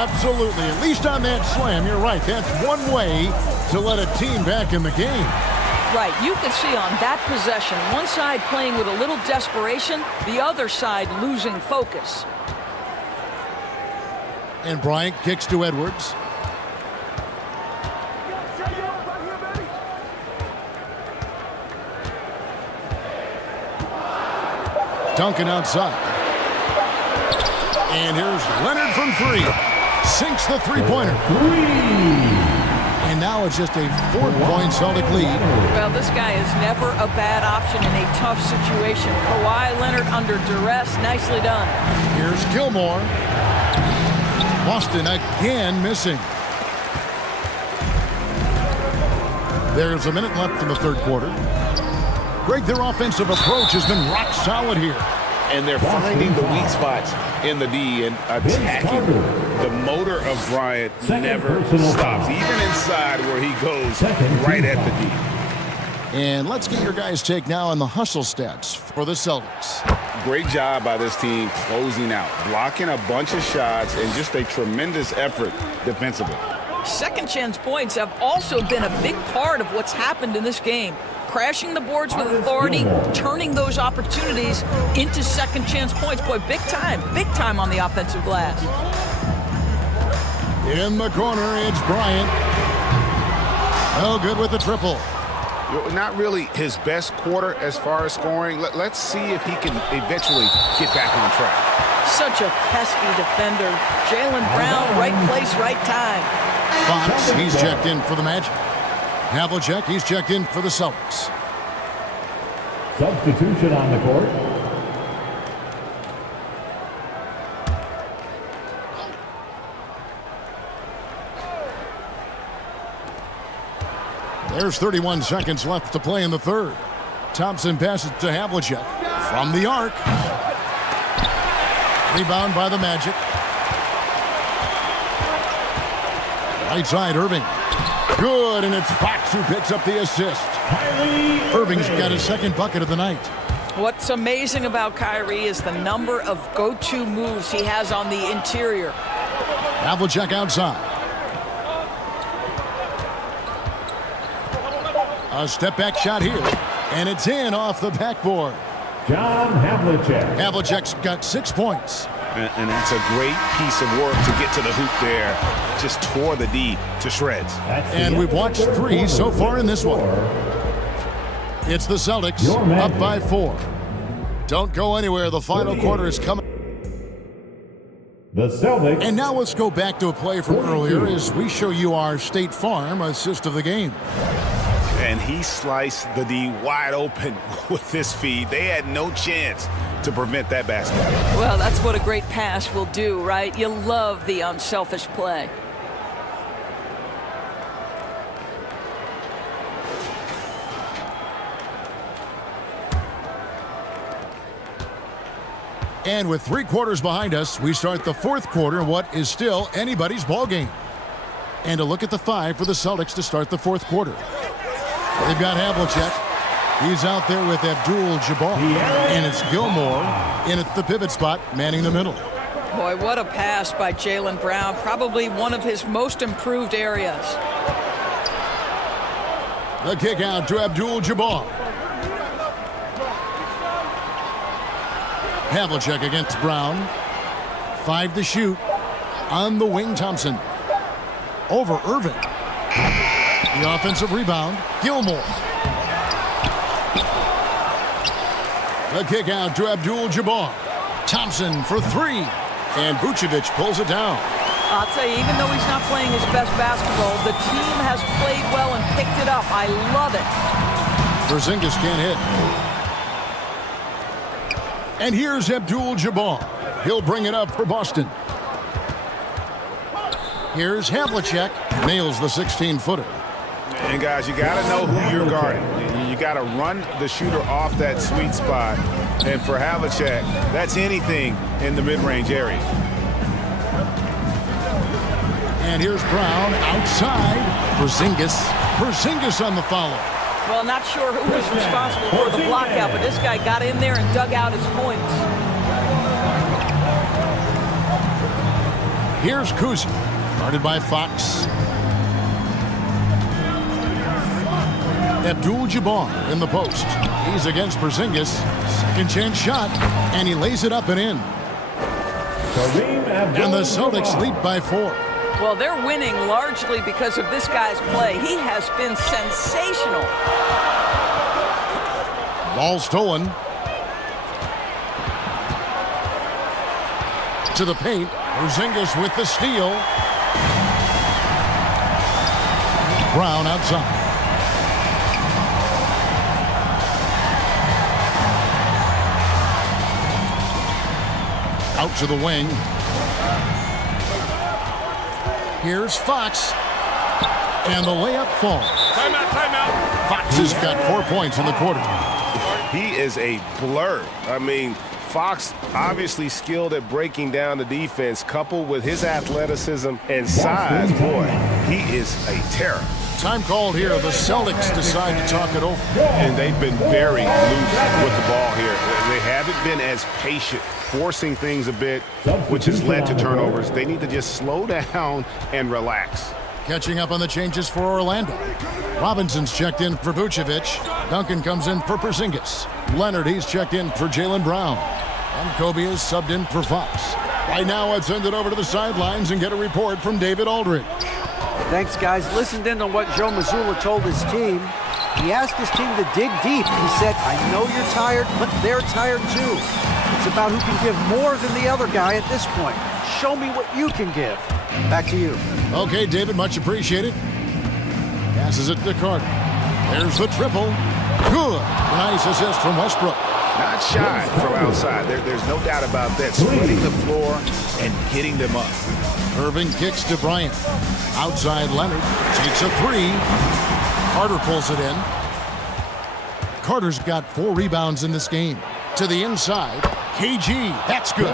Absolutely. At least on that slam, you're right. That's one way to let a team back in the game. Right. You can see on that possession, one side playing with a little desperation, the other side losing focus. And Bryant kicks to Edwards. Duncan outside. And here's Leonard from three. Sinks the three-pointer. And now it's just a 4-point Celtic lead. Well, this guy is never a bad option in a tough situation. Kawhi Leonard under duress. Nicely done. Here's Gilmore. Boston again missing. There's a minute left in the third quarter. Greg, their offensive approach has been rock solid here. And they're finding the weak spots in the D and attacking. The motor of Bryant never stops, even inside where he goes right at the D. And let's get your guys' take now on the hustle stats for the Celtics. Great job by this team closing out, blocking a bunch of shots, and just a tremendous effort defensively. Second chance points have also been a big part of what's happened in this game. Crashing the boards with authority, turning those opportunities into second chance points. Boy, big time on the offensive glass. In the corner, it's Bryant. No good with the triple. Not really his best quarter as far as scoring. Let's see if he can eventually get back on track. Such a pesky defender. Jaylen Brown, right place, right time. Fox, he's checked in for the Magic. Havlicek, he's checked in for the Celtics. Substitution on the court. There's 31 seconds left to play in the third. Thompson passes to Havlicek from the arc. Rebound by the Magic. Right side, Irving. Good, and it's Fox who picks up the assist. Irving's got his second bucket of the night. What's amazing about Kyrie is the number of go-to moves he has on the interior. Havlicek outside. A step-back shot here, and it's in off the backboard. John Havlicek. Havlicek's got 6 points. And that's a great piece of work to get to the hoop there. Just tore the D to shreds. And we've watched 3 so far in this one. It's the Celtics up by 4. Don't go anywhere. The final quarter is coming. The Celtics. And now let's go back to a play from earlier as we show you our State Farm assist of the game. And he sliced the D wide open with this feed. They had no chance to prevent that basket. Well, that's what a great pass will do, right? You love the unselfish play. And with 3 quarters behind us, we start the fourth quarter in what is still anybody's ball game. And a look at the 5 for the Celtics to start the fourth quarter. They've got Havlicek. He's out there with Abdul-Jabbar. And it's Gilmore in at the pivot spot, manning the middle. Boy, what a pass by Jaylen Brown. Probably one of his most improved areas. The kick out to Abdul-Jabbar. Havlicek against Brown. 5 to shoot. On the wing, Thompson. Over Irving. The offensive rebound, Gilmore. The kick out to Abdul-Jabbar. Thompson for 3. And Vucevic pulls it down. I'll tell you, even though he's not playing his best basketball, the team has played well and picked it up. I love it. Porzingis can't hit. And here's Abdul-Jabbar. He'll bring it up for Boston. Here's Havlicek. Nails the 16-footer. And guys, you got to know who you're guarding. You got to run the shooter off that sweet spot. And for Havlicek, that's anything in the mid-range area. And here's Brown outside. Porzingis on the follow. Well, not sure who was responsible for the blockout, but this guy got in there and dug out his points. Here's Kuzi, guarded by Fox. Abdul-Jabbar in the post. He's against Porzingis. Second chance shot, and he lays it up and in. And the Celtics lead by 4. Well, they're winning largely because of this guy's play. He has been sensational. Ball stolen. To the paint. Porzingis with the steal. Brown outside. Out to the wing. Here's Fox. And the layup falls. Timeout, timeout. Fox has got 4 points in the quarter. He is a blur. I mean, Fox obviously skilled at breaking down the defense, coupled with his athleticism and size. Boy, he is a terror. Time called here. The Celtics decide to talk it over. And they've been very loose with the ball here. They haven't been as patient, forcing things a bit, which has led to turnovers. They need to just slow down and relax. Catching up on the changes for Orlando. Robinson's checked in for Vucevic. Duncan comes in for Porzingis. Leonard, he's checked in for Jaylen Brown. And Kobe is subbed in for Fox. Right now, let's send it over to the sidelines and get a report from David Aldridge. Thanks, guys. Listened in on what Joe Mazzulla told his team. He asked his team to dig deep. He said, I know you're tired, but they're tired too. It's about who can give more than the other guy at this point. Show me what you can give. Back to you. Okay, David, much appreciated. Passes it to Carter. There's the triple. Good. Nice assist from Westbrook. Not shy from outside. There's no doubt about that. Splitting the floor and getting them up. Irving kicks to Bryant. Outside Leonard. Takes a three. Carter pulls it in. Carter's got 4 rebounds in this game. To the inside. KG. That's good.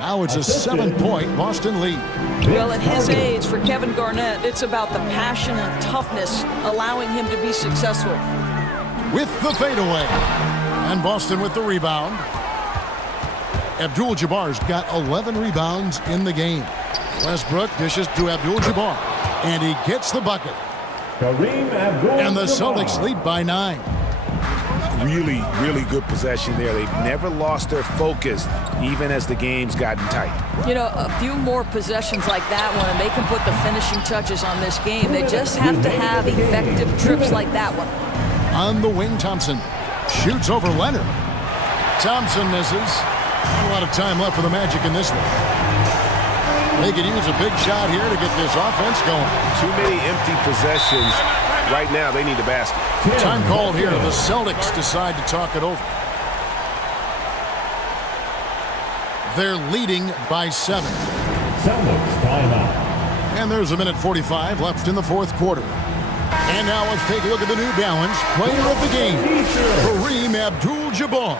Now it's a 7-point Boston lead. Well, at his age, for Kevin Garnett, it's about the passion and toughness allowing him to be successful. With the fadeaway. And Boston with the rebound. Abdul-Jabbar's got 11 rebounds in the game. Westbrook dishes to Abdul-Jabbar. And he gets the bucket. And the Celtics lead by 9. Really, really good possession there. They've never lost their focus, even as the game's gotten tight. You know, a few more possessions like that one, and they can put the finishing touches on this game. They just have to have effective trips like that one. On the wing, Thompson shoots over Leonard. Thompson misses. Not a lot of time left for the Magic in this one. They could use a big shot here to get this offense going. Too many empty possessions. Right now, they need a basket. Time called here. The Celtics decide to talk it over. They're leading by 7. Celtics timeout. And there's 1:45 left in the fourth quarter. And now let's take a look at the New Balance player of the game, Kareem Abdul-Jabbar.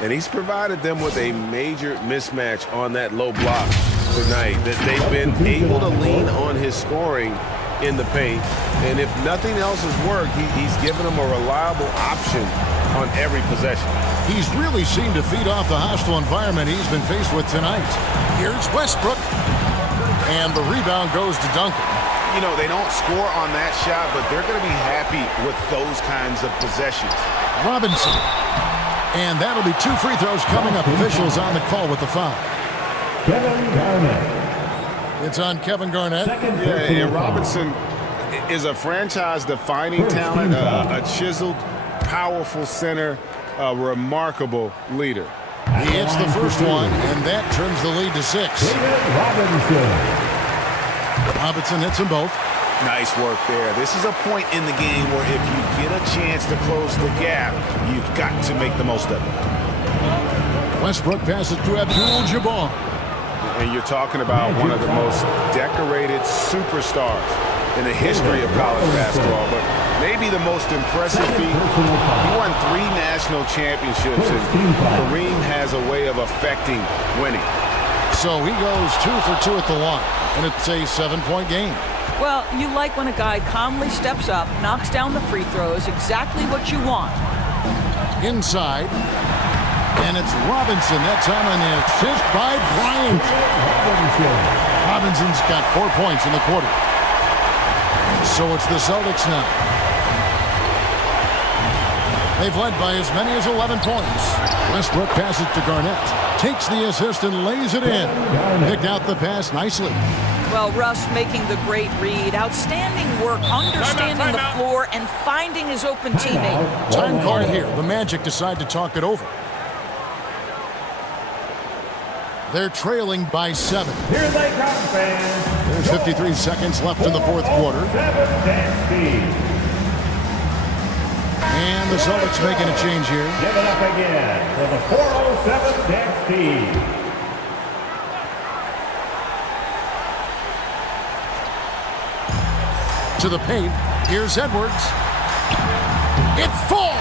And he's provided them with a major mismatch on that low block tonight. That they've been able to lean on his scoring in the paint. And if nothing else has worked, he's given them a reliable option on every possession. He's really seemed to feed off the hostile environment he's been faced with tonight. Here's Westbrook. And the rebound goes to Duncan. You know, they don't score on that shot, but they're going to be happy with those kinds of possessions. Robinson. And that'll be 2 free throws coming up. Officials on the call with the foul. Kevin Garnett. It's on Kevin Garnett. Yeah, Robinson is a franchise-defining talent, a chiseled, powerful center, a remarkable leader. He hits the first one, and that trims the lead to 6. Robinson hits them both. Nice work there. This is a point in the game where if you get a chance to close the gap, you've got to make the most of it. Westbrook passes to Abdul-Jabbar. And you're talking about one of the most decorated superstars in the history of college basketball, but maybe the most impressive feat. He won 3 national championships, and Kareem has a way of affecting winning. So he goes 2 for 2 at the line, and it's a 7-point game. Well, you like when a guy calmly steps up, knocks down the free throws, exactly what you want. Inside. And it's Robinson, that time on the assist by Bryant. Robinson's got 4 points in the quarter. So it's the Celtics now. They've led by as many as 11 points. Westbrook passes to Garnett. Takes the assist and lays it in. Picked out the pass nicely. Well, Russ making the great read. Outstanding work, understanding the floor, and finding his open teammate. Time called here. The Magic decide to talk it over. They're trailing by 7. Here they come, fans. There's 53 seconds left in the fourth quarter. And the Celtics making a change here. Give it up again for the 407 dance team. To the paint. Here's Edwards. It falls.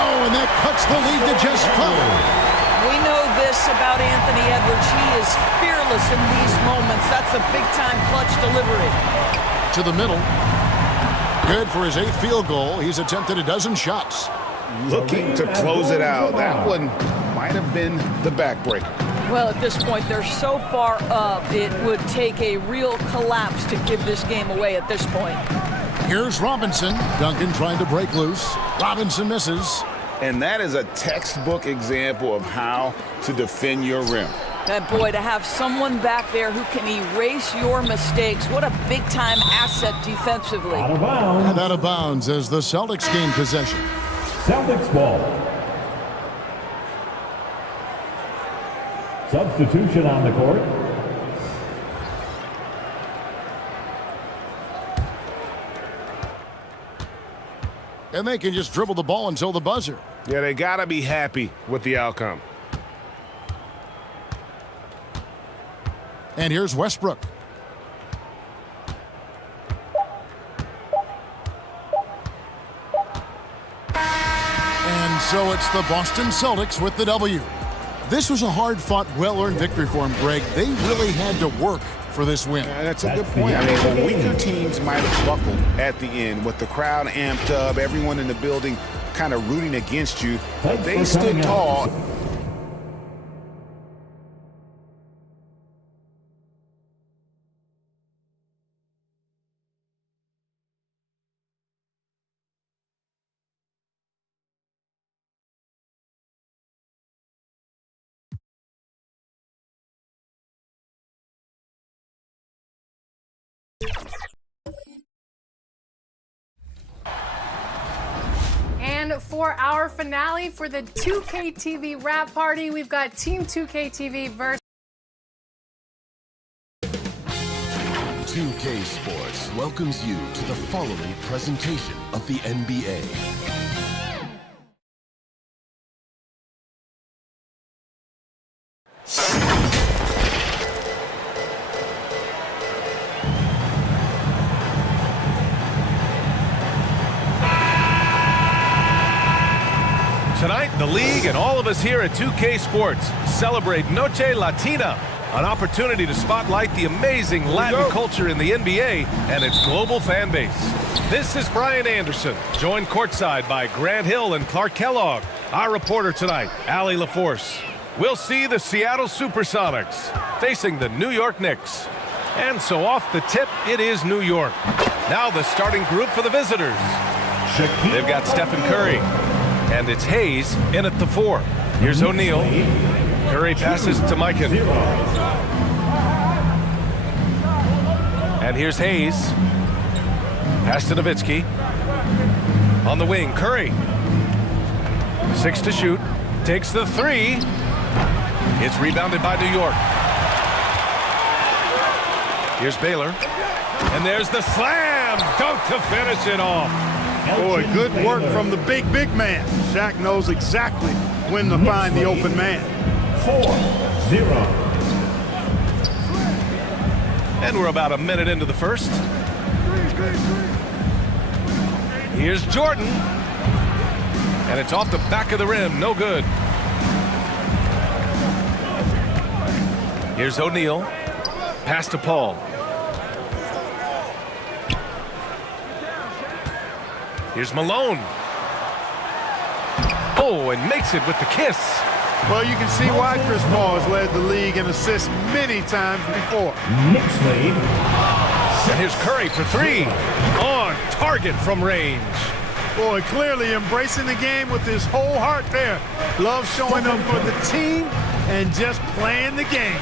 Oh, and that cuts the lead to just 5. We know this about Anthony Edwards. He is fearless in these moments. That's a big-time clutch delivery. To the middle. Good for his 8th field goal. He's attempted a dozen shots. Looking to close it out. That one might have been the backbreaker. Well, at this point, they're so far up, it would take a real collapse to give this game away at this point. Here's Robinson. Duncan trying to break loose. Robinson misses. And that is a textbook example of how to defend your rim. That boy, to have someone back there who can erase your mistakes, what a big-time asset defensively. Out of bounds. And out of bounds as the Celtics gain possession. Celtics ball. Substitution on the court. And they can just dribble the ball until the buzzer. Yeah, they got to be happy with the outcome. And here's Westbrook. And so it's the Boston Celtics with the W. This was a hard-fought, well-earned victory for them, Greg. They really had to work for this win. That's a good point. I mean, the weaker teams might have buckled at the end with the crowd amped up, everyone in the building kind of rooting against you. But they stood tall. And for our finale for the 2K TV wrap party, we've got Team 2K TV versus 2K Sports welcomes you to the following presentation of the NBA. Tonight, the league and all of us here at 2K Sports celebrate Noche Latina, an opportunity to spotlight the amazing Latin culture in the NBA and its global fan base. This is Brian Anderson, joined courtside by Grant Hill and Clark Kellogg. Our reporter tonight, Allie LaForce. We'll see the Seattle Supersonics facing the New York Knicks. And so off the tip, it is New York. Now the starting group for the visitors. They've got Stephen Curry. And it's Hayes in at the 4. Here's O'Neal. Curry passes to Mikan. And here's Hayes. Pass to Nowitzki. On the wing, Curry. 6 to shoot. Takes the 3. It's rebounded by New York. Here's Baylor. And there's the slam dunk to finish it off. Boy, good work from the big man. Shaq knows exactly when to find the open man. 4-0. And we're about a minute into the first. Here's Jordan. And it's off the back of the rim. No good. Here's O'Neal. Pass to Paul. Here's Malone. Oh, and makes it with the kiss. Well, you can see why Chris Paul has led the league in assists many times before. Knicks lead. And here's Curry for three. On target from range. Boy, clearly embracing the game with his whole heart there. Love showing up for the team and just playing the game.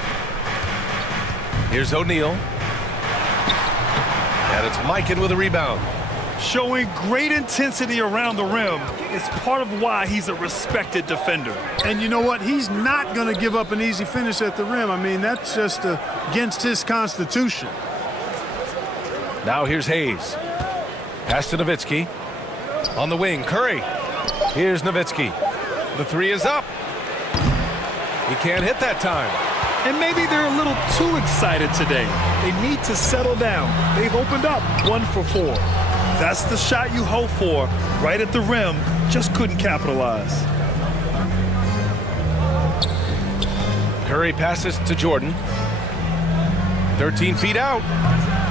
Here's O'Neal. And it's Mikan with a rebound. Showing great intensity around the rim is part of why he's a respected defender. And you know what? He's not going to give up an easy finish at the rim. I mean, that's just against his constitution. Now here's Hayes. Pass to Nowitzki. On the wing, Curry. Here's Nowitzki. The three is up. He can't hit that time. And maybe they're a little too excited today. They need to settle down. They've opened up 1 for 4. That's the shot you hope for. Right at the rim, just couldn't capitalize. Curry passes to Jordan. 13 feet out.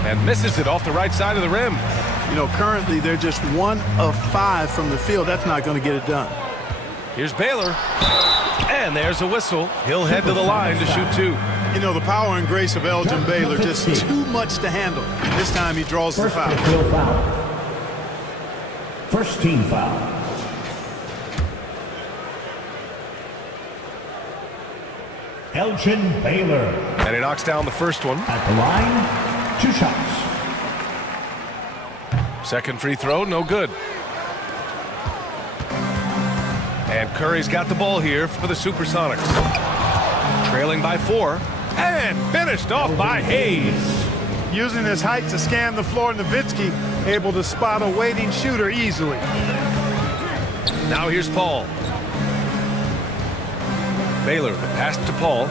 And misses it off the right side of the rim. You know, currently they're just 1 of 5 from the field. That's not going to get it done. Here's Baylor. And there's a whistle. He'll head to the line to shoot 2. You know, the power and grace of Elgin Baylor, just too much to handle. This time he draws the foul. First team foul. Elgin Baylor. And he knocks down the first one. At the line, 2 shots. Second free throw, no good. And Curry's got the ball here for the Supersonics. Trailing by 4. And finished off by Hayes. Using his height to scan the floor, Nowitzki able to spot a waiting shooter easily. Now here's Paul. Baylor, the pass to Paul.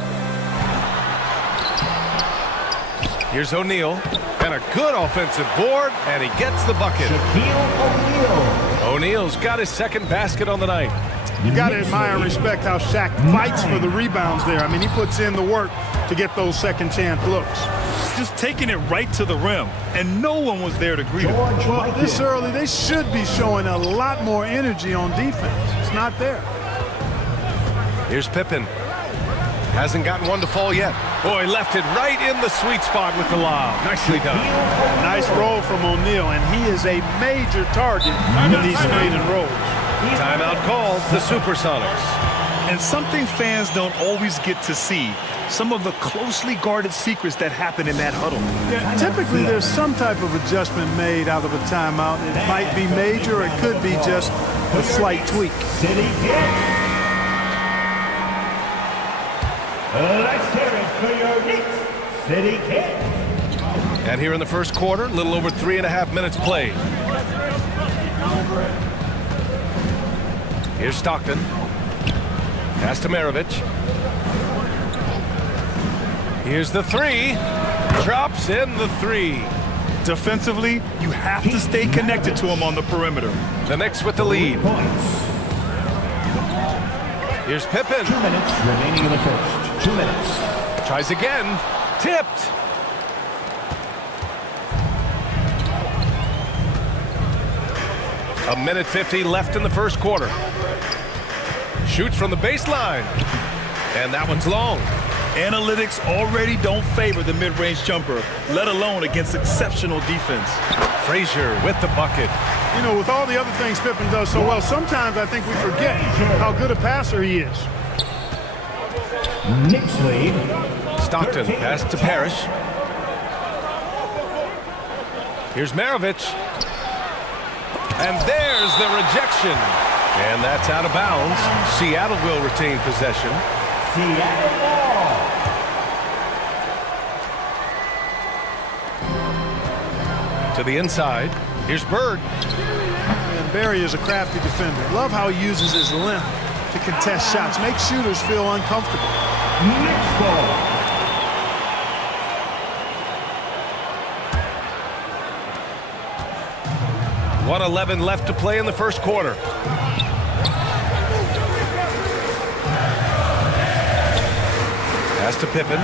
Here's O'Neal. And a good offensive board, and he gets the bucket. O'Neal's got his second basket on the night. You got to admire and respect how Shaq fights for the rebounds there. I mean, he puts in the work to get those second chance looks. Just taking it right to the rim, and no one was there to greet him. Well, this early, they should be showing a lot more energy on defense. It's not there. Here's Pippen. Hasn't gotten one to fall yet. Boy, left it right in the sweet spot with the lob. Nicely done. Nice roll from O'Neal, and he is a major target in these straight and rolls. Timeout called, the Supersonics. And something fans don't always get to see, some of the closely guarded secrets that happen in that huddle. Yeah, typically there's some type of adjustment made out of a timeout. It might be major, or it could be just a slight tweak. Let's hear it for your Knicks City Kids. And here in the first quarter, a little over 3.5 minutes played. Here's Stockton. Pass to Maravich. Here's the three. Drops in the 3. Defensively, you have to stay connected to him on the perimeter. The Knicks with the lead. Here's Pippen. 2 minutes remaining in the first. 2 minutes. Tries again. Tipped. A minute 50 left in the first quarter. Shoots from the baseline. And that one's long. Analytics already don't favor the mid-range jumper, let alone against exceptional defense. Frazier with the bucket. You know, with all the other things Pippen does so well, sometimes I think we forget how good a passer he is. Knicks lead. Stockton pass to Parrish. Here's Maravich. And there's the rejection. And that's out of bounds. Seattle will retain possession. Seattle ball. To the inside. Here's Bird. And Barry is a crafty defender. Love how he uses his length to contest shots, make shooters feel uncomfortable. Knicks ball. .111 left to play in the first quarter. Pass to Pippen.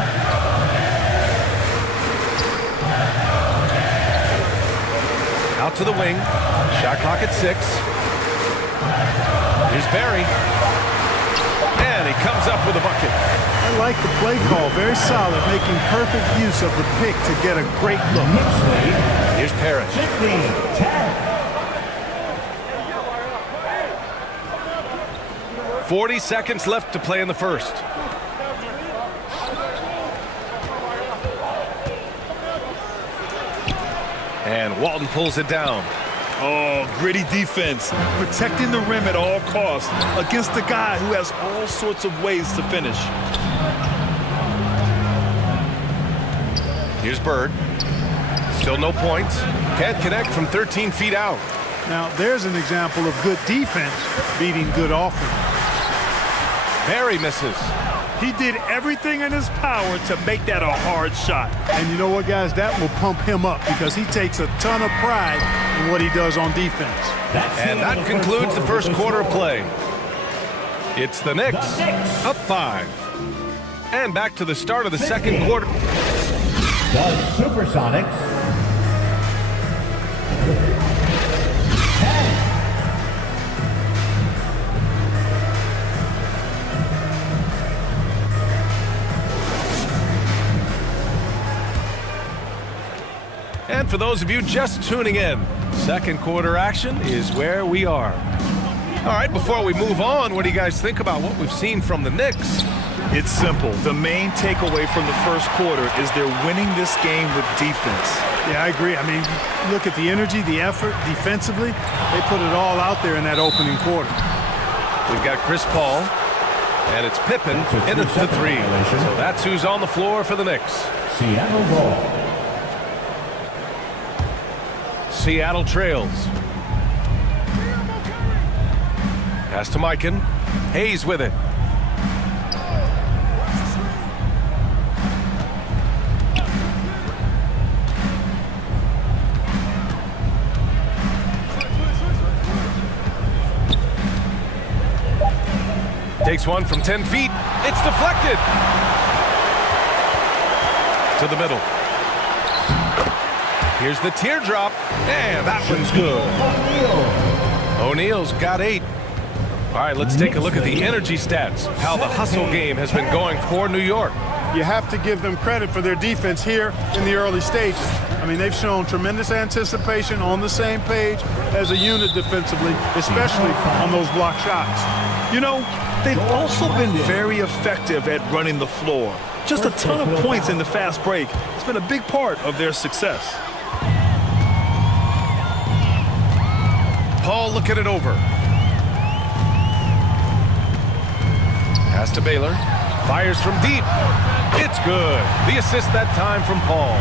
Out to the wing. Shot clock at 6. Here's Barry. And he comes up with a bucket. I like the play call. Very solid, making perfect use of the pick to get a great look. Here's Parrish. 40 seconds left to play in the first. And Walton pulls it down. Oh, gritty defense. Protecting the rim at all costs against a guy who has all sorts of ways to finish. Here's Bird. Still no points. Can't connect from 13 feet out. Now, there's an example of good defense beating good offense. Barry misses. He did everything in his power to make that a hard shot. And you know what, guys? That will pump him up because he takes a ton of pride in what he does on defense. And that concludes the first quarter of play. It's the Knicks up 5. And back to the start of the second quarter. The Supersonics. 10. And for those of you just tuning in, second quarter action is where we are. All right, before we move on, what do you guys think about what we've seen from the Knicks? It's simple. The main takeaway from the first quarter is they're winning this game with defense. Yeah, I agree. I mean, look at the energy, the effort defensively. They put it all out there in that opening quarter. We've got Chris Paul, and it's Pippen in the 3. So that's who's on the floor for the Knicks. Seattle ball. Seattle trails. Pass to Mikan. Hayes with it. Takes one from 10 feet. It's deflected. To the middle. Here's the teardrop, and that one's good. O'Neal's got 8. All right, let's take a look at the energy stats, how the hustle game has been going for New York. You have to give them credit for their defense here in the early stages. I mean, they've shown tremendous anticipation, on the same page as a unit defensively, especially on those block shots. You know, they've also been very effective at running the floor. Just a ton of points in the fast break. It's been a big part of their success. Paul looking it over. Pass to Baylor. Fires from deep. It's good. The assist that time from Paul.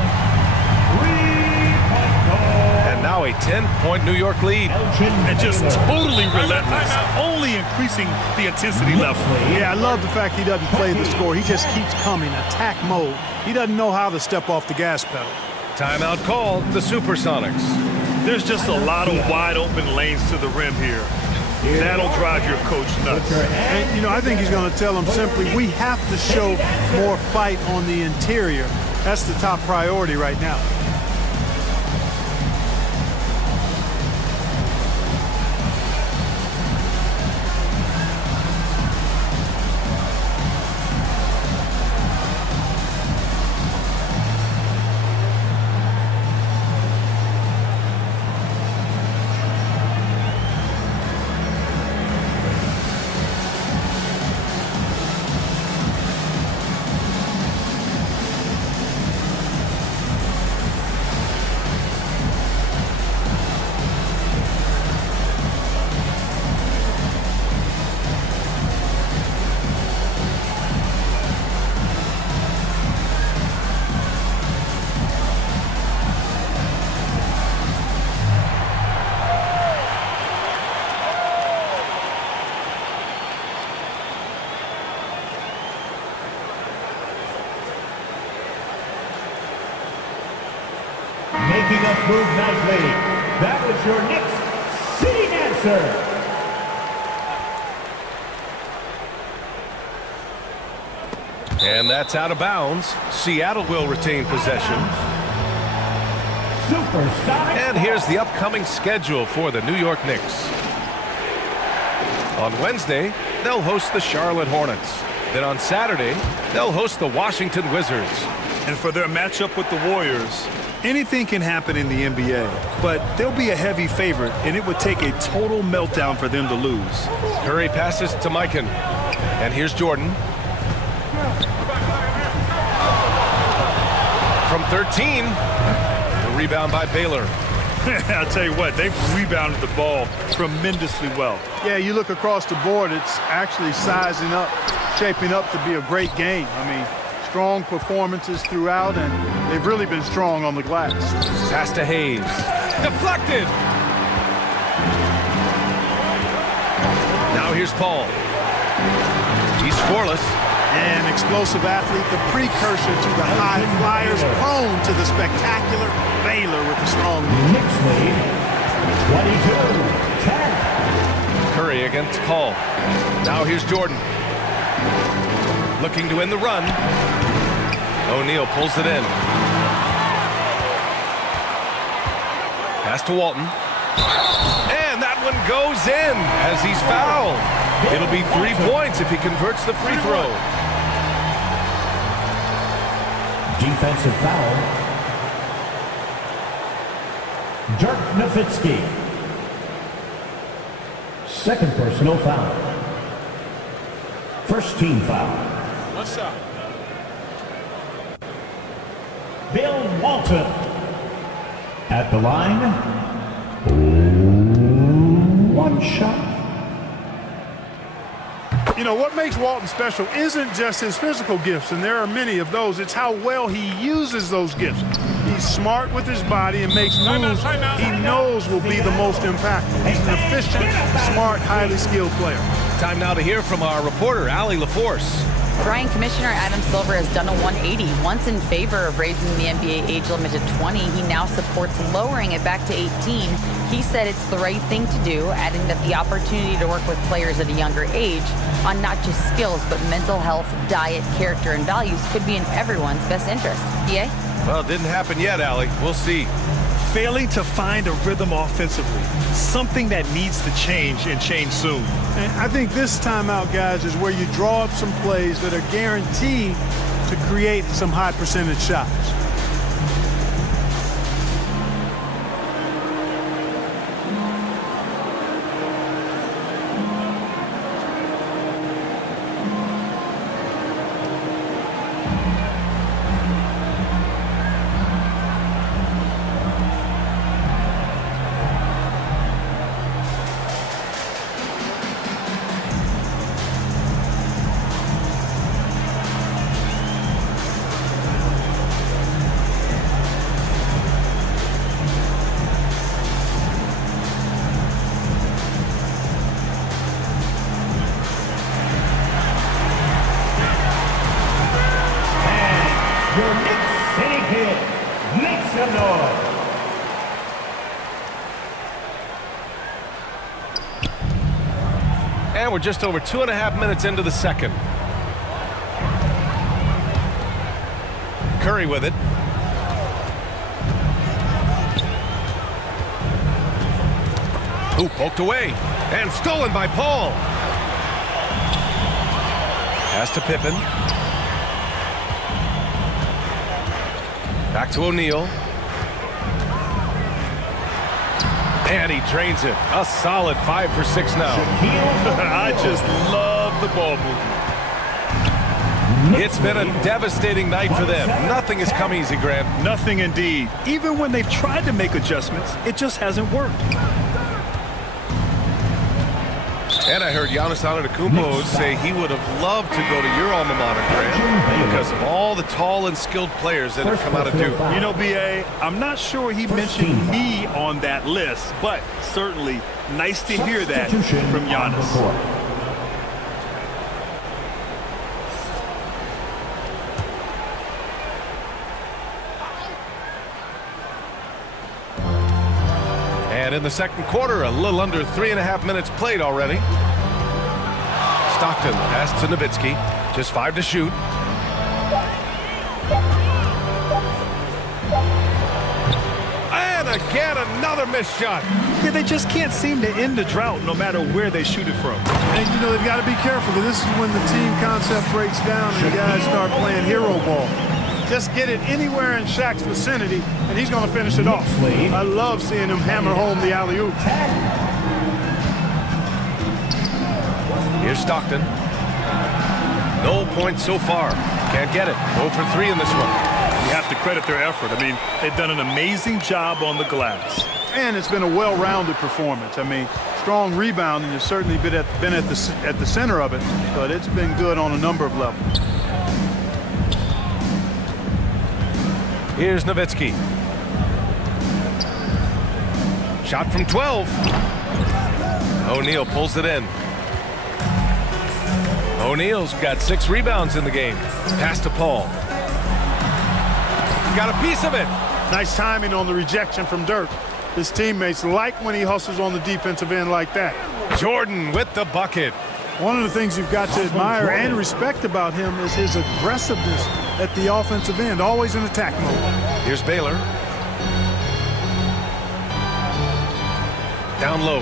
And now a 10-point New York lead. And just totally relentless, only increasing the intensity level. Yeah, I love the fact he doesn't play the score. He just keeps coming, attack mode. He doesn't know how to step off the gas pedal. Timeout called, the Supersonics. There's just a lot of wide open lanes to the rim here. That'll drive your coach nuts. And, you know, I think he's going to tell them simply, we have to show more fight on the interior. That's the top priority right now. Making us move nightly. That was your Knicks sitting answer. And that's out of bounds. Seattle will retain possession. Supersonic. And here's the upcoming schedule for the New York Knicks. On Wednesday, they'll host the Charlotte Hornets. Then on Saturday, they'll host the Washington Wizards. And for their matchup with the Warriors, anything can happen in the NBA, but they'll be a heavy favorite, and it would take a total meltdown for them to lose. Curry passes to Mikan. And here's Jordan. From 13, the rebound by Baylor. I'll tell you what, they've rebounded the ball tremendously well. Yeah, you look across the board, it's actually sizing up, shaping up to be a great game. I mean, strong performances throughout, and they've really been strong on the glass. Pass to Hayes. Deflected. Now here's Paul. He's scoreless. An explosive athlete, the precursor to the high flyers, prone to the spectacular. Baylor with a strong lead. Knicks lead, 22-10. Curry against Paul. Now here's Jordan. Looking to end the run. O'Neal pulls it in. Pass to Walton. And that one goes in as he's fouled. It'll be 3 points if he converts the free throw. Defensive foul. Dirk Nowitzki. Second personal foul. First team foul. What's up? Bill Walton. At the line. One shot. You know, what makes Walton special isn't just his physical gifts, and there are many of those. It's how well he uses those gifts. He's smart with his body and makes moves he knows will be the most impactful. He's an efficient, smart, highly skilled player. Time now to hear from our reporter, Allie LaForce. Brian, Commissioner Adam Silver has done a 180. Once in favor of raising the NBA age limit to 20, he now supports lowering it back to 18. He said it's the right thing to do, adding that the opportunity to work with players at a younger age on not just skills, but mental health, diet, character, and values could be in everyone's best interest. EA? Well, it didn't happen yet, Allie. We'll see. Failing to find a rhythm offensively, something that needs to change and change soon. And I think this timeout, guys, is where you draw up some plays that are guaranteed to create some high percentage shots. Your Knicks City Kid, make some noise. And we're just over 2.5 minutes into the second. Curry with it. Ooh, poked away. And stolen by Paul. Pass to Pippen. Back to O'Neal. And he drains it. A solid 5 for 6 now. I just love the ball movement. It's been a devastating night for them. Nothing has come easy, Grant. Nothing indeed. Even when they've tried to make adjustments, it just hasn't worked. And I heard Giannis Antetokounmpo say he would have loved to go to your alma mater, Grant, because of all the tall and skilled players that have come out of Duke. You know, B.A., I'm not sure he mentioned me on that list, but certainly nice to hear that from Giannis. And in the second quarter, a little under 3.5 minutes played already. Stockton pass to Nowitzki. Just 5 to shoot. And again, another missed shot. Yeah, they just can't seem to end the drought no matter where they shoot it from. And, you know, they've got to be careful because this is when the team concept breaks down and guys start playing hero ball. Just get it anywhere in Shaq's vicinity, and he's going to finish it off. I love seeing him hammer home the alley-oop. Here's Stockton. No points so far. Can't get it. 0 for 3 in this one. You have to credit their effort. I mean, they've done an amazing job on the glass. And it's been a well-rounded performance. I mean, strong rebounding has certainly been at the center of it, but it's been good on a number of levels. Here's Nowitzki. Shot from 12. O'Neal pulls it in. O'Neal's got 6 rebounds in the game. Pass to Paul. Got a piece of it. Nice timing on the rejection from Dirk. His teammates like when he hustles on the defensive end like that. Jordan with the bucket. One of the things you've got to admire and respect about him is his aggressiveness at the offensive end, always in attack mode. Here's Baylor. Down low.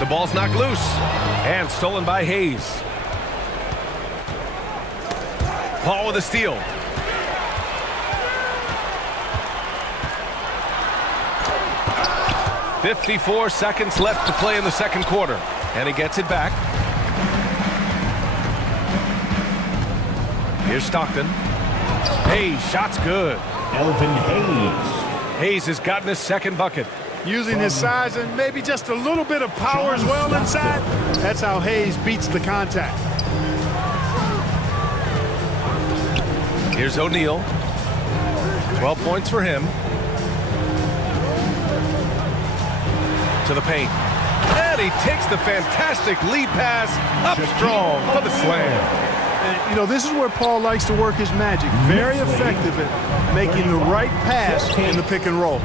The ball's knocked loose and stolen by Hayes. Paul with a steal. "54 seconds left to play in the second quarter, and he gets it back. Here's Stockton. Hayes, shot's good. Elvin Hayes. Hayes has gotten his second bucket. Using his size and maybe just a little bit of power as well inside. That's how Hayes beats the contact. Here's O'Neal. 12 points for him. To the paint. And he takes the fantastic lead pass up strong for the slam. And, you know, this is where Paul likes to work his magic. Very effective at making the right pass in the pick and roll.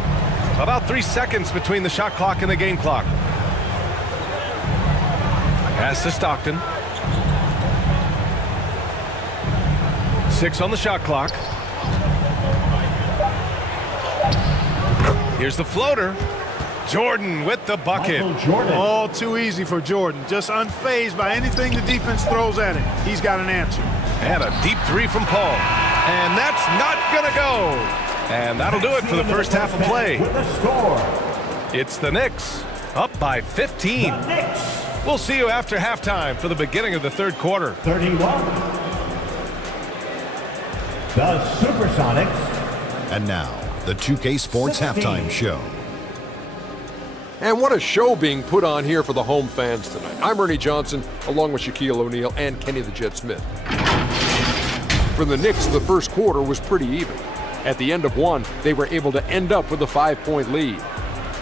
About 3 seconds between the shot clock and the game clock. Pass to Stockton. 6 on the shot clock. Here's the floater. Jordan with the bucket. All too easy for Jordan. Just unfazed by anything the defense throws at him. He's got an answer. And a deep 3 from Paul. And that's not gonna go. And that'll do it for the first half of play. It's the Knicks up by 15. We'll see you after halftime for the beginning of the third quarter. 31. The Supersonics. And now, the 2K Sports 16. Halftime Show. And what a show being put on here for the home fans tonight. I'm Ernie Johnson, along with Shaquille O'Neal and Kenny the Jet Smith. For the Knicks, the first quarter was pretty even. At the end of one, they were able to end up with a 5-point lead.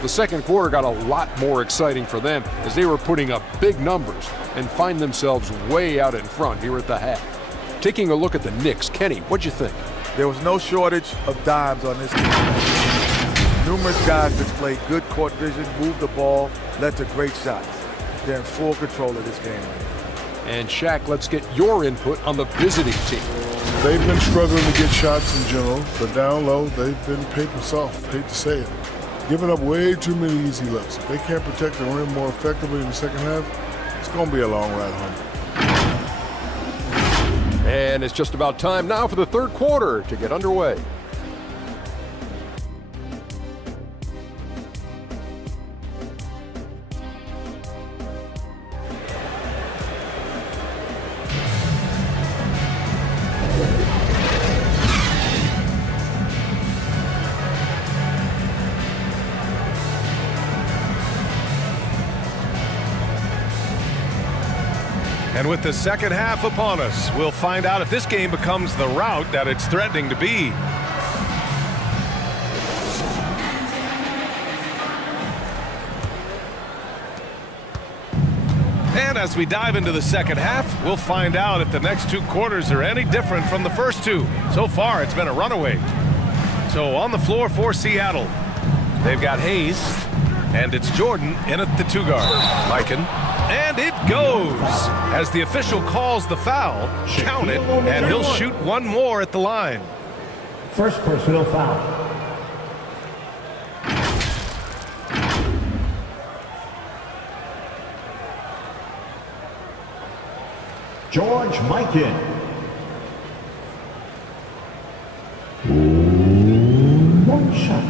The second quarter got a lot more exciting for them as they were putting up big numbers and find themselves way out in front here at the half. Taking a look at the Knicks, Kenny, what'd you think? There was no shortage of dimes on this team. Numerous guys displayed good court vision, moved the ball, led to great shots. They're in full control of this game right now. And Shaq, let's get your input on the visiting team. They've been struggling to get shots in general, but down low, they've been paper soft, hate to say it. Giving up way too many easy looks. If they can't protect the rim more effectively in the second half, it's going to be a long ride home. And it's just about time now for the third quarter to get underway. And with the second half upon us, we'll find out if this game becomes the rout that it's threatening to be. And as we dive into the second half, we'll find out if the next 2 quarters are any different from the first 2. So far, it's been a runaway. So on the floor for Seattle, they've got Hayes, and it's Jordan in at the 2 guard. Mikan. And it goes as the official calls the foul. Count it, and he'll shoot one more at the line. First personal foul. George Mikan. One shot.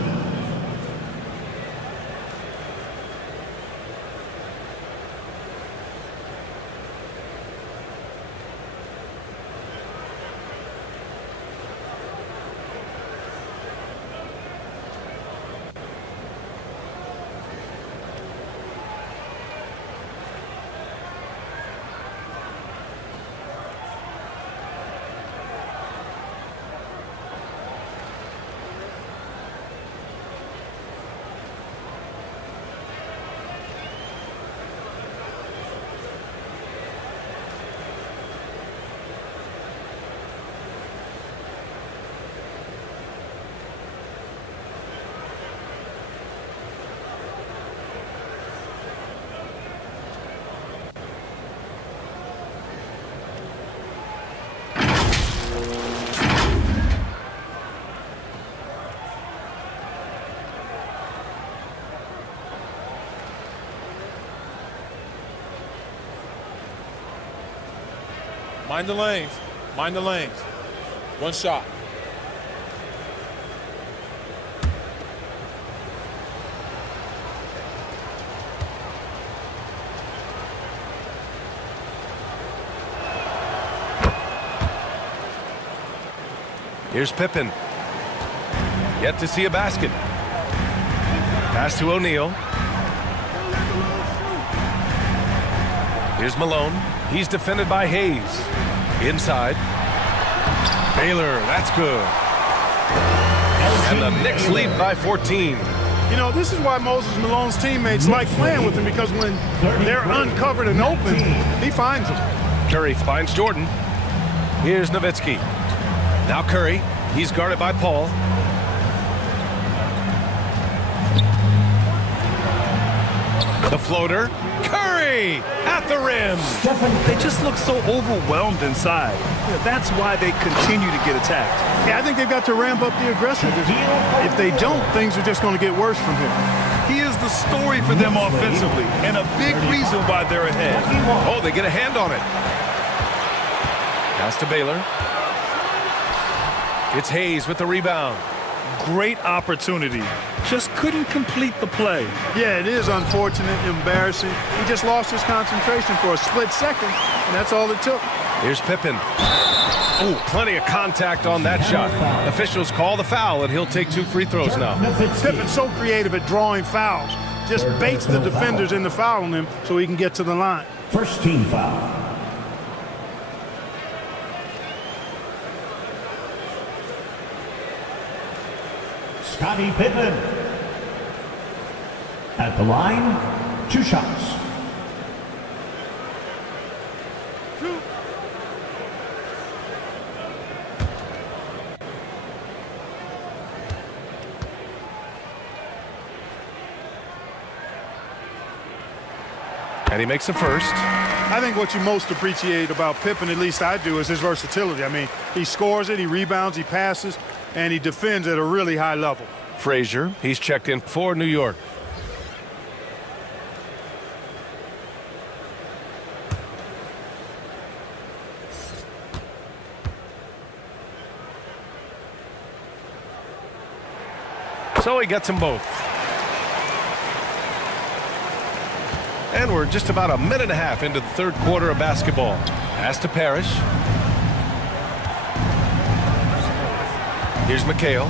Mind the lanes. Mind the lanes. One shot. Here's Pippen. Yet to see a basket. Pass to O'Neal. Here's Malone. He's defended by Hayes. Inside. Baylor, that's good. And the Knicks lead by 14. You know, this is why Moses Malone's teammates like playing with him, because when they're uncovered and open, he finds them. Curry finds Jordan. Here's Nowitzki. Now Curry. He's guarded by Paul. The floater. Curry at the rim. They just look so overwhelmed inside. That's why they continue to get attacked. Yeah, I think they've got to ramp up the aggressiveness. If they don't, things are just going to get worse from here. He is the story for them offensively, and a big reason why they're ahead. Oh, they get a hand on it. Pass to Baylor. It's Hayes with the rebound. Great opportunity. Just couldn't complete the play. Yeah, it is unfortunate, embarrassing. He just lost his concentration for a split second, and that's all it took. Here's Pippen. Oh, plenty of contact on that shot. Officials call the foul, and he'll take 2 free throws now. Pippen's so creative at drawing fouls. Just baits the defenders into fouling him so he can get to the line. First team foul. Scottie Pippen. At the line, 2 shots. And he makes a first. I think what you most appreciate about Pippen, at least I do, is his versatility. I mean, he scores it, he rebounds, he passes, and he defends at a really high level. Frazier, he's checked in for New York. So he gets them both. And we're just about a minute and a half into the 3rd quarter of basketball. Pass to Parrish. Here's McHale.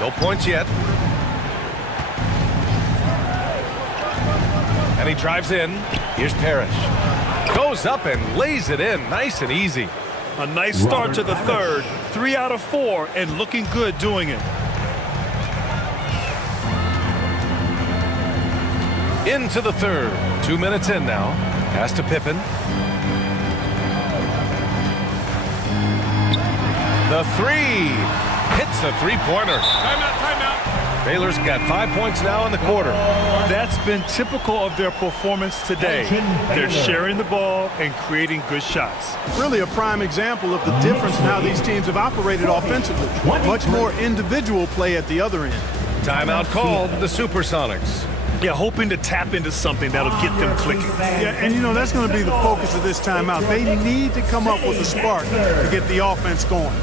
No points yet. And he drives in. Here's Parrish. Goes up and lays it in. Nice and easy. A nice start to the 3rd. 3 out of 4 and looking good doing it. Into the 3rd. 2 minutes in now. Pass to Pippen. The 3. Hits a 3-pointer. Timeout, timeout. Baylor's got 5 points now in the quarter. That's been typical of their performance today. They're sharing the ball and creating good shots. Really a prime example of the difference in how these teams have operated offensively. Much more individual play at the other end. Timeout called, the Supersonics. Yeah, hoping to tap into something that'll get them clicking. Yeah, and you know, that's going to be the focus of this timeout. They need to come up with a spark to get the offense going.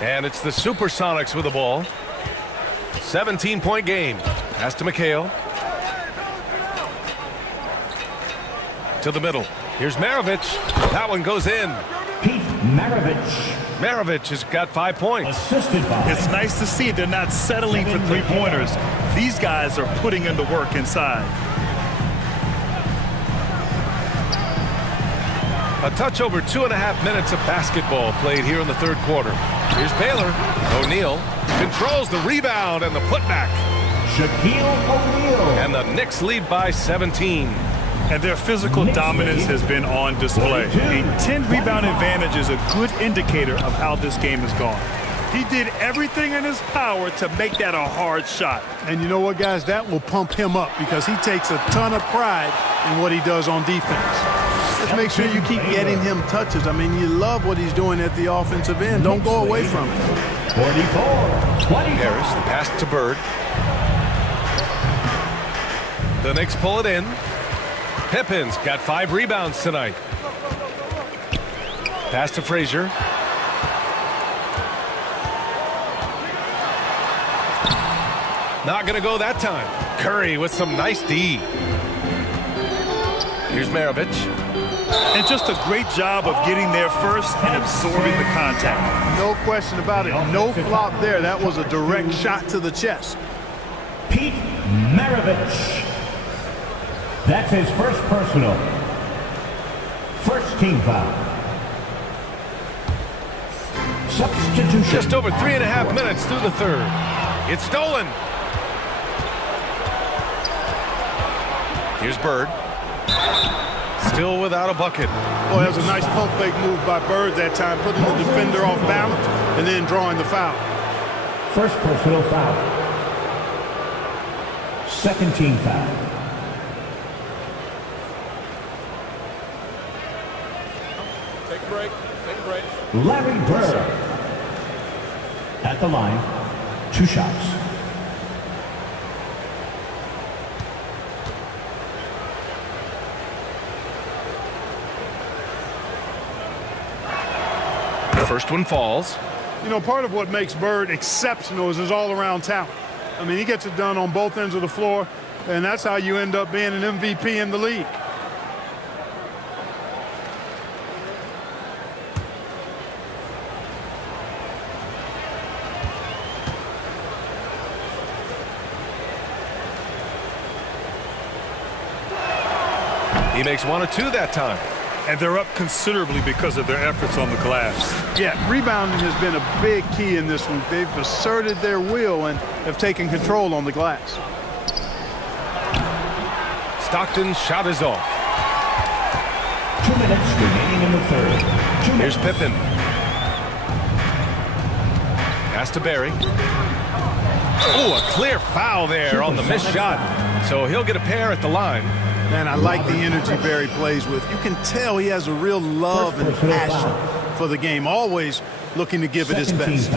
And it's the Supersonics with the ball. 17-point game. Pass to McHale. To the middle. Here's Maravich. That one goes in. Pete Maravich. Maravich has got 5 points. Assisted by. It's nice to see they're not settling for three-pointers. These guys are putting in the work inside. A touch over 2.5 minutes of basketball played here in the third quarter. Here's Baylor. O'Neal controls the rebound and the putback. Shaquille O'Neal. And the Knicks lead by 17. And their physical dominance has been on display. A 10-rebound advantage is a good indicator of how this game has gone. He did everything in his power to make that a hard shot. And you know what, guys? That will pump him up because he takes a ton of pride in what he does on defense. Let's make sure you keep getting him touches. I mean, you love what he's doing at the offensive end. Don't go away from it. 44-25. Harris, the pass to Bird. The Knicks pull it in. Pippin's got 5 rebounds tonight. Pass to Frazier. Not going to go that time. Curry with some nice D. Here's Maravich. And just a great job of getting there first and absorbing the contact. No question about it. No flop there. That was a direct shot to the chest. Pete Maravich. That's his first personal. First team foul. Substitution. Just over 3.5 minutes through the third. It's stolen. Here's Bird. Still without a bucket. Boy, that was a nice pump fake move by Bird that time, putting the defender off balance and then drawing the foul. First personal foul. Second team foul. Take a break. Take a break. Larry Bird. At the line, 2 shots. First one falls. You know, part of what makes Bird exceptional is his all-around talent. I mean, he gets it done on both ends of the floor, and that's how you end up being an MVP in the league. He makes 1 or 2 that time. And they're up considerably because of their efforts on the glass. Yeah, rebounding has been a big key in this one. They've asserted their will and have taken control on the glass. Stockton's shot is off. 2 minutes remaining in the third. Here's Pippen. Pass to Barry. Oh, a clear foul there on the missed shot. So he'll get a pair at the line. Man, I like the energy Barry plays with. You can tell he has a real love and passion for the game, always looking to give it his best.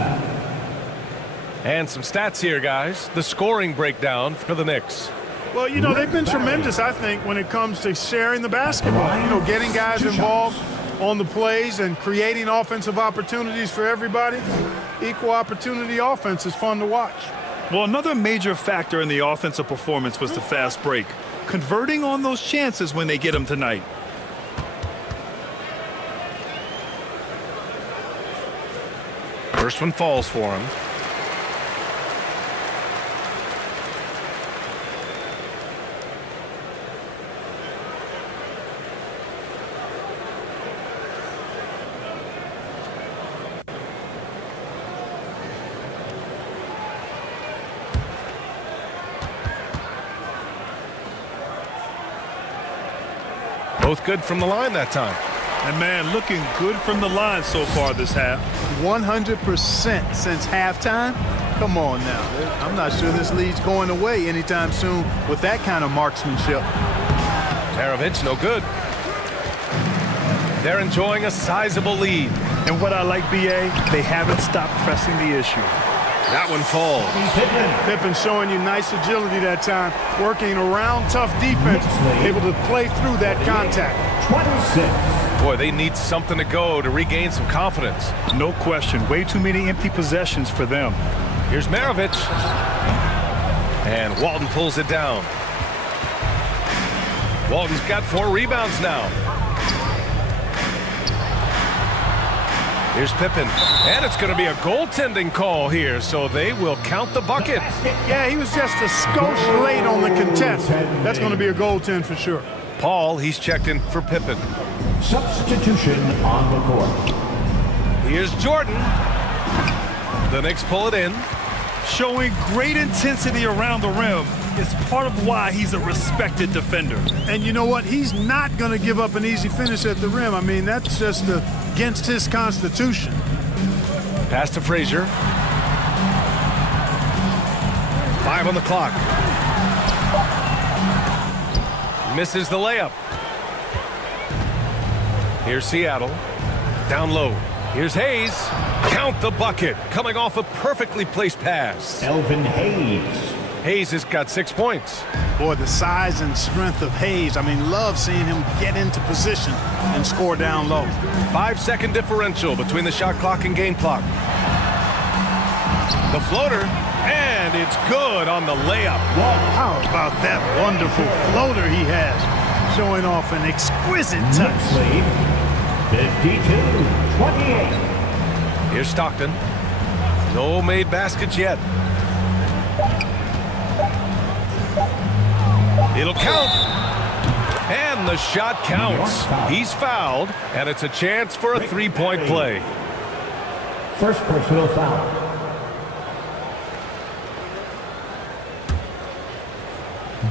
And some stats here, guys. The scoring breakdown for the Knicks. Well, you know, they've been tremendous, I think, when it comes to sharing the basketball. You know, getting guys involved on the plays and creating offensive opportunities for everybody. Equal opportunity offense is fun to watch. Well, another major factor in the offensive performance was the fast break. Converting on those chances when they get them tonight. First one falls for him. Both good from the line that time. And man, looking good from the line so far this half. 100% since halftime. Come on now. I'm not sure this lead's going away anytime soon with that kind of marksmanship. Maravich, no good. They're enjoying a sizable lead. And what I like, B.A., they haven't stopped pressing the issue. That one falls. Pippen showing you nice agility that time, working around tough defense, able to play through that contact. 26. Boy, they need something to go to regain some confidence. No question. Way too many empty possessions for them. Here's Maravich. And Walton pulls it down. Walton's got 4 rebounds now. Here's Pippen, and it's going to be a goaltending call here, so they will count the bucket. Yeah, he was just a skosh late on the contest. That's going to be a goaltend for sure. Paul, he's checked in for Pippen. Substitution on the court. Here's Jordan. The Knicks pull it in. Showing great intensity around the rim is part of why he's a respected defender. And you know what? He's not going to give up an easy finish at the rim. I mean, that's just against his constitution. Pass to Frazier. 5 on the clock. Misses the layup. Here's Seattle. Down low. Here's Hayes. Count the bucket. Coming off a perfectly placed pass. Elvin Hayes. Hayes has got 6 points. Boy, the size and strength of Hayes. I mean, love seeing him get into position and score down low. 5-second differential between the shot clock and game clock. The floater, and it's good on the layup. How about that wonderful floater he has, showing off an exquisite touch. 52-28. Here's Stockton. No made baskets yet. It'll count. And the shot counts. He's fouled, and it's a chance for a 3-point play. First personal foul.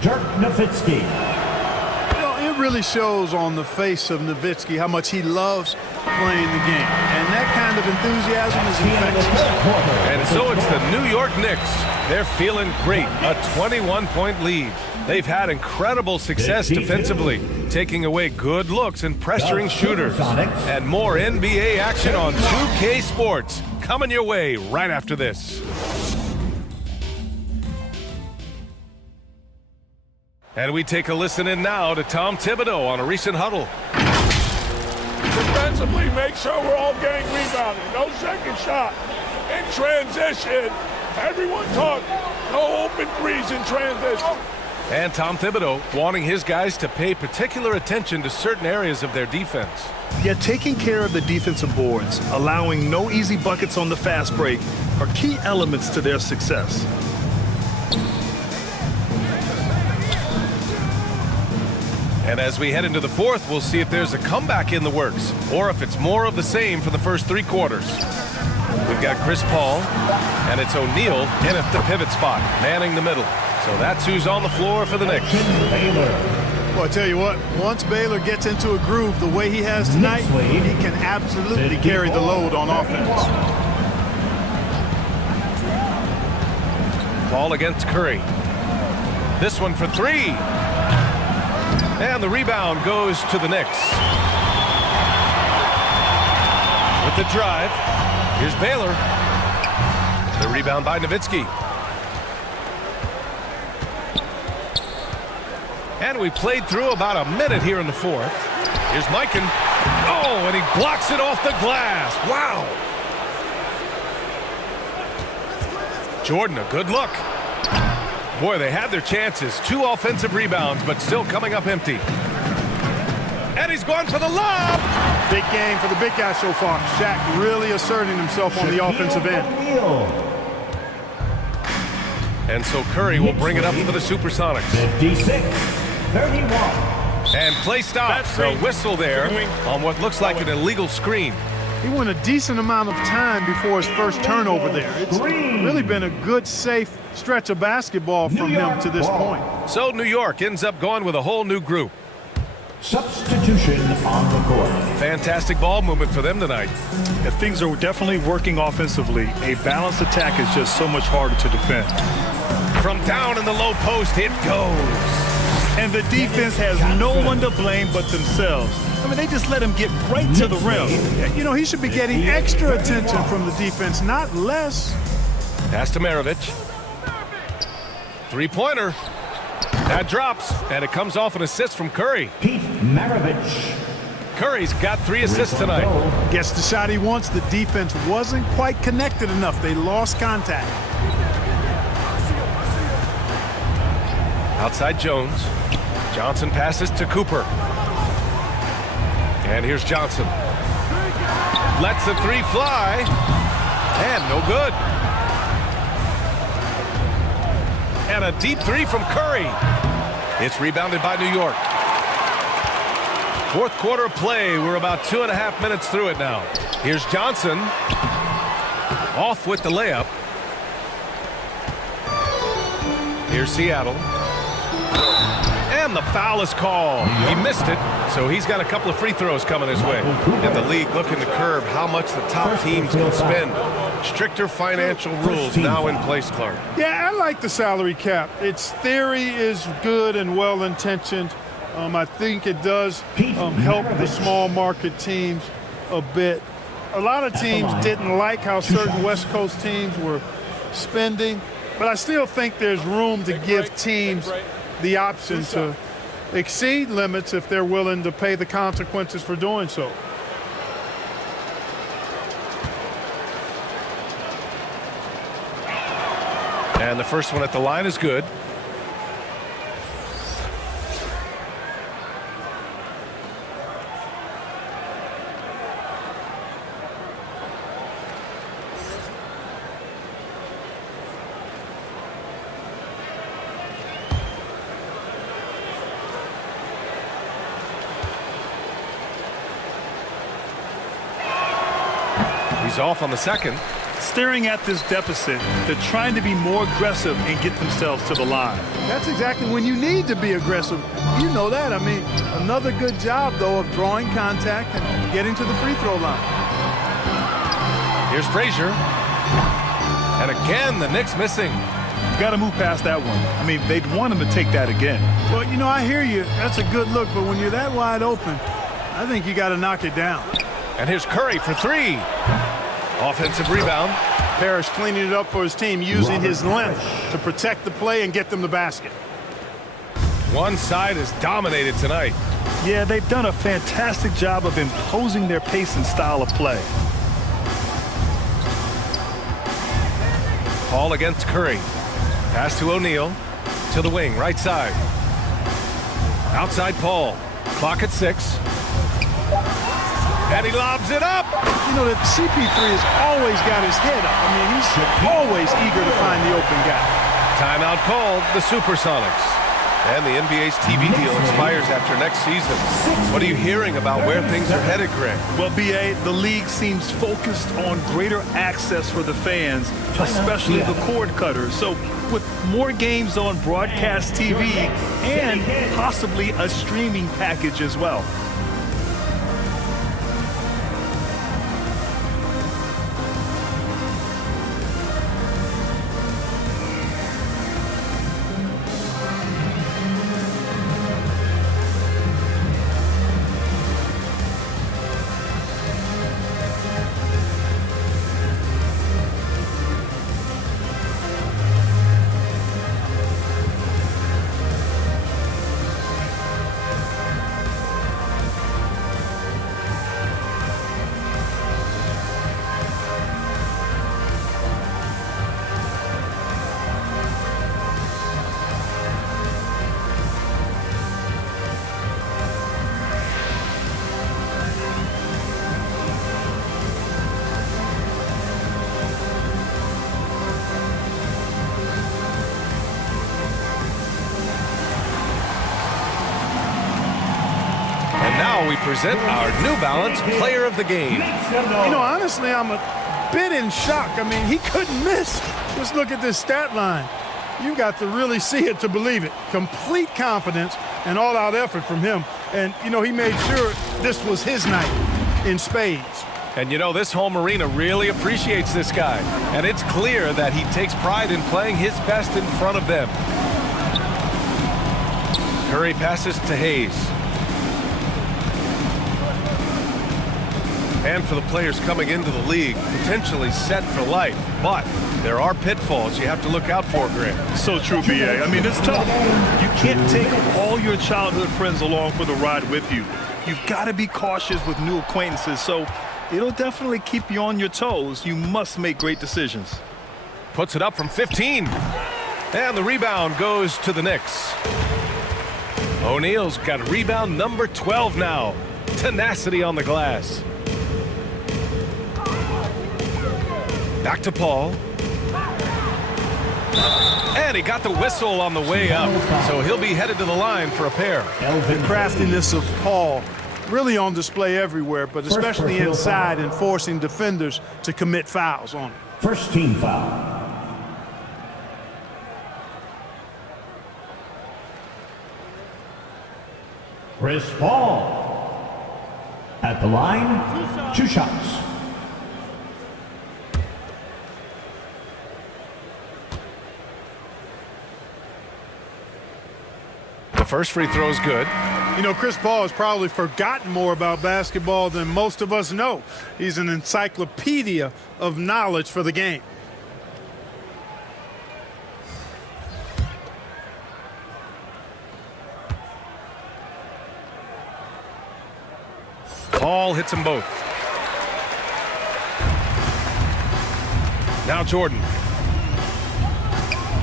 Dirk Nowitzki. You know, it really shows on the face of Nowitzki how much he loves playing the game. And that kind of enthusiasm is infectious. And so it's the New York Knicks. They're feeling great. A 21-point lead. They've had incredible success defensively, taking away good looks and pressuring shooters. And more NBA action on 2K Sports coming your way right after this. And we take a listen in now to Tom Thibodeau on a recent huddle. Defensively, make sure we're all getting rebounded. No second shot. In transition, everyone talk. No open threes in transition. And Tom Thibodeau wanting his guys to pay particular attention to certain areas of their defense. Yet taking care of the defensive boards, allowing no easy buckets on the fast break, are key elements to their success. And as we head into the fourth, we'll see if there's a comeback in the works or if it's more of the same for the first 3 quarters. We've got Chris Paul, and it's O'Neal in at the pivot spot, manning the middle. So that's who's on the floor for the Knicks. Well, I tell you what, once Baylor gets into a groove the way he has tonight, he can absolutely carry the load on offense. Paul against Curry. This one for 3. And the rebound goes to the Knicks. With the drive, here's Baylor. The rebound by Nowitzki. And we played through about a minute here in the fourth. Here's Mikan. Oh, and he blocks it off the glass. Wow. Jordan, a good look. Boy, they had their chances. 2 offensive rebounds, but still coming up empty. And he's going for the lob. Big game for the big guy so far. Shaq really asserting himself on the offensive end. And so Curry will bring it up for the Supersonics. 56-31. And play stops. A whistle there on what looks like an illegal screen. He went a decent amount of time before his first turnover there. It's really been a good, safe stretch of basketball from him to this point. So New York ends up going with a whole new group. Substitution on the court. Fantastic ball movement for them tonight. If things are definitely working offensively, a balanced attack is just so much harder to defend. From down in the low post, it goes. And the defense has no one to blame but themselves. I mean, they just let him get right to the rim. You know, he should be getting extra attention from the defense, not less. Pass to Maravich. Three-pointer. That drops, and it comes off an assist from Curry. Maravich. Curry's got 3 assists tonight. Gets the shot he wants. The defense wasn't quite connected enough. They lost contact. Outside Jones. Johnson passes to Cooper. And here's Johnson. Lets the 3 fly. And no good. And a deep 3 from Curry. It's rebounded by New York. 4th quarter of play. We're about 2.5 minutes through it now. Here's Johnson. Off with the layup. Here's Seattle. And the foul is called. He missed it, so he's got a couple of free throws coming his way. And the league looking to curb how much the top teams can spend. Stricter financial rules now in place, Clark. Yeah, I like the salary cap. Its theory is good and well-intentioned. I think it does help the small market teams a bit. A lot of teams didn't like how certain West Coast teams were spending, but I still think there's room to give teams the option to exceed limits if they're willing to pay the consequences for doing so. And the first one at the line is good. He's off on the second. Staring at this deficit, they're trying to be more aggressive and get themselves to the line. That's exactly when you need to be aggressive. You know that. I mean, another good job, though, of drawing contact and getting to the free throw line. Here's Frazier. And again, the Knicks missing. You got to move past that one. I mean, they'd want him to take that again. Well, you know, I hear you. That's a good look, but when you're that wide open, I think you got to knock it down. And here's Curry for 3. Offensive rebound. Parrish cleaning it up for his team, using his length to protect the play and get them the basket. One side is dominated tonight. Yeah, they've done a fantastic job of imposing their pace and style of play. Paul against Curry. Pass to O'Neal. To the wing, right side. Outside Paul. Clock at 6. And he lobs it up. You know that CP3 has always got his head up. I mean, he's always eager to find the open guy. Timeout called, the Supersonics. And the NBA's TV deal expires after next season. What are you hearing about where things are headed, Greg? Well, BA, the league seems focused on greater access for the fans, especially the cord cutters. So with more games on broadcast TV and possibly a streaming package as well. we present our New Balance Player of the Game. You know, honestly, I'm a bit in shock. I mean, he couldn't miss. Just look at this stat line. You got to really see it to believe it. Complete confidence and all-out effort from him. And, you know, he made sure this was his night in spades. And you know, this home arena really appreciates this guy. And it's clear that he takes pride in playing his best in front of them. Curry passes to Hayes. And for the players coming into the league, potentially set for life. But there are pitfalls you have to look out for, Grant. So true, B.A. I mean, it's tough. You can't take all your childhood friends along for the ride with you. You've got to be cautious with new acquaintances, so it'll definitely keep you on your toes. You must make great decisions. Puts it up from 15. And the rebound goes to the Knicks. O'Neal's got rebound number 12 now. Tenacity on the glass. Back to Paul. And he got the whistle on the way up. So he'll be headed to the line for a pair. The craftiness of Paul really on display everywhere, but especially inside and forcing defenders to commit fouls on him. First team foul. Chris Paul. At the line, 2 shots. The first free throw is good. You know, Chris Paul has probably forgotten more about basketball than most of us know. He's an encyclopedia of knowledge for the game. Paul hits them both. Now Jordan.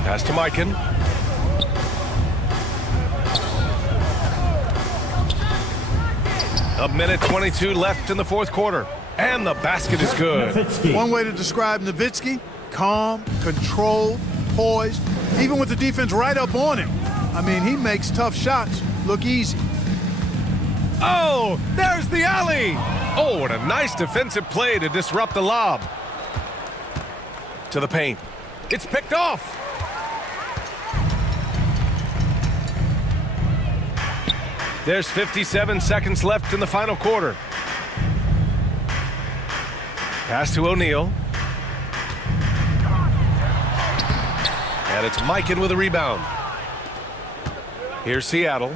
Pass to Mikan. A minute 22 left in the fourth quarter. And the basket is good. One way to describe Nowitzki: calm, controlled, poised, even with the defense right up on him. I mean, he makes tough shots look easy. Oh, there's the alley. Oh, what a nice defensive play to disrupt the lob. To the paint. It's picked off. There's 57 seconds left in the final quarter. Pass to O'Neal. And it's Mikan with a rebound. Here's Seattle.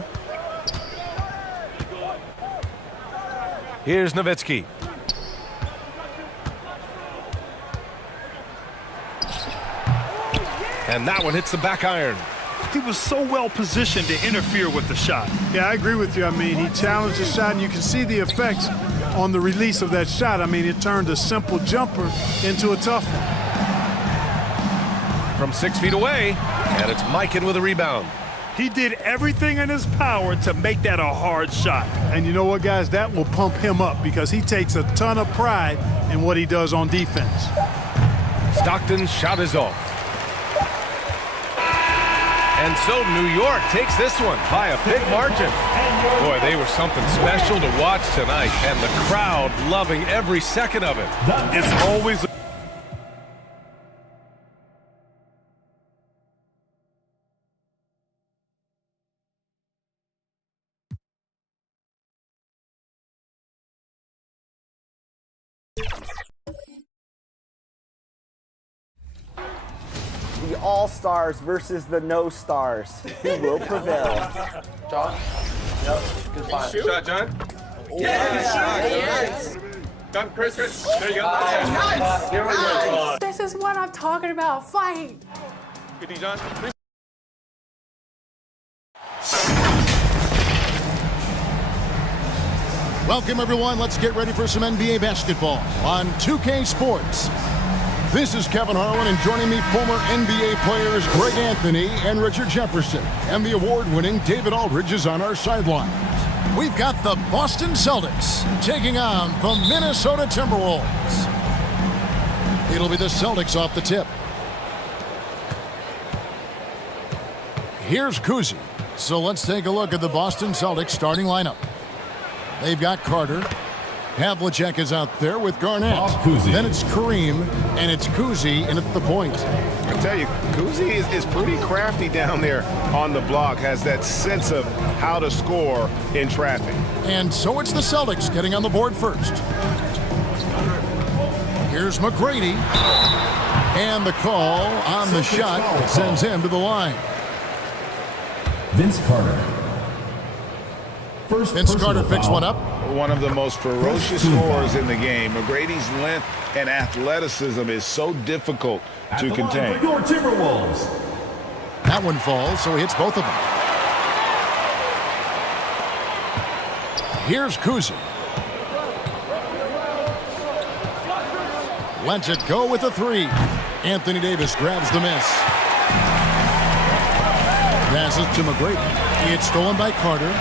Here's Nowitzki. And that one hits the back iron. He was so well positioned to interfere with the shot. Yeah, I agree with you. I mean, he challenged the shot, and you can see the effects on the release of that shot. I mean, it turned a simple jumper into a tough one. From 6 feet away, and it's Mikan with a rebound. He did everything in his power to make that a hard shot. And you know what, guys? That will pump him up because he takes a ton of pride in what he does on defense. Stockton's shot is off. And so New York takes this one by a big margin. Boy, they were something special to watch tonight, and the crowd loving every second of it. It's always the all-stars versus the no-stars. Who will prevail? John? Yep. Good find. Shot, John? Yes! John, Chris. There you go. Nice. Here we go. This is what I'm talking about. Fight. Good D, John. Welcome, everyone. Let's get ready for some NBA basketball on 2K Sports. This is Kevin Harlan, and joining me, former NBA players Greg Anthony and Richard Jefferson. And the award-winning David Aldridge is on our sidelines. We've got the Boston Celtics taking on the Minnesota Timberwolves. It'll be the Celtics off the tip. Here's Kuzi. So let's take a look at the Boston Celtics starting lineup. They've got Carter. Havlicek is out there with Garnett. Kuzi. Then it's Kareem, and it's Kuzi in at the point. I tell you, Kuzi is pretty crafty down there on the block, has that sense of how to score in traffic. And so it's the Celtics getting on the board first. Here's McGrady. And the call on the shot sends him to the line. Vince Carter. Vince Carter picks one up. One of the most ferocious scorers in the game. McGrady's length and athleticism is so difficult to contain. Your Timberwolves. That one falls, so he hits both of them. Here's Kuzi. Lets it go with a three. Anthony Davis grabs the miss. Passes to McGrady. It's stolen by Carter.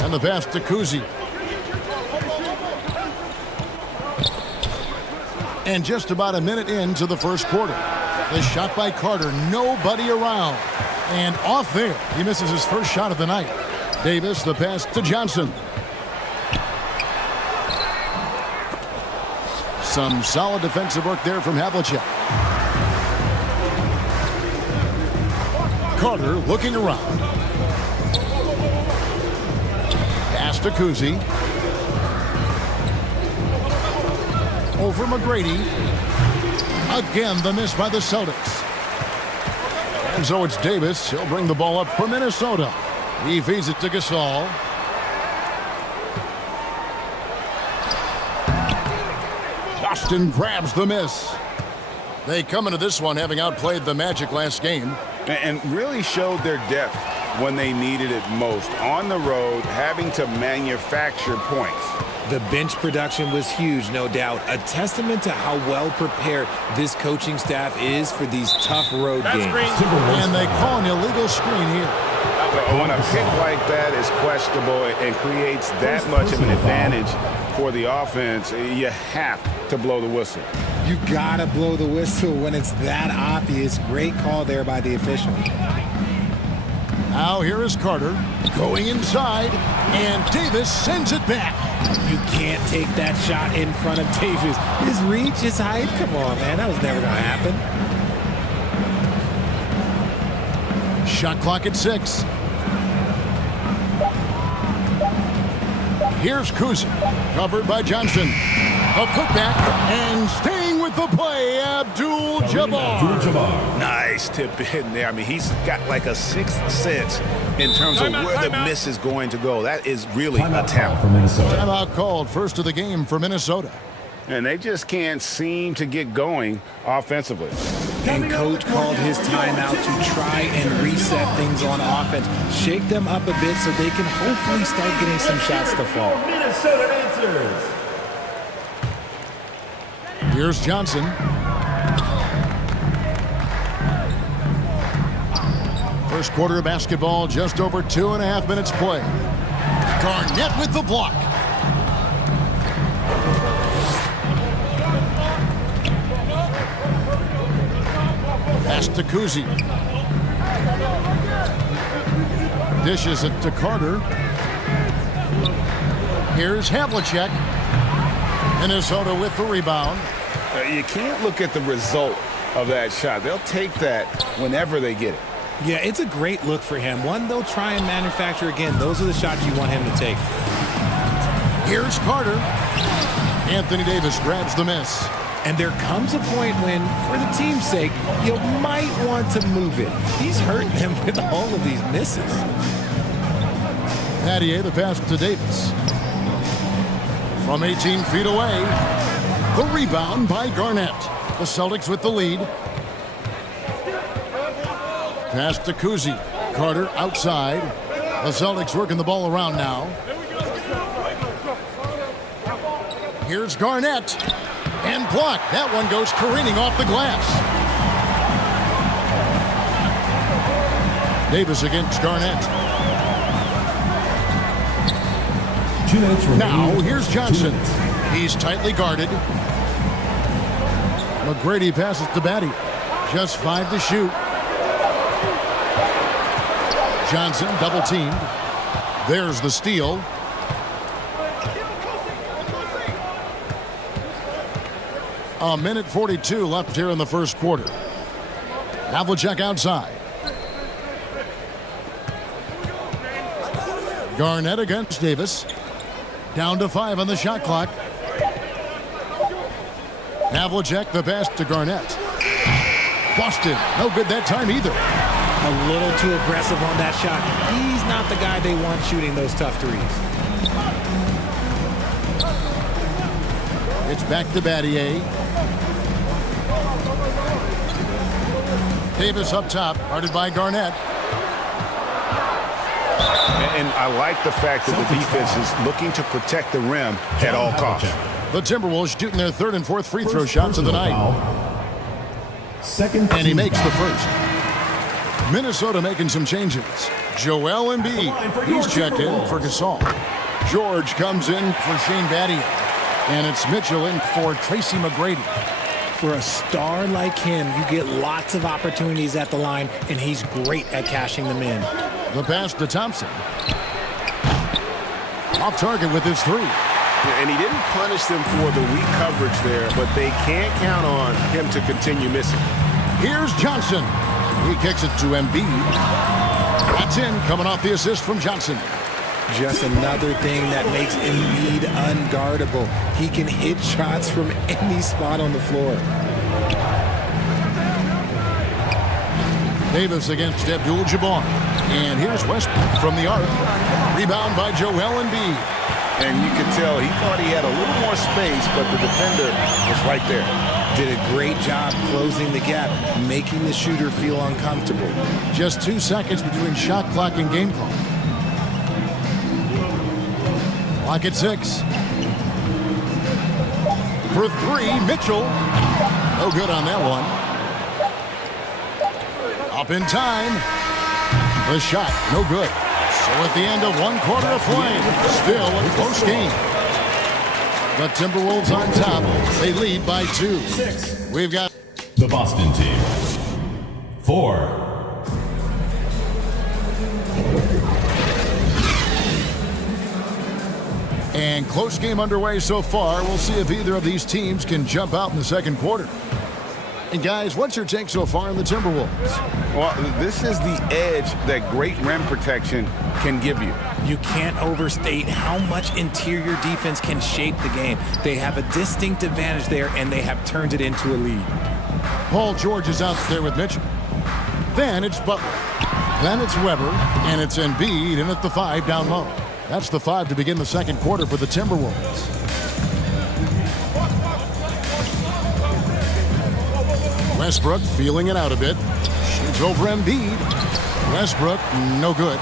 And the pass to Kuzi. And just about a minute into the first quarter. The shot by Carter, nobody around. And off there, he misses his first shot of the night. Davis, the pass to Johnson. Some solid defensive work there from Havlicek. Carter looking around. Pass to Kuzi. Over McGrady. Again, the miss by the Celtics. And so it's Davis. He'll bring the ball up for Minnesota. He feeds it to Gasol. Boston grabs the miss. They come into this one having outplayed the Magic last game. And really showed their depth when they needed it most. On the road, having to manufacture points. The bench production was huge, no doubt. A testament to how well prepared this coaching staff is for these tough road games. And they call an illegal screen here. When a pick like that is questionable and creates that much of an advantage for the offense, you have to blow the whistle. You gotta blow the whistle when it's that obvious. Great call there by the official. Now here is Carter going inside, and Davis sends it back. You can't take that shot in front of Davis. His reach, his height, come on, man. That was never gonna happen. Shot clock at 6. Here's Kuzi, covered by Johnson. A putback, and staying with the play, Abdul-Jabbar. Nice tip in there. I mean, he's got like a sixth sense in terms of where the miss is going to go. That is really a talent. Timeout called, first of the game for Minnesota. And they just can't seem to get going offensively. And coach called his timeout to try and reset things on offense. Shake them up a bit so they can hopefully start getting some shots to fall. Minnesota answers. Here's Johnson. First quarter of basketball, just over 2.5 minutes play. Garnett with the block. Pass to Kuzi. Dishes it to Carter. Here's Havlicek. Minnesota with the rebound. You can't look at the result of that shot. They'll take that whenever they get it. Yeah, it's a great look for him. One they'll try and manufacture again. Those are the shots you want him to take. Here's Carter. Anthony Davis grabs the miss. And there comes a point when, for the team's sake, you might want to move it. He's hurting them with all of these misses. Pattier, the pass to Davis. From 18 feet away, the rebound by Garnett. The Celtics with the lead. Pass to Kuzi. Carter outside. The Celtics working the ball around now. Here's Garnett. And blocked. That one goes careening off the glass. Davis against Garnett. Now here's Johnson. He's tightly guarded. McGrady passes to Batty. Just 5 to shoot. Johnson double teamed. There's the steal. A minute 42 left here in the first quarter. Havlicek outside. Garnett against Davis. Down to 5 on the shot clock. Havlicek the pass to Garnett. Boston, no good that time either. A little too aggressive on that shot. He's not the guy they want shooting those tough threes. It's back to Battier. Davis up top, guarded by Garnett. And I like the fact that the defense is looking to protect the rim at all costs. The Timberwolves shooting their third and fourth free throw shots of the night. And he makes the first. Minnesota making some changes. Joel Embiid, he's checked in for Gasol. George comes in for Shane Battier. And it's Mitchell in for Tracy McGrady. For a star like him, you get lots of opportunities at the line, and he's great at cashing them in. The pass to Thompson. Off target with his three. And he didn't punish them for the weak coverage there, but they can't count on him to continue missing. Here's Johnson. He kicks it to Embiid. That's in, coming off the assist from Johnson. Just another thing that makes Embiid unguardable. He can hit shots from any spot on the floor. Davis against Abdul-Jabbar. And here's Westbrook from the arc. Rebound by Joel Embiid. And you could tell he thought he had a little more space, but the defender was right there. Did a great job closing the gap, making the shooter feel uncomfortable. Just 2 seconds between shot clock and game clock. Clock at 6. For 3, Mitchell. No good on that one. Up in time. The shot, no good. So at the end of 1 quarter of play, still a close game. The Timberwolves on top. They lead by 2. We've got the Boston team. 4. And close game underway so far. We'll see if either of these teams can jump out in the second quarter. And guys, what's your take so far on the Timberwolves? Well, this is the edge that great rim protection can give you. You can't overstate how much interior defense can shape the game. They have a distinct advantage there, and they have turned it into a lead. Paul George is out there with Mitchell. Then it's Butler. Then it's Weber, and it's Embiid in at the 5 down low. That's the 5 to begin the second quarter for the Timberwolves. Westbrook feeling it out a bit. Shoots over Embiid. Westbrook, no good.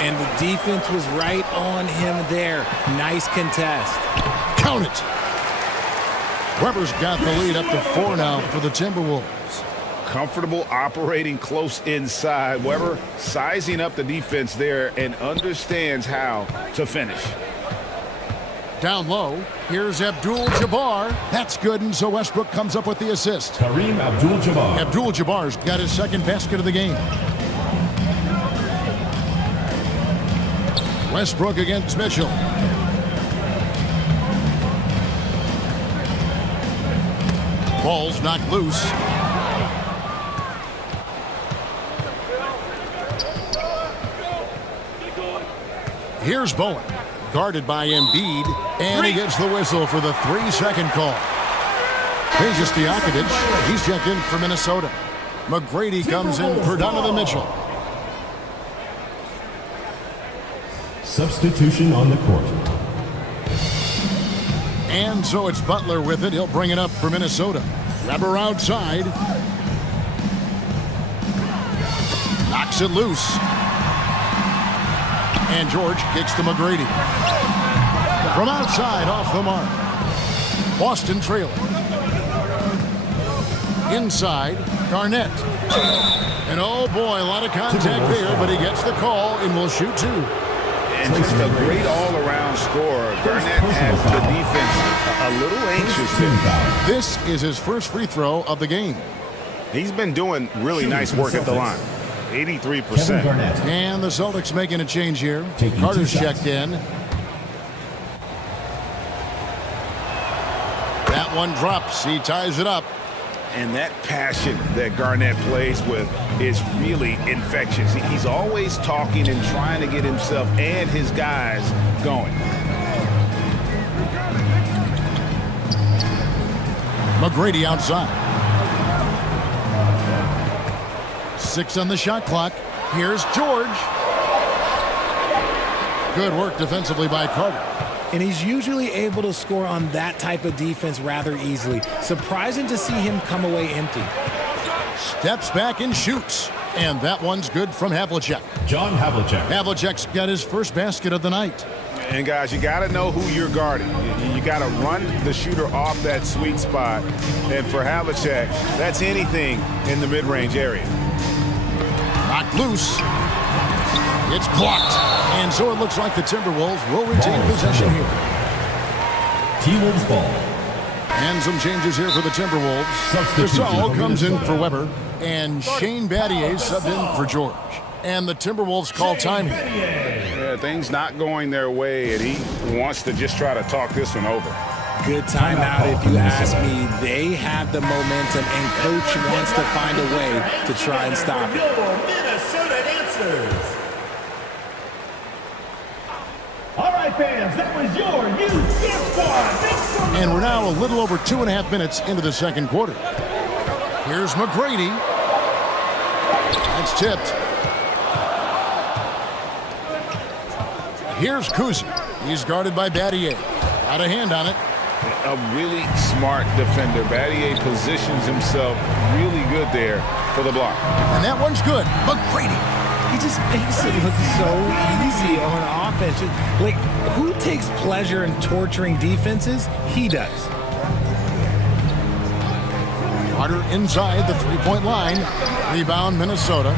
And the defense was right on him there. Nice contest. Count it. Weber's got the lead up to 4 now for the Timberwolves. Comfortable operating close inside. Weber sizing up the defense there and understands how to finish. Down low, here's Abdul-Jabbar. That's good, and so Westbrook comes up with the assist. Kareem Abdul-Jabbar. Abdul-Jabbar's got his second basket of the game. Westbrook against Mitchell. Ball's knocked loose. Here's Bowen. Guarded by Embiid, and he gets the whistle for the 3-second call. Peja Stojakovic, he's checked in for Minnesota. McGrady comes in for Donovan Mitchell. Substitution on the court. And so it's Butler with it. He'll bring it up for Minnesota. Weber outside. Knocks it loose. And George kicks to McGrady. From outside, off the mark. Boston trailing. Inside, Garnett. And oh boy, a lot of contact there, but he gets the call and will shoot 2. And just a great all-around scorer. Garnett has the defense a little anxious there. This is his first free throw of the game. He's been doing really nice work at the line. 83%. And the Celtics making a change here. Taking Carter's 2 shots. checked in. That one drops. He ties it up. And that passion that Garnett plays with is really infectious. He's always talking and trying to get himself and his guys going. McGrady outside. 6 on the shot clock. Here's George. Good work defensively by Carter. And he's usually able to score on that type of defense rather easily. Surprising to see him come away empty. Steps back and shoots. And that one's good from Havlicek. John Havlicek. Havlicek's got his first basket of the night. And guys, you got to know who you're guarding. You got to run the shooter off that sweet spot. And for Havlicek, that's anything in the mid-range area. Knocked loose. It's blocked. And so it looks like the Timberwolves will retain possession here. T-Wolves ball. And some changes here for the Timberwolves. Substitution Gasol for comes in Minnesota. for Weber. And Shane Battier subbed in for George. And the Timberwolves call time here. Yeah, things not going their way, and he wants to just try to talk this one over. Good timeout if you ask me. They have the momentum, and coach wants to find a way to try and stop it. Minnesota answers. All right, fans, that was your new gift squad. And we're now a little over 2.5 minutes into the second quarter. Here's McGrady. That's tipped. Here's Kuzi. He's guarded by Battier. Got a hand on it. A really smart defender. Battier positions himself really good there for the block. And that one's good. McGrady. He just makes it look so easy on offense. Like, who takes pleasure in torturing defenses? He does. Carter inside the three-point line. Rebound, Minnesota.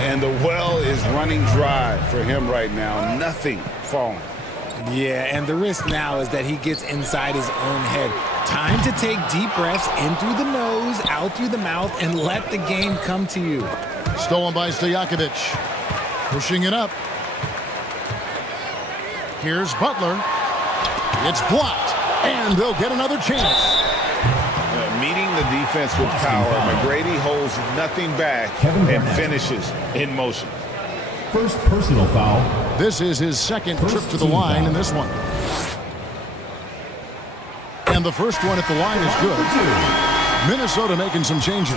And the well is running dry for him right now. Nothing falling. Yeah, and the risk now is that he gets inside his own head. Time to take deep breaths in through the nose, out through the mouth, and let the game come to you. Stolen by Stojakovic. Pushing it up. Here's Butler. It's blocked. And they'll get another chance. Meeting the defense with power, McGrady holds nothing back and finishes in motion. First personal foul. This is his second trip to the line in this one. And the first one at the line is good. Minnesota making some changes.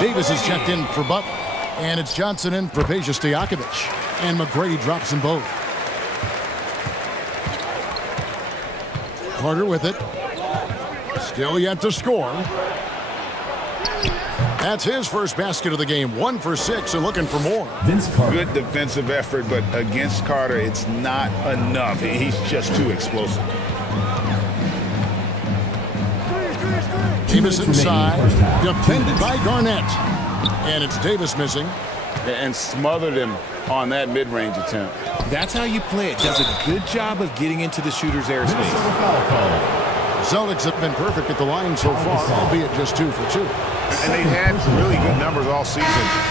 Davis is checked in for Butler. And it's Johnson in for Peja Stojakovic. And McGrady drops them both. Carter with it. Still yet to score. That's his first basket of the game. 1 for 6 and looking for more. Good defensive effort, but against Carter, it's not enough. He's just too explosive. Davis inside. Defended by Garnett. And it's Davis missing. And smothered him on that mid-range attempt. That's how you play it. Does a good job of getting into the shooter's airspace. Celtics have been perfect at the line so far, albeit just 2 for 2. And they've had really good numbers all season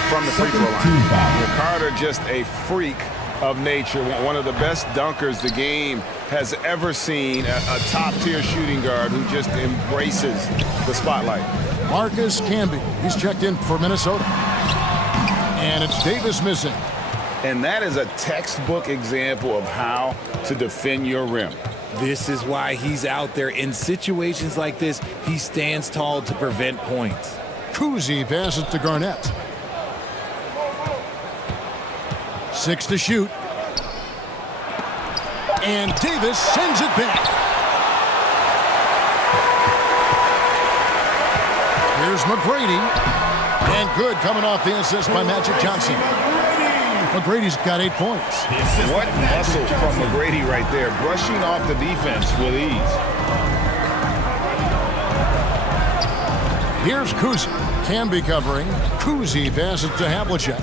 from the free throw line. Carter, just a freak of nature, one of the best dunkers the game has ever seen, a top-tier shooting guard who just embraces the spotlight. Marcus Camby, he's checked in for Minnesota. And it's Davis missing. And that is a textbook example of how to defend your rim. This is why he's out there. In situations like this, he stands tall to prevent points. Kuzi passes to Garnett. 6 to shoot. And Davis sends it back. Here's McGrady. And good coming off the assist by Magic Johnson. McGrady's got 8 points. What muscle from McGrady right there, brushing off the defense with ease. Here's Kuzi. Camby covering. Kuzi passes to Havlicek.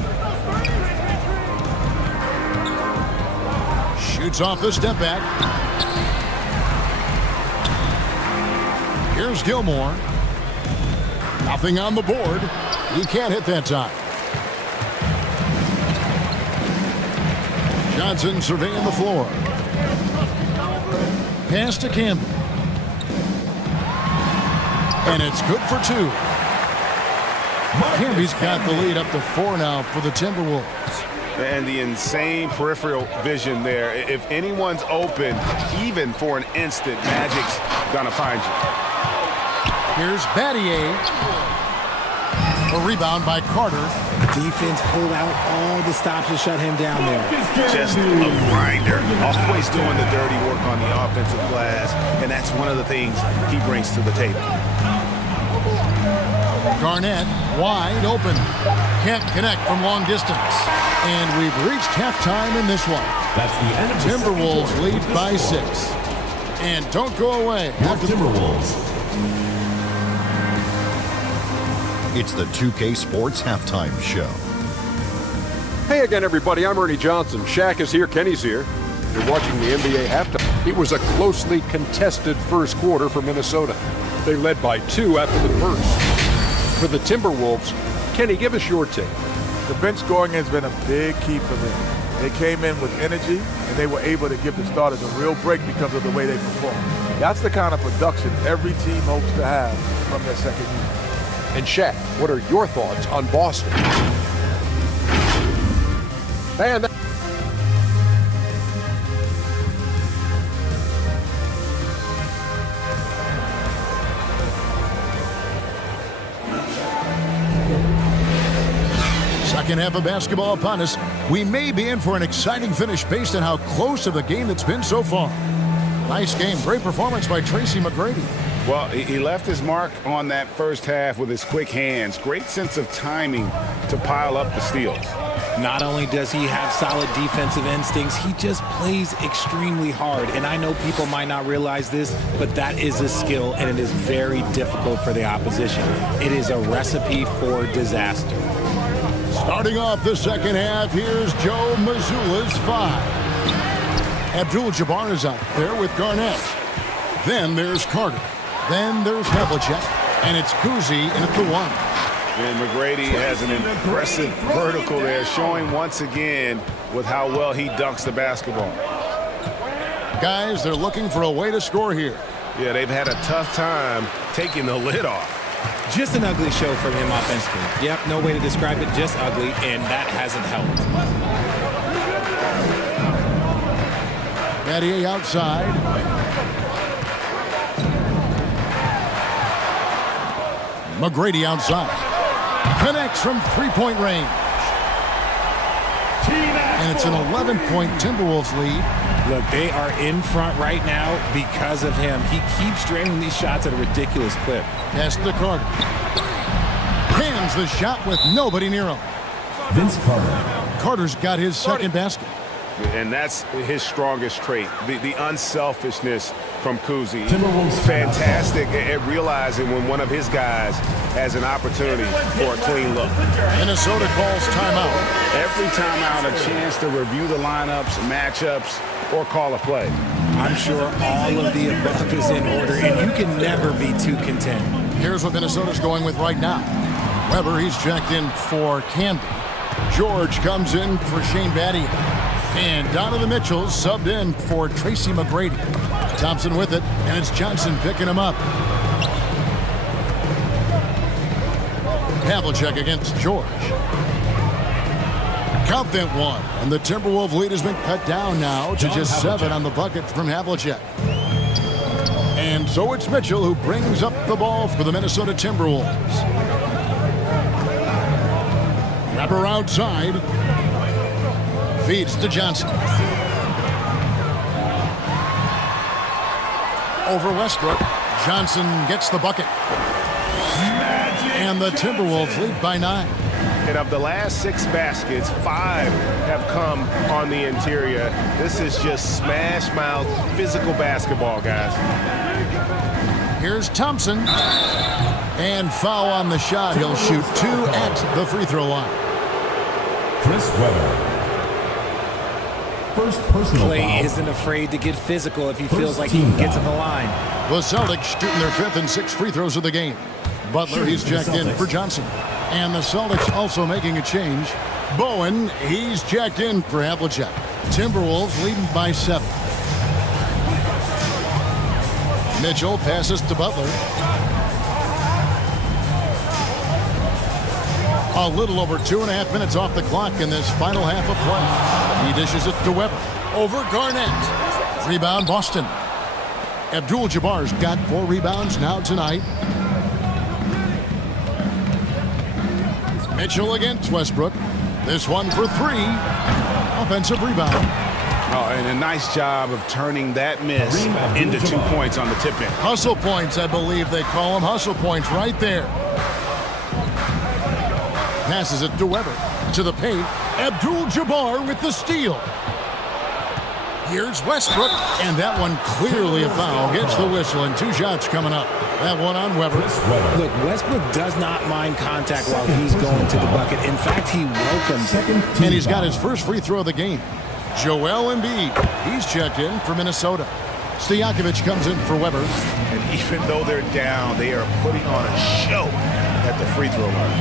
Shoots off the step back. Here's Gilmore. Nothing on the board. He can't hit that time. Johnson surveying the floor. Pass to Campbell. And it's good for 2. Camby's got the lead up to 4 now for the Timberwolves. And the insane peripheral vision there. If anyone's open, even for an instant, Magic's gonna find you. Here's Battier. A rebound by Carter. Defense pulled out all the stops to shut him down there. Just a grinder. Always doing the dirty work on the offensive glass. And that's one of the things he brings to the table. Garnett wide open. Can't connect from long distance. And we've reached halftime in this one. That's the end of the Timberwolves lead by 6. And don't go away. After Timberwolves. It's the 2K Sports Halftime Show. Hey again, everybody. I'm Ernie Johnson. Shaq is here. Kenny's here. You're watching the NBA halftime. It was a closely contested first quarter for Minnesota. They led by 2 after the first. For the Timberwolves, Kenny, give us your take. The bench scoring has been a big key for them. They came in with energy, and they were able to give the starters a real break because of the way they performed. That's the kind of production every team hopes to have from their second unit. And Shaq, what are your thoughts on Boston? And second half of basketball upon us. We may be in for an exciting finish based on how close of a game it's been so far. Nice game. Great performance by Tracy McGrady. Well, he left his mark on that first half with his quick hands. Great sense of timing to pile up the steals. Not only does he have solid defensive instincts, he just plays extremely hard. And I know people might not realize this, but that is a skill, and it is very difficult for the opposition. It is a recipe for disaster. Starting off the second half, here's Joe Mazzulla's 5. Abdul-Jabbar is out there with Garnett. Then there's Carter. Then there's Havlicek. And it's Kuzi in at the 1. And McGrady has an impressive vertical there, showing once again with how well he dunks the basketball. Guys, they're looking for a way to score here. Yeah, they've had a tough time taking the lid off. Just an ugly show from him offensively. Yep, no way to describe it, just ugly, and that hasn't helped. Battier outside. McGrady outside. Connects from three-point range. And it's an 11-point Timberwolves lead. Look, they are in front right now because of him. He keeps draining these shots at a ridiculous clip. Pass to Carter. Hands the shot with nobody near him. Vince Carter. Carter's got his second basket. And that's his strongest trait, the unselfishness from Kuzi. Timberwolves fantastic at realizing when one of his guys has an opportunity for a clean look. Minnesota calls timeout. Every timeout, a chance to review the lineups, matchups, or call a play. I'm sure all of the above is in order, and you can never be too content. Here's what Minnesota's going with right now. Weber, he's checked in for Camden. George comes in for Shane Battier. And Donovan Mitchell subbed in for Tracy McGrady. Thompson with it, and it's Johnson picking him up. Havlicek against George. Count that 1, and the Timberwolves lead has been cut down now to just 7 on the bucket from Havlicek. And so it's Mitchell who brings up the ball for the Minnesota Timberwolves. Wrapper outside. Feeds to Johnson. Over Westbrook. Johnson gets the bucket. And the Timberwolves lead by 9. And of the last 6 baskets, 5 have come on the interior. This is just smash mouth physical basketball, guys. Here's Thompson. And foul on the shot. He'll shoot 2 at the free throw line. Chris Webber. First personal Clay foul. isn't afraid to get physical if he feels like he can get to the line. The Celtics shooting their 5th and 6th free throws of the game. Butler, he's checked in for Johnson. And the Celtics also making a change. Bowen, he's checked in for Havlicek. Timberwolves leading by 7. Mitchell passes to Butler. A little over 2.5 minutes off the clock in this final half of play. He dishes it to Weber. Over Garnett. Rebound Boston. Abdul-Jabbar's got 4 rebounds now tonight. Mitchell against Westbrook. This one for 3. Offensive rebound. Oh, and a nice job of turning that miss into 2 points on the tip-in. Hustle points, I believe they call them. Hustle points right there. Passes it to Weber. To the paint. Abdul-Jabbar with the steal. Here's Westbrook, and that one clearly a foul. Gets the whistle, and 2 shots coming up. That one on Weber. Look, Westbrook does not mind contact while he's going to the bucket. In fact, he welcomes it. And he's got his first free throw of the game. Joel Embiid, he's checked in for Minnesota. Stojakovic comes in for Weber. And even though they're down, they are putting on a show at the free throw line.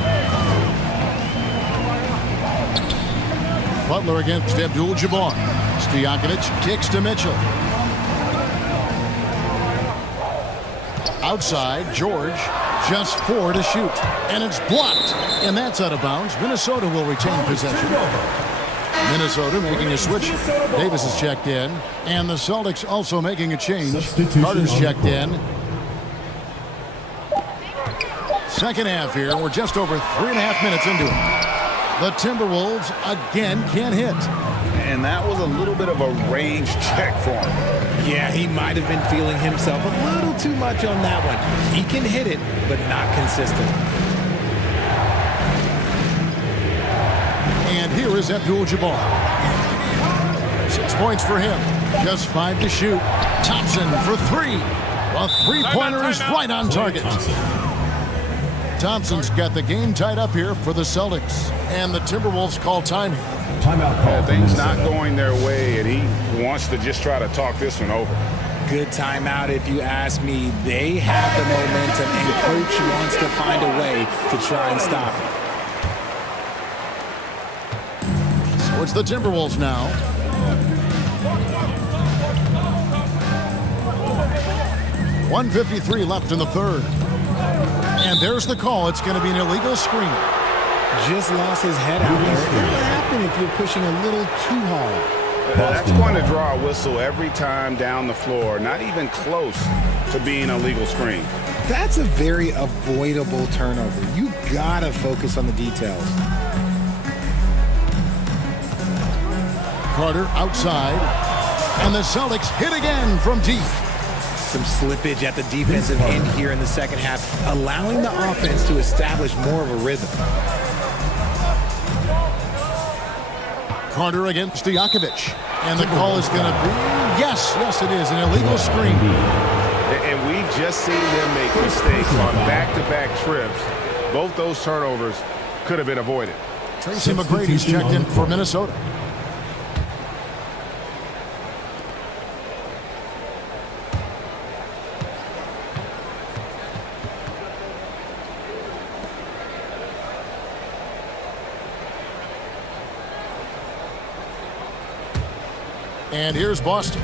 Butler against Abdul-Jabbar. Stojakovic kicks to Mitchell. Outside, George, just 4 to shoot. And it's blocked. And that's out of bounds. Minnesota will retain possession. Minnesota making a switch. Davis is checked in. And the Celtics also making a change. Carter's checked in. Second half here. We're just over 3.5 minutes into it. The Timberwolves again can't hit. And that was a little bit of a range check for him. Yeah, he might have been feeling himself a little too much on that one. He can hit it, but not consistent. And here is Abdul-Jabbar. 6 points for him. Just 5 to shoot. Thompson for 3. A three-pointer is right on target. Thompson's got the game tied up here for the Celtics. And the Timberwolves call timing. Things not going their way, and he wants to just try to talk this one over. Good timeout if you ask me. They have the momentum, and coach wants to find a way to try and stop it. So it's the Timberwolves now. .153 left in the third. And there's the call. It's going to be an illegal screen. Just lost his head out there. What will happen if you're pushing a little too hard? That's going to draw a whistle every time down the floor. Not even close to being a legal screen. That's a very avoidable turnover. You gotta focus on the details. Carter outside. And the Celtics hit again from deep. Some slippage at the defensive end here in the second half, allowing the offense to establish more of a rhythm. Carter against Stojakovic. And the call is going to be, yes, it is, an illegal screen. And we've just seen them make mistakes on back-to-back trips. Both those turnovers could have been avoided. Tracy McGrady's checked in for Minnesota. And here's Boston.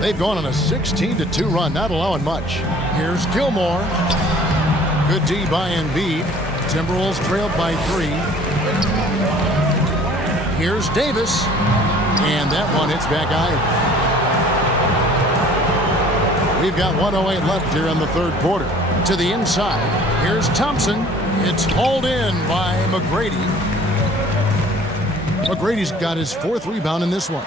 They've gone on a 16-2 run, not allowing much. Here's Gilmore. Good D by Embiid. Timberwolves trailed by 3. Here's Davis. And that one hits back high. We've got 1:08 left here in the third quarter. To the inside. Here's Thompson. It's hauled in by McGrady. McGrady's got his 4th rebound in this one.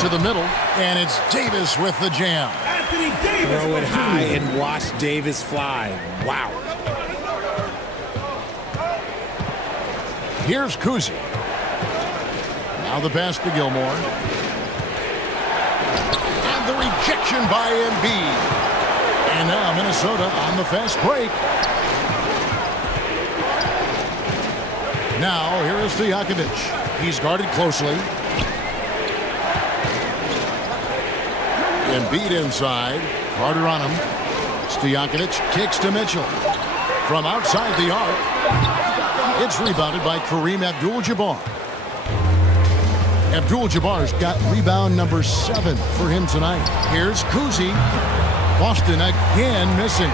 To the middle, and it's Davis with the jam. Throw it high and watch Davis fly. Wow. Here's Kuzi. Now the pass to Gilmore. And the rejection by Embiid. And now Minnesota on the fast break. Now here is Stojakovic. He's guarded closely. Embiid inside. Carter on him. Stojakovic kicks to Mitchell. From outside the arc, it's rebounded by Kareem Abdul-Jabbar. Abdul-Jabbar's got rebound number 7 for him tonight. Here's Kuzi. Boston again missing.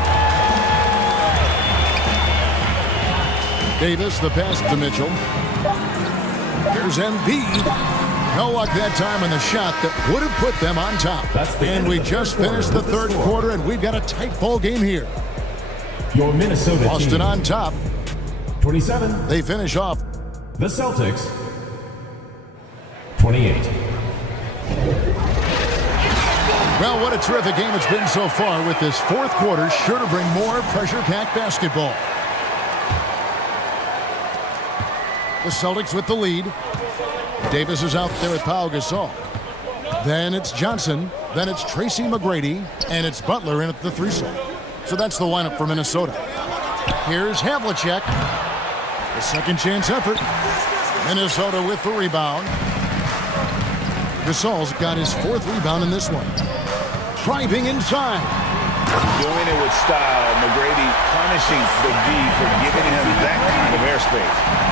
Davis, the pass to Mitchell. Here's Embiid. No luck that time on the shot that would have put them on top. And we just finished the third quarter, and we've got a tight ball game here. Your Minnesota Boston team. on top. 27. They finish off. The Celtics. 28. Well, what a terrific game it's been so far, with this fourth quarter sure to bring more pressure-packed basketball. The Celtics with the lead. Davis is out there with Pau Gasol. Then it's Johnson. Then it's Tracy McGrady. And it's Butler in at the 3 slot. So that's the lineup for Minnesota. Here's Havlicek. The second chance effort. Minnesota with the rebound. Gasol's got his 4th rebound in this one. Driving inside. Doing it with style. McGrady punishing the D for giving him that kind of airspace.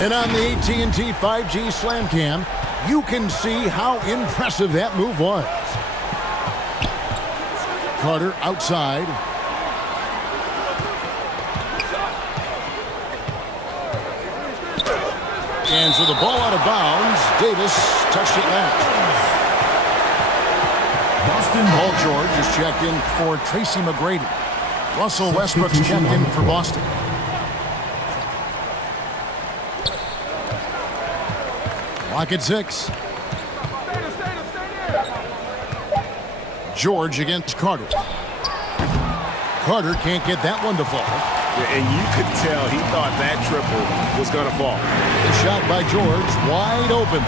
And on the AT&T 5G Slam Cam, you can see how impressive that move was. Carter outside. And so the ball out of bounds. Davis touched it last. Boston. Paul George is checked in for Tracy McGrady. Russell Westbrook's checked in for Boston. Lock at 6. George against Carter. Carter can't get that one to fall. And you could tell he thought that triple was going to fall. The shot by George, wide open.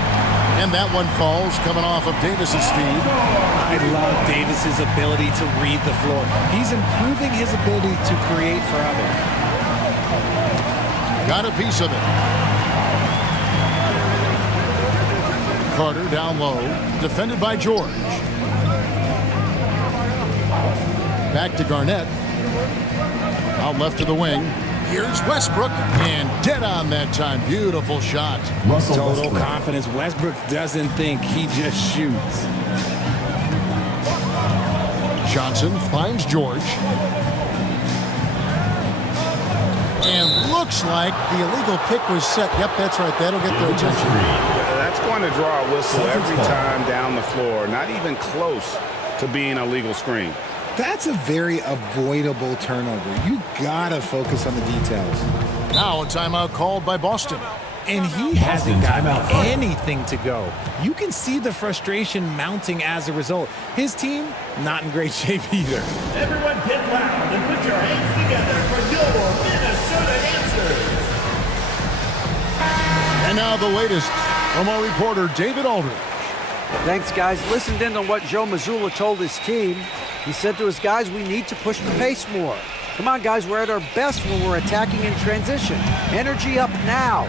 And that one falls, coming off of Davis's feed. I love Davis's ability to read the floor. He's improving his ability to create for others. Got a piece of it. Carter down low, defended by George. Back to Garnett. Out left to the wing. Here's Westbrook, and dead on that time. Beautiful shot. Total confidence. Westbrook doesn't think, he just shoots. Johnson finds George. And looks like the illegal pick was set. Yep, that's right. That'll get their attention. That's going to draw a whistle every time down the floor. Not even close to being a legal screen. That's a very avoidable turnover. You gotta focus on the details. Now a timeout called by Boston. And he hasn't got anything to go. You can see the frustration mounting as a result. His team, not in great shape either. Everyone get loud and put your hands together for your Minnesota answers. And now the latest from our reporter, David Aldridge. Thanks, guys. Listened in on what Joe Mazzulla told his team. He said to his guys, we need to push the pace more. Come on, guys, we're at our best when we're attacking in transition. Energy up now.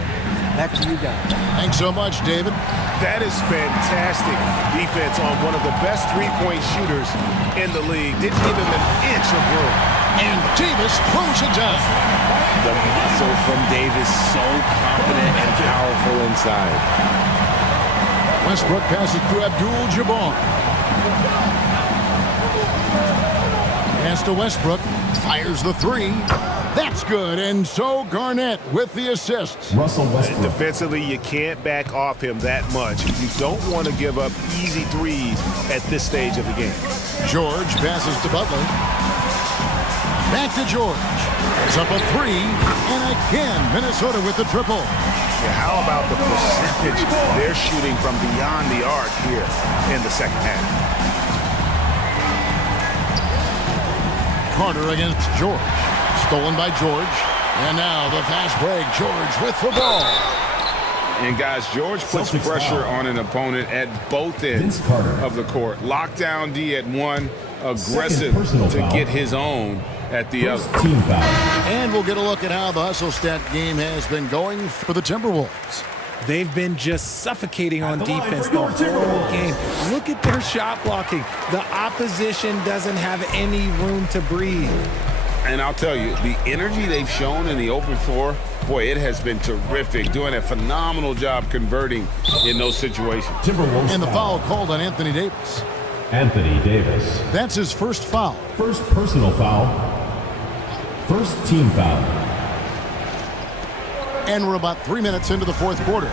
Back to you guys. Thanks so much, David. That is fantastic defense on one of the best three-point shooters in the league. Didn't give him an inch of room. And Davis throws it down. The muscle from Davis, so confident and powerful inside. Westbrook passes to Abdul-Jabbar. Pass to Westbrook. Fires the 3. That's good. And so Garnett with the assist. Russell Westbrook. Defensively, you can't back off him that much. You don't want to give up easy threes at this stage of the game. George passes to Butler. Back to George. It's up a 3. And again, Minnesota with the triple. Yeah, how about the percentage they're shooting from beyond the arc here in the second half? Carter against George. Stolen by George. And now the fast break. George with the ball. And guys, George puts pressure on an opponent at both ends of the court. Lockdown D at 1, aggressive to get his own. at the other. Team foul. And we'll get a look at how the hustle stat game has been going for the Timberwolves. They've been just suffocating on defense the whole game. Look at their shot blocking. The opposition doesn't have any room to breathe. And I'll tell you, the energy they've shown in the open floor, boy, it has been terrific. Doing a phenomenal job converting in those situations. Timberwolves And the foul called on Anthony Davis. Anthony Davis. That's his first foul. First personal foul. First team foul. And we're about 3 minutes into the fourth quarter.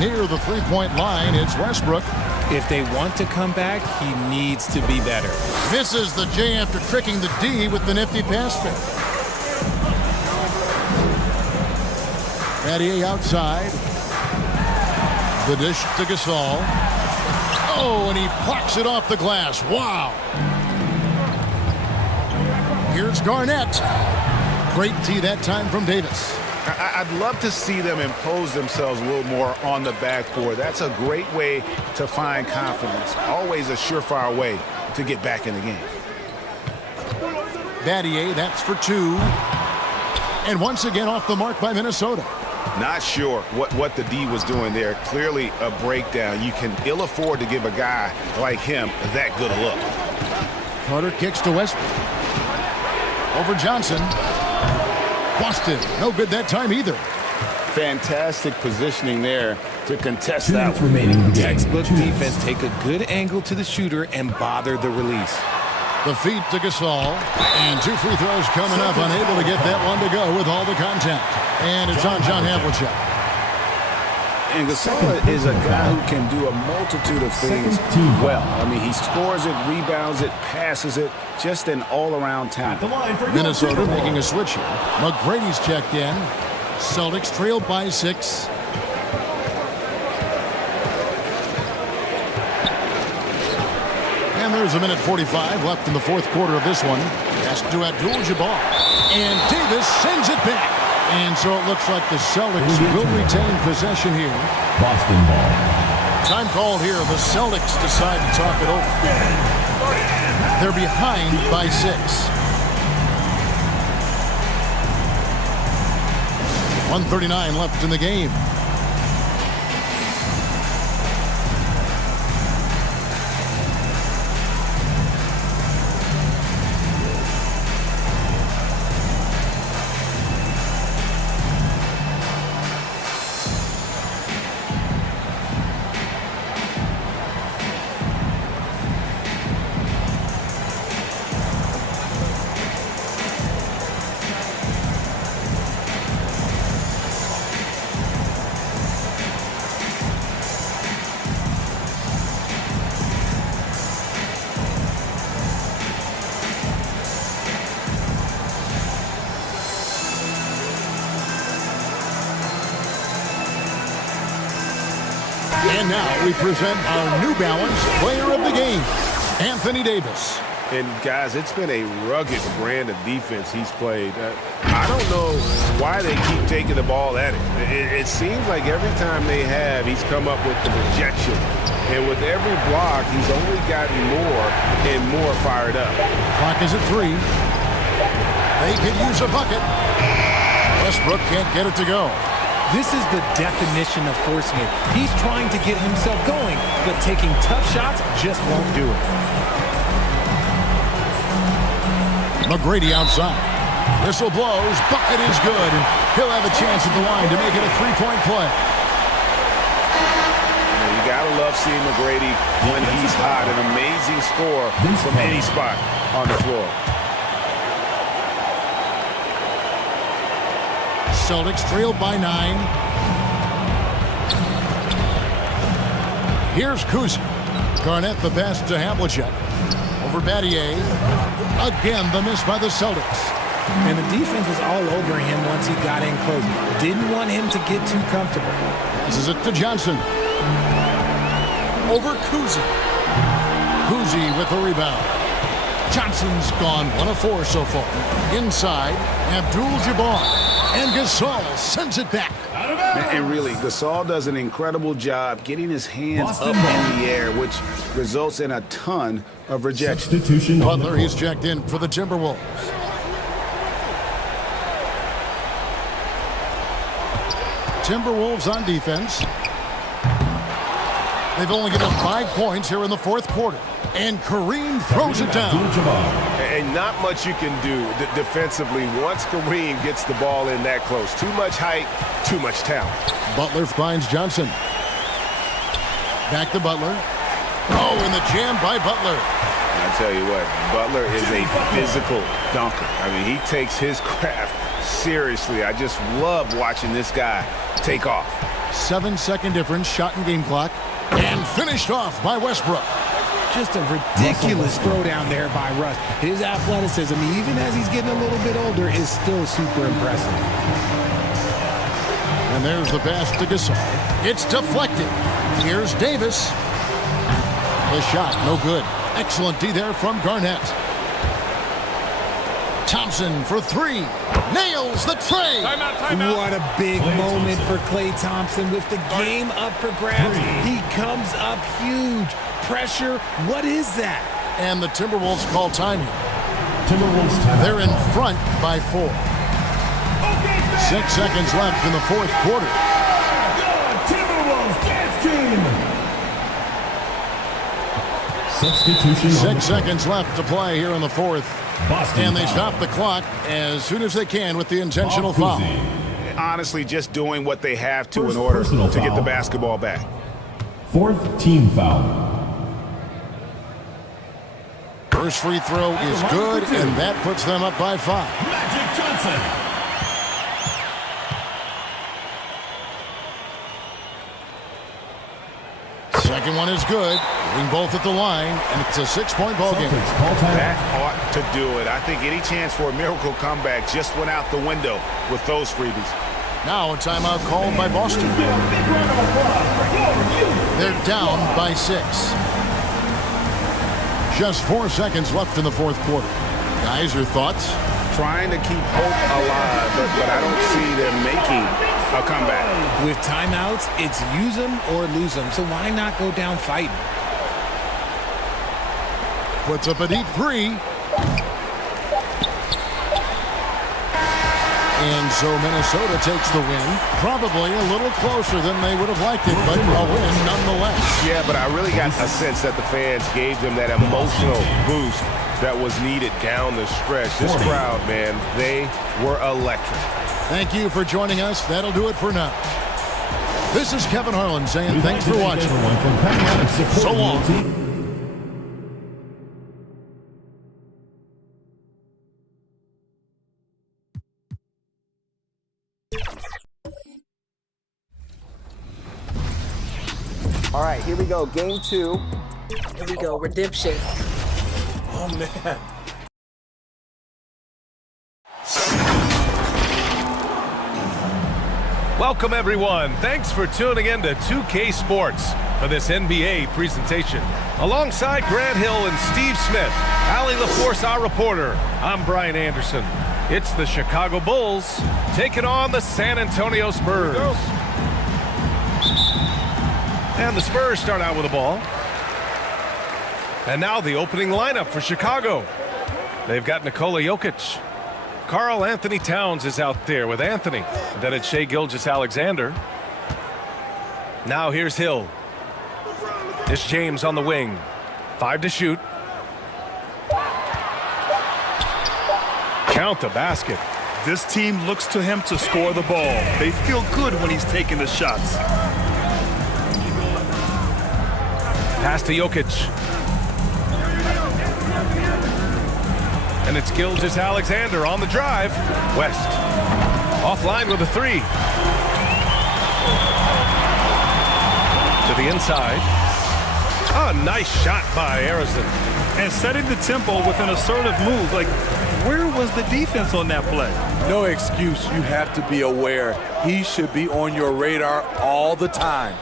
Near the three-point line, it's Westbrook. If they want to come back, he needs to be better. Misses the J after tricking the D with the nifty pass fake. Battier outside. The dish to Gasol. Oh, and he plucks it off the glass. Wow. Here's Garnett. Great tee that time from Davis. I'd love to see them impose themselves a little more on the backboard. That's a great way to find confidence. Always a surefire way to get back in the game. Battier, that's for two. And once again off the mark by Minnesota. Not sure what the D was doing there. Clearly a breakdown. You can ill afford to give a guy like him that good a look. Carter kicks to Westbrook. Over Johnson. Boston, no good that time either. Fantastic positioning there to contest that. Textbook defense, take a good angle to the shooter and bother the release. The feed to Gasol, and two free throws coming up, unable to get that one to go with all the contact. And it's on John Havlicek. And Gasol is a guy who can do a multitude of things well. I mean, he scores it, rebounds it, passes it, just an all-around talent. Minnesota making a switch here. McGrady's checked in. Celtics trailed by 6. And there's a minute 45 left in the fourth quarter of this one. Pass to Abdul-Jabbar. And Davis sends it back. And so it looks like the Celtics will retain possession here. Boston ball. Time called here. The Celtics decide to talk it over. They're behind by 6. 1:39 left in the game. And now we present our New Balance player of the game, Anthony Davis. And guys, it's been a rugged brand of defense he's played. I don't know why they keep taking the ball at him. It seems like every time they have, he's come up with the rejection. And with every block, he's only gotten more and more fired up. Clock is at 3. They could use a bucket. Westbrook can't get it to go. This is the definition of forcing it. He's trying to get himself going, but taking tough shots just won't do it. McGrady outside. Whistle blows. Bucket is good. And he'll have a chance at the line to make it a three-point play. You gotta love seeing McGrady when he's hot. An amazing score from any spot on the floor. Celtics trailed by 9. Here's Kuzi. Garnett the pass to Havlicek. Over Battier. Again, the miss by the Celtics. And the defense was all over him once he got in close. Didn't want him to get too comfortable. Passes it to Johnson. Over Kuzi. Kuzi with the rebound. Johnson's gone 1 of 4 so far. Inside, Abdul-Jabbar. And Gasol sends it back. And really, Gasol does an incredible job getting his hands up in the air, which results in a ton of rejection. Butler, he's checked in for the Timberwolves. Timberwolves on defense. They've only given 5 points here in the fourth quarter. And Kareem throws it down. And not much you can do defensively once Kareem gets the ball in that close. Too much height, too much talent. Butler finds Johnson. Back to Butler. Oh, and the jam by Butler. I tell you what, Butler is a physical dunker. I mean, he takes his craft seriously. I just love watching this guy take off. 7-second difference, shot and game clock. And finished off by Westbrook. Just a ridiculous throwdown there by Russ. His athleticism, even as he's getting a little bit older, is still super impressive. And there's the pass to Gasol. It's deflected. Here's Davis. The shot, no good. Excellent D there from Garnett. Thompson for 3. Nails the tray. Timeout. What a big moment for Klay Thompson with the game up for grabs. He comes up huge. Pressure, what is that? And the Timberwolves call time here. They're in front by 4. 6 seconds left in the fourth quarter. Timberwolves dance team. 6 seconds left to play here in the fourth. And they stop the clock as soon as they can with the intentional foul. Honestly, just doing what they have to in order to get the basketball back. 4th team foul. First free throw is good, and that puts them up by 5. Magic Johnson. Second one is good. Hitting both at the line, and it's a 6-point ball game. That ought to do it. I think any chance for a miracle comeback just went out the window with those freebies. Now a timeout called by Boston. They're down by 6. Just 4 seconds left in the fourth quarter. Guys, your thoughts? Trying to keep hope alive, but I don't see them making a comeback. With timeouts, it's use them or lose them, so why not go down fighting? Puts up a deep 3. And so Minnesota takes the win. Probably a little closer than they would have liked it, but a win nonetheless. Yeah, but I really got a sense that the fans gave them that emotional boost that was needed down the stretch. This crowd, man, they were electric. Thank you for joining us. That'll do it for now. This is Kevin Harlan saying thanks for watching. So long. All right, here we go. Game 2. Here we go. Redemption. Oh, man. Welcome, everyone. Thanks for tuning in to 2K Sports for this NBA presentation. Alongside Grant Hill and Steve Smith, Allie LaForce, our reporter, I'm Brian Anderson. It's the Chicago Bulls taking on the San Antonio Spurs. And the Spurs start out with the ball. And now the opening lineup for Chicago. They've got Nikola Jokic. Karl Anthony Towns is out there with Anthony. Then it's Shai Gilgeous-Alexander. Now here's Hill. It's James on the wing. 5 to shoot. Count the basket. This team looks to him to score the ball. They feel good when he's taking the shots. Pass to Jokic. And it's Gilgeous-Alexander on the drive. West. Offline with a 3. To the inside. Oh, nice shot by Arizon. And setting the tempo with an assertive move. Like, where was the defense on that play? No excuse. You have to be aware. He should be on your radar all the time.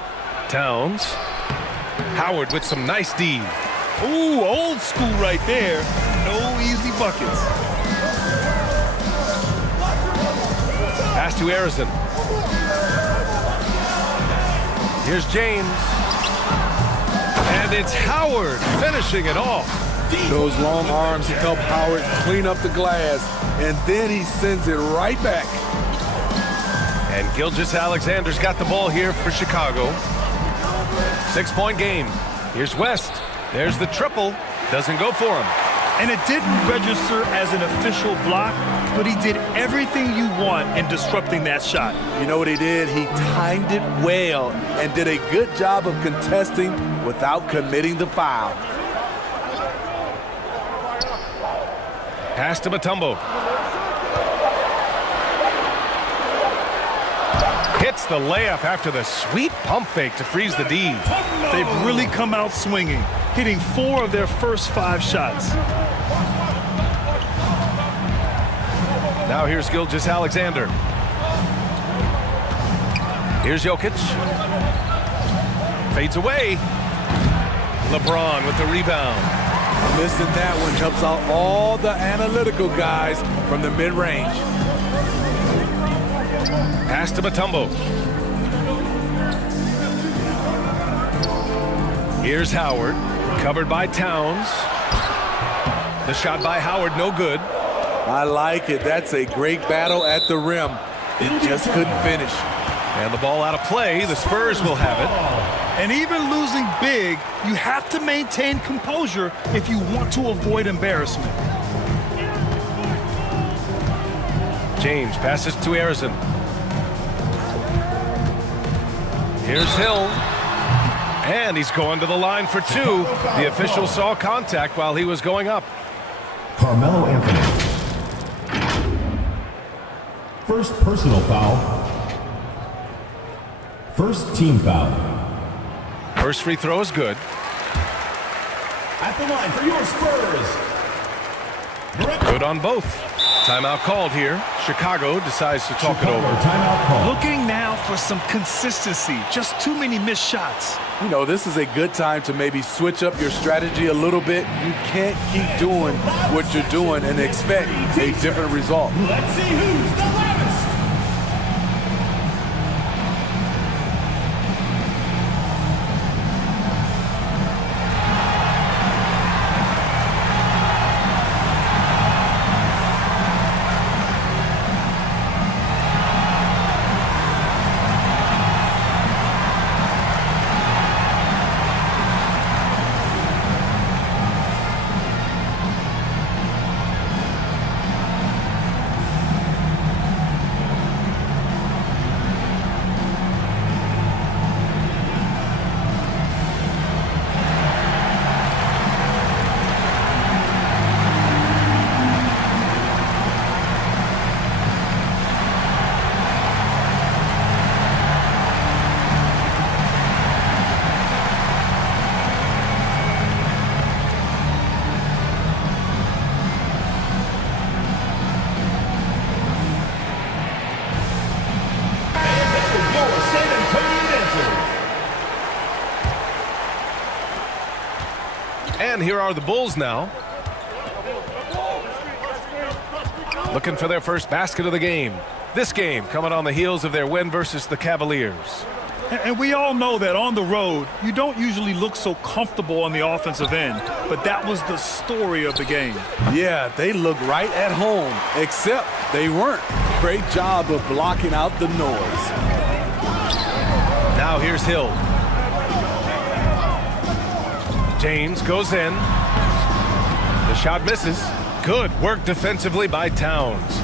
Towns. Howard with some nice D. Ooh, old school right there. No easy buckets. Pass to Harrison. Here's James. And it's Howard finishing it off. Those long arms help Howard clean up the glass, and then he sends it right back. And Gilgeous-Alexander's got the ball here for Chicago. 6-point game. Here's West. There's the triple. Doesn't go for him. And it didn't register as an official block, but he did everything you want in disrupting that shot. You know what he did? He timed it well and did a good job of contesting without committing the foul. Pass to Mutombo. Hits the layup after the sweet pump fake to freeze the D. They've really come out swinging, hitting 4 of their first 5 shots. Now here's Gilgeous-Alexander. Here's Jokic. Fades away. LeBron with the rebound. Missing that one helps out all the analytical guys from the mid-range. Pass to Mutombo. Here's Howard, covered by Towns. The shot by Howard, no good. I like it. That's a great battle at the rim. It just couldn't finish. And the ball out of play. The Spurs will have it. And even losing big, you have to maintain composure if you want to avoid embarrassment. James passes to Harrison. Here's Hill. And he's going to the line for 2. The official saw contact while he was going up. Carmelo Anthony. First personal foul. First team foul. First free throw is good. At the line for your Spurs. Good on both. Timeout called here. Chicago decides to talk it over. Timeout call. Looking now for some consistency. Just too many missed shots. You know, this is a good time to maybe switch up your strategy a little bit. You can't keep doing what you're doing and expect a different result. Let's see who's the loudest. And here are the Bulls now. Looking for their first basket of the game. This game coming on the heels of their win versus the Cavaliers. And we all know that on the road, you don't usually look so comfortable on the offensive end, but that was the story of the game. Yeah, they look right at home, except they weren't. Great job of blocking out the noise. Now here's Hill. James goes in. The shot misses. Good work defensively by Towns.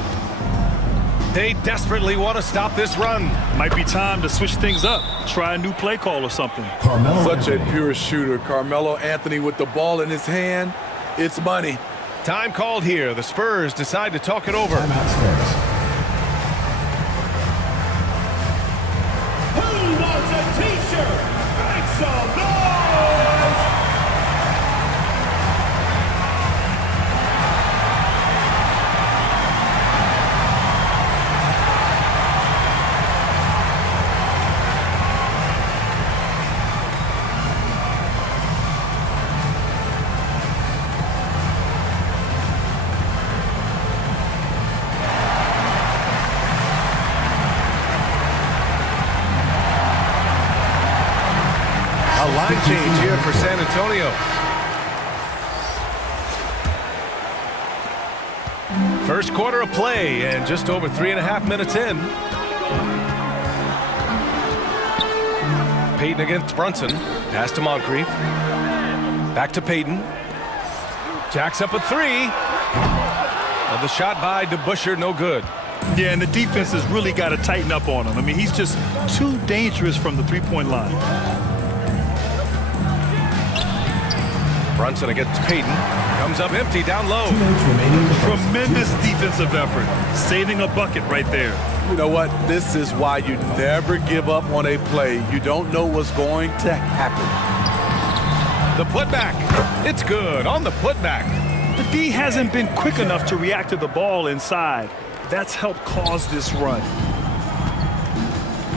They desperately want to stop this run. Might be time to switch things up. Try a new play call or something. Such a pure shooter. Carmelo Anthony with the ball in his hand. It's money. Time called here. The Spurs decide to talk it over. Who wants a t-shirt? Make some noise! A line change here for San Antonio. First quarter of play and just over 3.5 minutes in. Payton against Brunson. Pass to Moncrief. Back to Payton. Jacks up a three. And the shot by DeBusschere, no good. Yeah, and the defense has really got to tighten up on him. I mean, he's just too dangerous from the three-point line. Brunson against Payton. Comes up empty down low. Tremendous defensive effort. Saving a bucket right there. You know what? This is why you never give up on a play. You don't know what's going to happen. The putback. It's good on the putback. The D hasn't been quick enough to react to the ball inside. That's helped cause this run.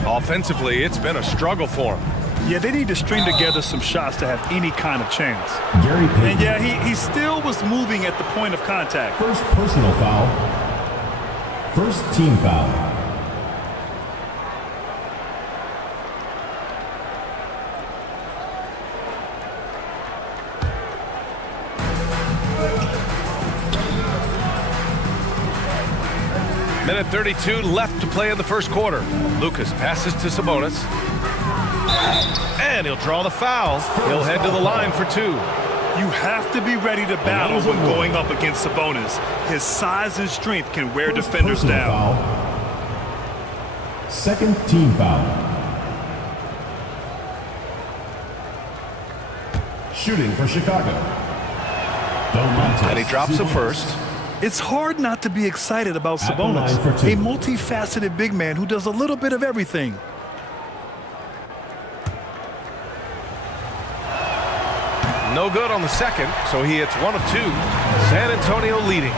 Offensively, it's been a struggle for him. Yeah, they need to string together some shots to have any kind of chance. Gary Payton. And yeah, he still was moving at the point of contact. First personal foul. First team foul. Minute 32 left to play in the first quarter. Lucas passes to Sabonis. And he'll draw the foul. He'll head to the line for two. You have to be ready to battle when going up against Sabonis. His size and strength can wear defenders down. Foul. Second team foul. Shooting for Chicago. And he drops the first. It's hard not to be excited about Sabonis, a multifaceted big man who does a little bit of everything. No good on the second, so he hits one of two. San Antonio leading.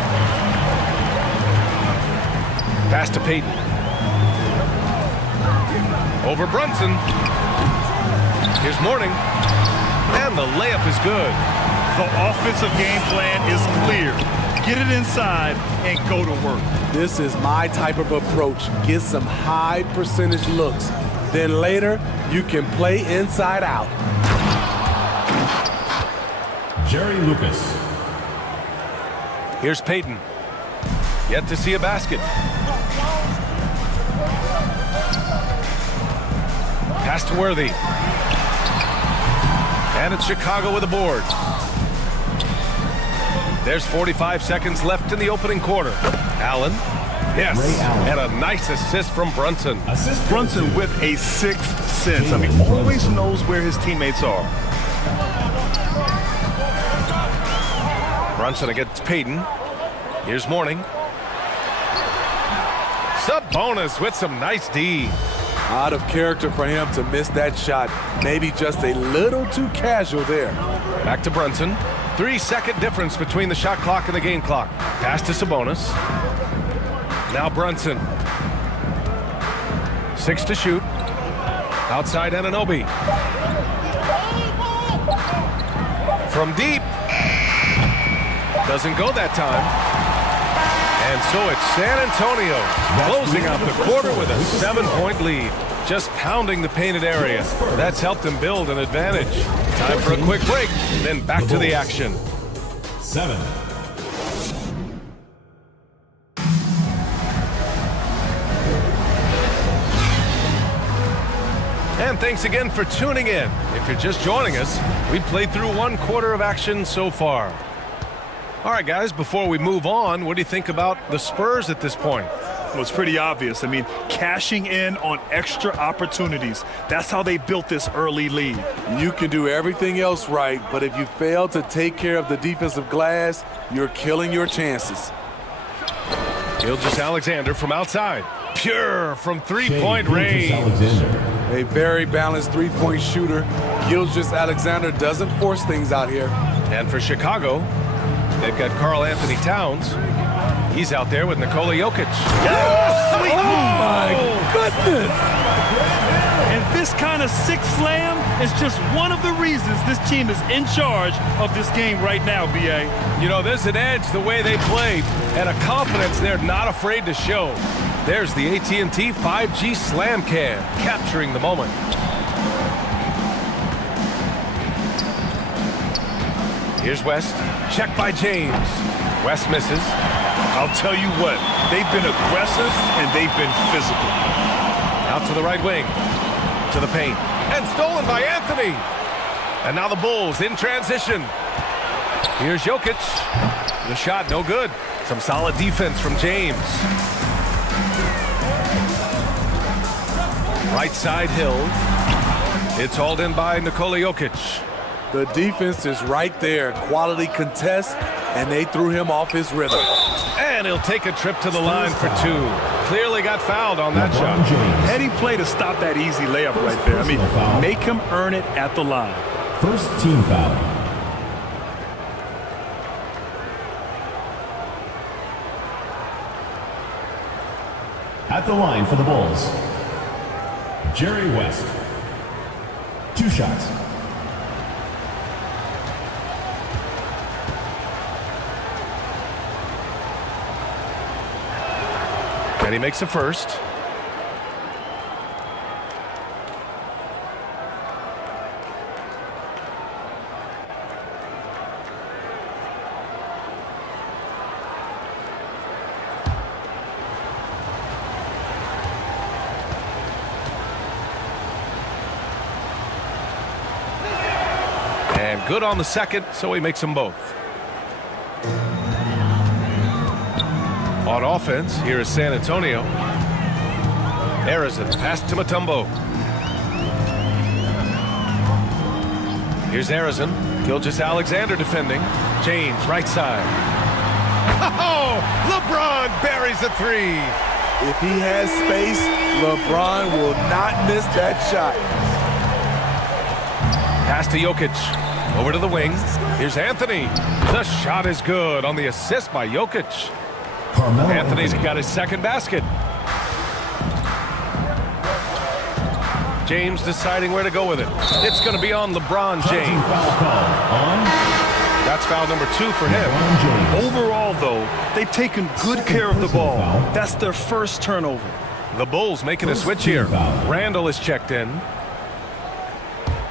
Pass to Payton. Over Brunson. Here's Mourning. And the layup is good. The offensive game plan is clear. Get it inside and go to work. This is my type of approach. Get some high percentage looks. Then later, you can play inside out. Jerry Lucas. Here's Payton. Yet to see a basket. Pass to Worthy. And it's Chicago with a board. There's 45 seconds left in the opening quarter. Allen. Yes. And a nice assist from Brunson. Brunson with a sixth sense. I mean, always knows where his teammates are. Brunson against Payton. Here's Mourning. Sabonis with some nice D. Out of character for him to miss that shot. Maybe just a little too casual there. Back to Brunson. 3-second difference between the shot clock and the game clock. Pass to Sabonis. Now Brunson. 6 to shoot. Outside Anunoby. From deep. Doesn't go that time. And so it's San Antonio closing out the quarter with a 7-point lead. Just pounding the painted area. That's helped him build an advantage. Time for a quick break, then back to the action. 7. And thanks again for tuning in. If you're just joining us, we've played through one quarter of action so far. All right, guys, before we move on, what do you think about the Spurs at this point? Well, it's pretty obvious. I mean, cashing in on extra opportunities. That's how they built this early lead. You can do everything else right, but if you fail to take care of the defensive glass, you're killing your chances. Gilgeous-Alexander from outside. Pure from three-point range. A very balanced three-point shooter. Gilgeous-Alexander doesn't force things out here. And for Chicago, they've got Karl Anthony Towns. He's out there with Nikola Jokic. Yes! Oh, my goodness! And this kind of sick slam is just one of the reasons this team is in charge of this game right now, B.A. You know, there's an edge the way they play and a confidence they're not afraid to show. There's the AT&T 5G Slam Cam capturing the moment. Here's West. Check by James. West misses. I'll tell you what, they've been aggressive and they've been physical. Out to the right wing. To the paint. And stolen by Anthony. And now the Bulls in transition. Here's Jokic. The shot, no good. Some solid defense from James. Right side Hill. It's hauled in by Nikola Jokic. The defense is right there. Quality contest, and they threw him off his rhythm. And he'll take a trip to the line for two. Clearly got fouled on that shot. Heady play to stop that easy layup right there. I mean, make him earn it at the line. First team foul. At the line for the Bulls, Jerry West. 2 shots. And he makes a first. And good on the second, so he makes them both. On offense, here is San Antonio. Arizon, pass to Mutombo. Here's Arizon. Gilgeous-Alexander defending. James, right side. Oh, LeBron buries a three. If he has space, LeBron will not miss that shot. Pass to Jokic. Over to the wing. Here's Anthony. The shot is good on the assist by Jokic. Anthony's got his second basket. James deciding where to go with it. It's going to be on LeBron James. That's foul number 2 for him. Overall, though, they've taken good care of the ball. That's their first turnover. The Bulls making a switch here. Randall is checked in.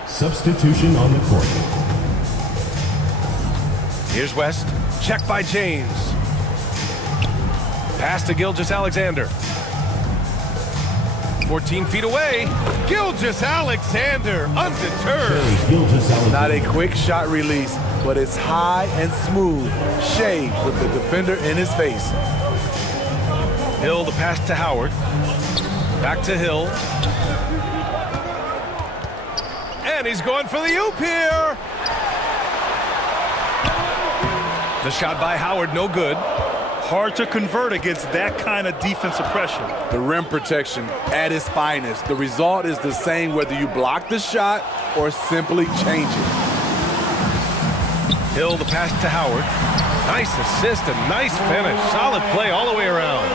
Substitution on the court. Here's West. Check by James. Pass to Gilgeous-Alexander. 14 feet away. Gilgeous-Alexander undeterred. It's not a quick shot release, but it's high and smooth. Shade with the defender in his face. Hill the pass to Howard. Back to Hill. And he's going for the oop here. The shot by Howard, no good. Hard to convert against that kind of defensive pressure. The rim protection at its finest. The result is the same whether you block the shot or simply change it. Hill the pass to Howard. Nice assist and nice finish. Solid play all the way around.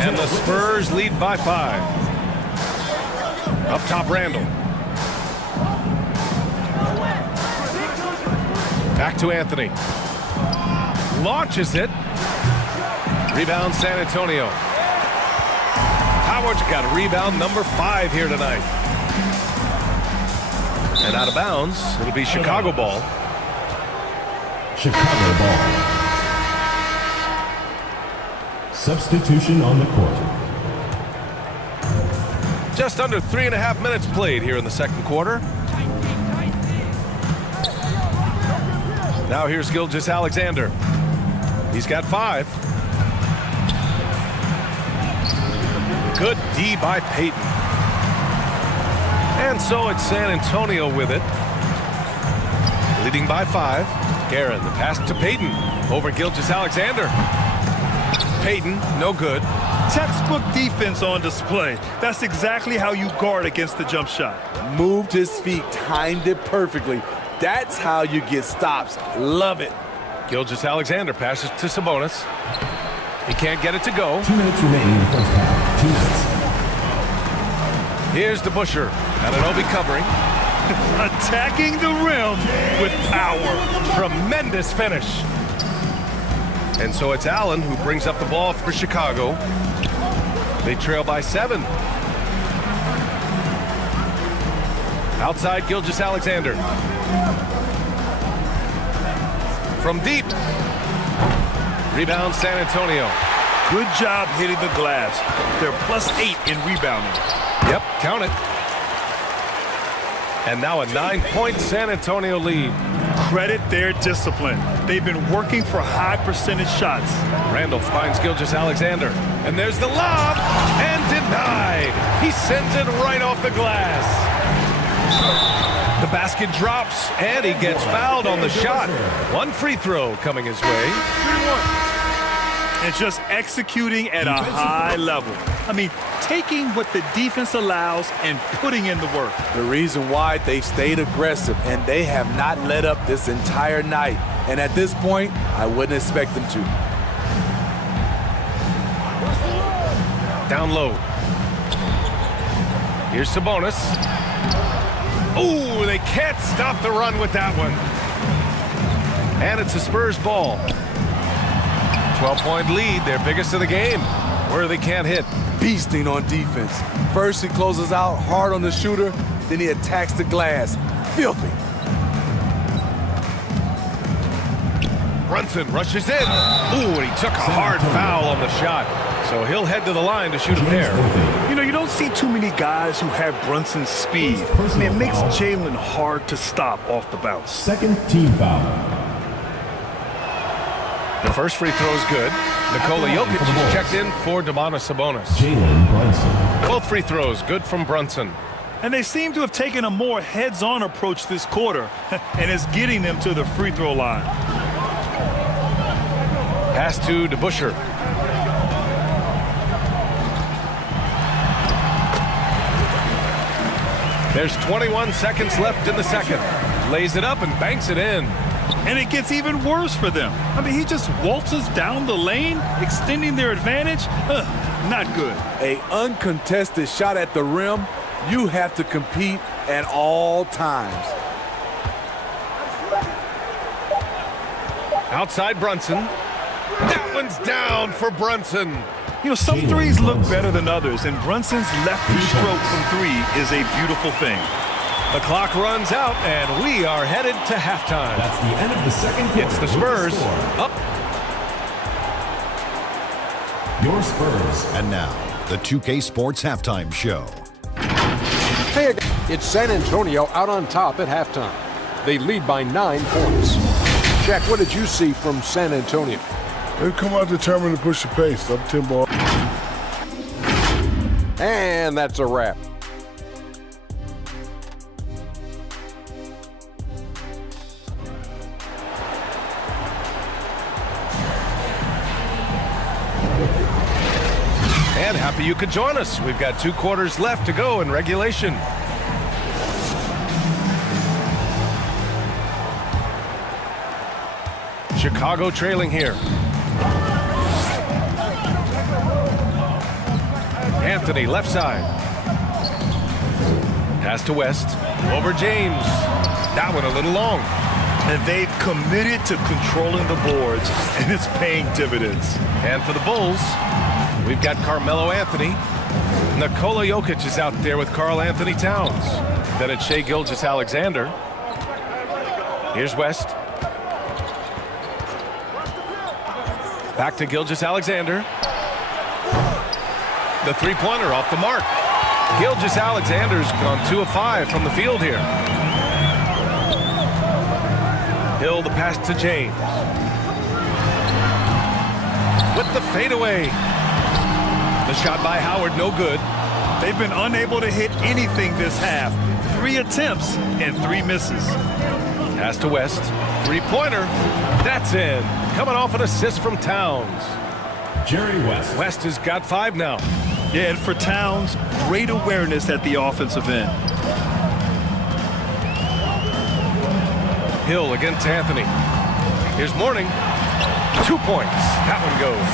And the Spurs lead by 5. Up top, Randall. Back to Anthony. Launches it. Rebound San Antonio. Howard's got rebound number 5 here tonight. And out of bounds, it'll be Chicago ball. Chicago ball. Substitution on the court. Just under 3.5 minutes played here in the second quarter. Now here's Gilgeous-Alexander. He's got 5. Good D by Payton. And so it's San Antonio with it. Leading by 5. Guerin, the pass to Payton. Over Gilgeous-Alexander. Payton, no good. Textbook defense on display. That's exactly how you guard against the jump shot. Moved his feet, timed it perfectly. That's how you get stops. Love it. Gilgeous-Alexander passes to Sabonis. He can't get it to go. 2 minutes remaining in the first half. 2 minutes. Here's DeBusschere. Anunoby covering. Attacking the rim with power. Tremendous finish. And so it's Allen who brings up the ball for Chicago. They trail by 7. Outside Gilgeous-Alexander. from deep. Rebound San Antonio. Good job hitting the glass. They're +8 in rebounding. Yep, count it. And now a 9-point San Antonio lead. Credit their discipline. They've been working for high percentage shots. Randall finds Gilgeous-Alexander. And there's the lob. And denied. He sends it right off the glass. The basket drops, and he gets fouled on the shot. One free throw coming his way. 3-1. And just executing at a high level. I mean, taking what the defense allows and putting in the work. The reason why they stayed aggressive, and they have not let up this entire night. And at this point, I wouldn't expect them to. Down low. Here's Sabonis. Ooh, they can't stop the run with that one. And it's a Spurs ball. 12-point lead, their biggest of the game. Where they can't hit. Beasting on defense. First he closes out hard on the shooter, then he attacks the glass. Filthy. Brunson rushes in. Ooh, and he took a hard foul on the shot. So he'll head to the line to shoot a pair. You know, you don't see too many guys who have Brunson's speed. I mean, it makes Jalen hard to stop off the bounce. Second team foul. The first free throw is good. Nikola Jokic is checked in for Domantas Sabonis. Jalen Brunson. Both free throws good from Brunson. And they seem to have taken a more heads-on approach this quarter, and it's getting them to the free throw line. Pass to DeBusschere. There's 21 seconds left in the second. Lays it up and banks it in. And it gets even worse for them. I mean, he just waltzes down the lane, extending their advantage. Not good. An uncontested shot at the rim, you have to compete at all times. Outside Brunson. That one's down for Brunson. You know, some threes look better than others, and Brunson's lefty stroke from three is a beautiful thing. The clock runs out, and we are headed to halftime. That's the end of the second quarter. It's the Spurs up. Your Spurs. And now, the 2K Sports Halftime Show. Hey, it's San Antonio out on top at halftime. They lead by 9 points. Jack, what did you see from San Antonio? They've come out determined to push the pace. Up 10 ball. And that's a wrap. And happy you could join us. We've got 2 quarters left to go in regulation. Chicago trailing here. Anthony, left side. Pass to West. Over James. That one a little long. And they've committed to controlling the boards, and it's paying dividends. And for the Bulls, we've got Carmelo Anthony. Nikola Jokic is out there with Karl Anthony Towns. Then it's Shai Gilgeous-Alexander. Here's West. Back to Gilgeous-Alexander. The three-pointer off the mark. Gilgeous-Alexander's gone 2 of 5 from the field here. Hill, the pass to James. With the fadeaway. The shot by Howard, no good. They've been unable to hit anything this half. 3 attempts and 3 misses. Pass to West. Three-pointer. That's in. Coming off an assist from Towns. Jerry West. West has got 5 now. Yeah, and for Towns, great awareness at the offensive end. Hill against Anthony. Here's Mourning. 2 points. That one goes.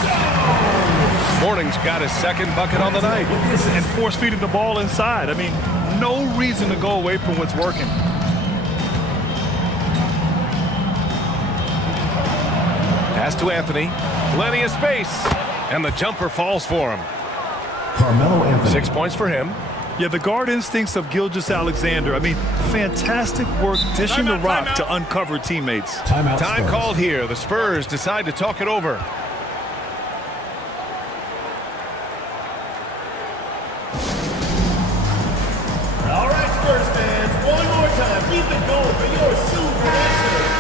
Mourning's got his second bucket on the night. And force feeding the ball inside. I mean, no reason to go away from what's working. Pass to Anthony. Plenty of space. And the jumper falls for him. Carmelo Anthony. 6 points for him. Yeah, the guard instincts of Gilgeous-Alexander. I mean, fantastic work dishing the rock to uncover teammates. Time called here. The Spurs decide to talk it over. All right, Spurs fans, one more time. Keep it going for your super answers.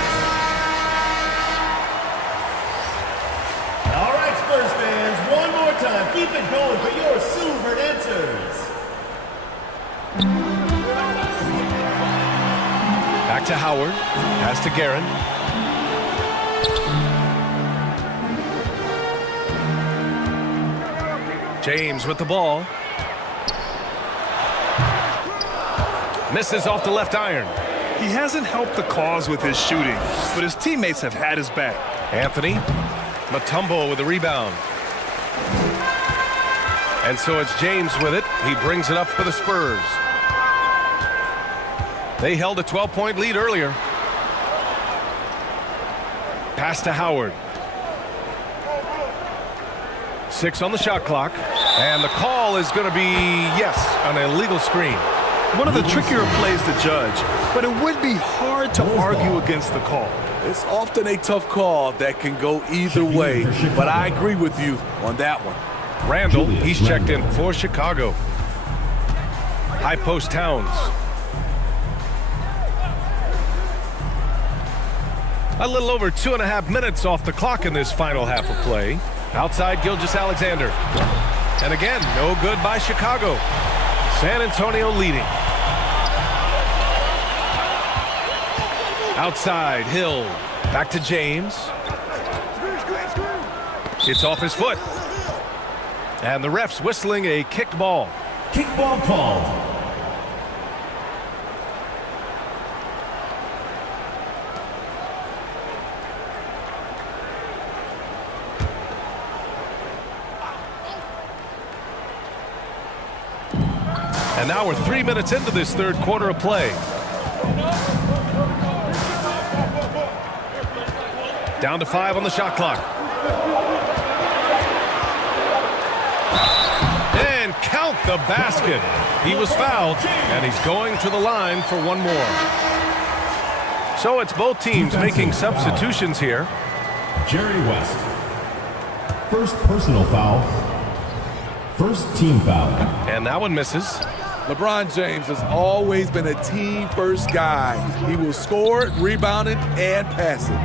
All right, Spurs fans, one more time. Keep it going for your super answers. Back to Howard. Pass to Guerin. James with the ball. Misses off the left iron. He hasn't helped the cause with his shooting, but his teammates have had his back. Anthony. Mutombo with the rebound. And so it's James with it. He brings it up for the Spurs. They held a 12-point lead earlier. Pass to Howard. 6 on the shot clock. And the call is going to be, yes, an illegal screen. One of the trickier plays to judge, but it would be hard to argue against the call. It's often a tough call that can go either way, but I agree with you on that one. Randall, he's checked in for Chicago. High post Towns. A little over 2.5 minutes off the clock in this final half of play. Outside Gilgeous-Alexander. And again, no good by Chicago. San Antonio leading. Outside, Hill. Back to James. It's off his foot. And the ref's whistling a kicked ball. Kickball called. And now we're 3 minutes into this third quarter of play. Down to 5 on the shot clock. And count the basket. He was fouled, and he's going to the line for one more. So it's both teams making substitutions here. Jerry West. First personal foul. First team foul. And that one misses. LeBron James has always been a team-first guy. He will score, rebound it, and pass it.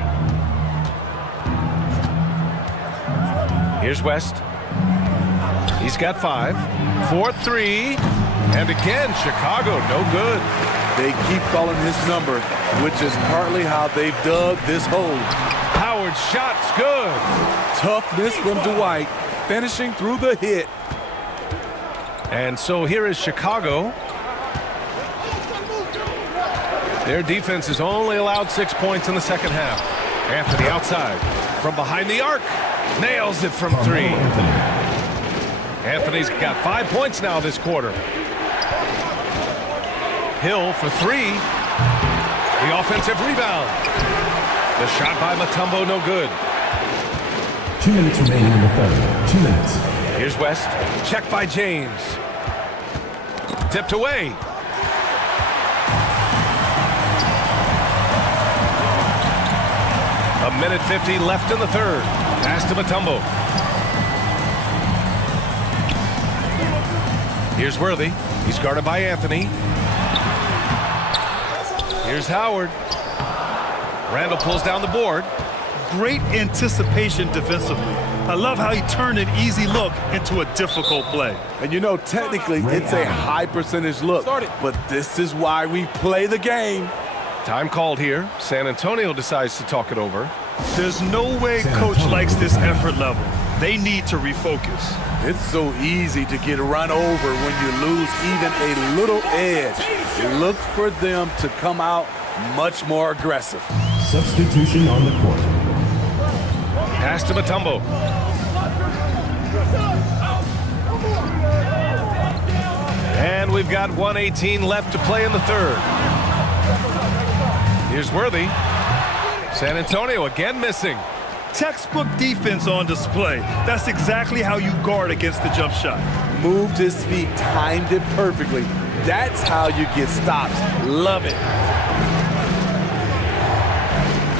Here's West. He's got 5. 4-3. And again, Chicago, no good. They keep calling his number, which is partly how they've dug this hole. Howard's shot's good. Toughness from Dwight, finishing through the hit. And so here is Chicago. Their defense has only allowed 6 points in the second half. Anthony outside. From behind the arc. Nails it from 3. Anthony's got 5 points now this quarter. Hill for 3. The offensive rebound. The shot by Mutombo, no good. 2 minutes remaining in the third. 2 minutes. Here's West. Checked by James. Tipped away. A minute 50 left in the third. Pass to Mutombo. Here's Worthy. He's guarded by Anthony. Here's Howard. Randall pulls down the board. Great anticipation defensively. I love how he turned an easy look into a difficult play. And you know, technically, it's a high percentage look, but this is why we play the game. Time called here. San Antonio decides to talk it over. There's no way coach likes this effort level. They need to refocus. It's so easy to get run over when you lose even a little edge. Look for them to come out much more aggressive. Substitution on the court. Pass to Mutombo. And we've got 1:18 left to play in the third. Here's Worthy. San Antonio again missing. Textbook defense on display. That's exactly how you guard against the jump shot. Moved his feet, timed it perfectly. That's how you get stops. Love it.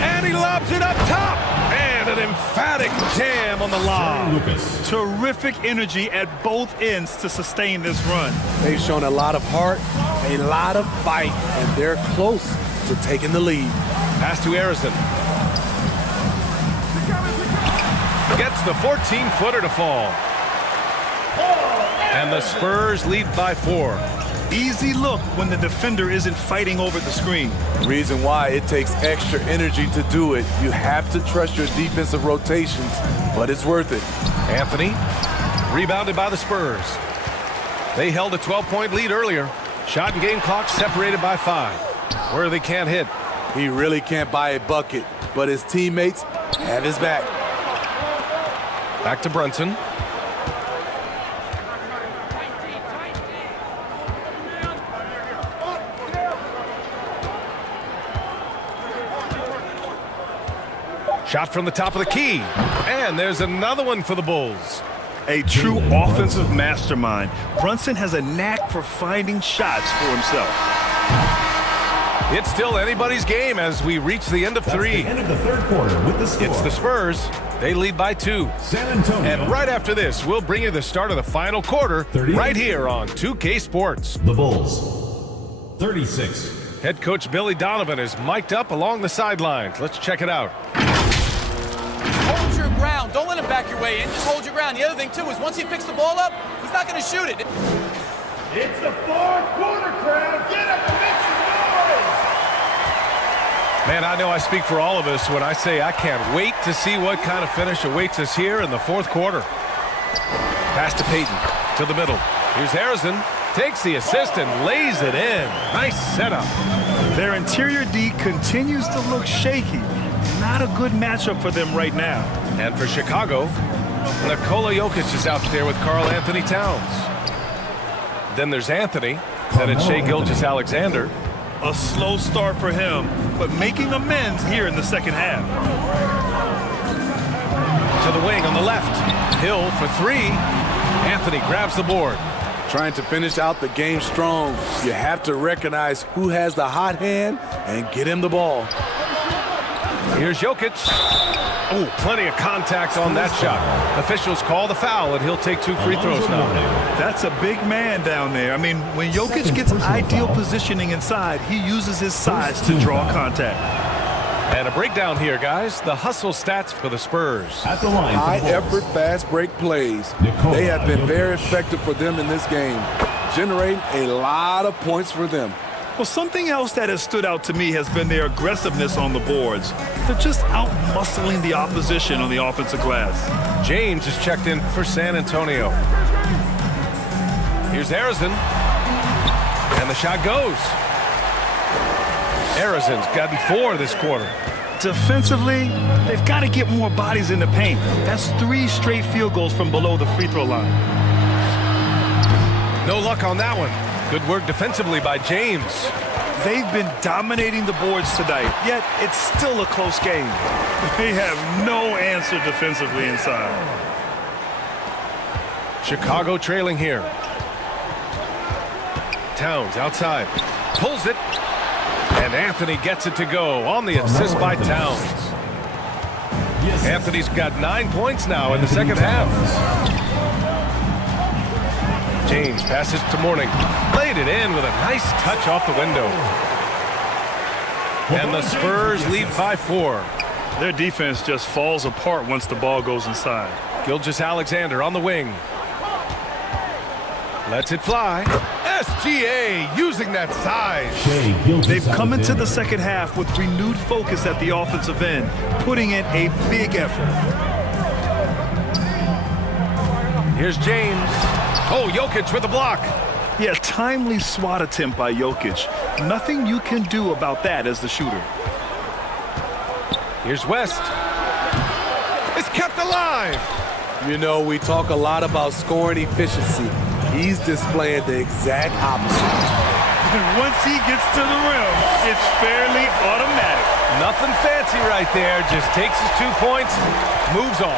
And he lobs it up top. And an emphatic jam on the lob. Terrific energy at both ends to sustain this run. They've shown a lot of heart, a lot of fight, and they're close to taking the lead. Pass to Harrison. Gets the 14-footer to fall. And the Spurs lead by 4. Easy look when the defender isn't fighting over the screen. Reason why it takes extra energy to do it. You have to trust your defensive rotations, but it's worth it. Anthony, rebounded by the Spurs. They held a 12-point lead earlier. Shot and game clock separated by 5. Where they can't hit. He really can't buy a bucket, but his teammates have his back. Back to Brunson. Shot from the top of the key. And there's another one for the Bulls. A true offensive mastermind. Brunson has a knack for finding shots for himself. It's still anybody's game as we reach the end of 3. The end of the third quarter with the score. It's the Spurs. They lead by 2. San Antonio. And right after this, we'll bring you the start of the final quarter right here on 2K Sports. The Bulls, 36. Head coach Billy Donovan is mic'd up along the sidelines. Let's check it out. Hold your ground. Don't let him back your way in. Just hold your ground. The other thing, too, is once he picks the ball up, he's not going to shoot it. It's the fourth quarter, crowd. Get up and make some noise. Man, I know I speak for all of us when I say I can't wait to see what kind of finish awaits us here in the fourth quarter. Pass to Payton, to the middle. Here's Harrison, takes the assist and lays it in. Nice setup. Their interior D continues to look shaky. Not a good matchup for them right now. And for Chicago, Nikola Jokic is out there with Karl Anthony Towns. Then there's Anthony, then it's Shai Gilgeous-Alexander. A slow start for him, but making amends here in the second half. To the wing on the left. Hill for 3. Anthony grabs the board. Trying to finish out the game strong. You have to recognize who has the hot hand and get him the ball. Here's Jokic. Oh, plenty of contact on that shot. Officials call the foul, and he'll take 2 free throws now. That's a big man down there. I mean, when Jokic gets ideal positioning inside, he uses his size to draw contact. And a breakdown here, guys. The hustle stats for the Spurs. At the line, high-effort, fast break plays. They have been very effective for them in this game, generating a lot of points for them. Well, something else that has stood out to me has been their aggressiveness on the boards. They're just out-muscling the opposition on the offensive glass. James is checked in for San Antonio. Here's Harrison. And the shot goes. Harrison's gotten 4 this quarter. Defensively, they've got to get more bodies in the paint. That's 3 straight field goals from below the free throw line. No luck on that one. Good work defensively by James. They've been dominating the boards tonight, yet it's still a close game. They have no answer defensively inside. Chicago trailing here. Towns outside. Pulls it. And Anthony gets it to go on the assist by Towns. Anthony's got 9 points now in the second half. James passes to Mourning. Laid it in with a nice touch off the window. And the Spurs lead by 4. Their defense just falls apart once the ball goes inside. Gilgeous-Alexander on the wing. Lets it fly. SGA using that size. They've come into the second half with renewed focus at the offensive end, putting in a big effort. Here's James. Oh, Jokic with the block. Yeah, timely swat attempt by Jokic. Nothing you can do about that as the shooter. Here's West. It's kept alive. You know, we talk a lot about scoring efficiency. He's displaying the exact opposite. Once he gets to the rim, it's fairly automatic. Nothing fancy right there. Just takes his 2 points, moves on.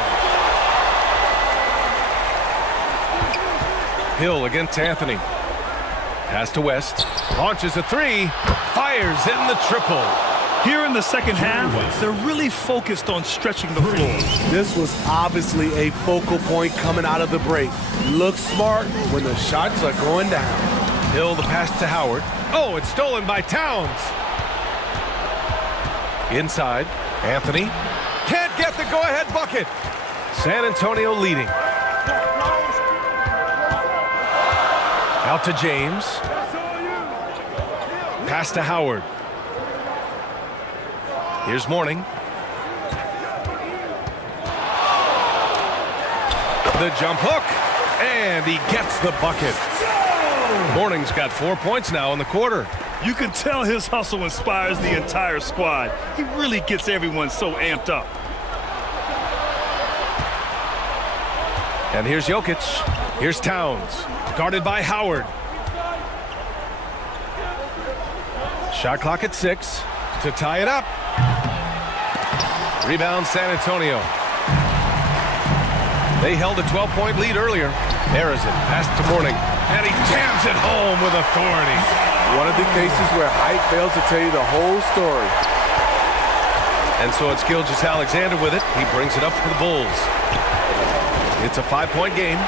Hill against Anthony. Pass to West. Launches a three. Fires in the triple. Here in the second half, they're really focused on stretching the floor. This was obviously a focal point coming out of the break. Look smart when the shots are going down. Hill the pass to Howard. Oh, it's stolen by Towns. Inside, Anthony. Can't get the go-ahead bucket. San Antonio leading. Out to James. Pass to Howard. Here's Mourning. The jump hook. And he gets the bucket. Mourning's got 4 points now in the quarter. You can tell his hustle inspires the entire squad. He really gets everyone so amped up. And here's Jokic. Here's Towns. Guarded by Howard. Shot clock at 6 to tie it up. Rebound San Antonio. They held a 12-point lead earlier. Harrison pass to Mourning. And he jams it home with authority. One of the cases where height fails to tell you the whole story. And so it's Gilgeous-Alexander with it. He brings it up for the Bulls. It's a 5-point game.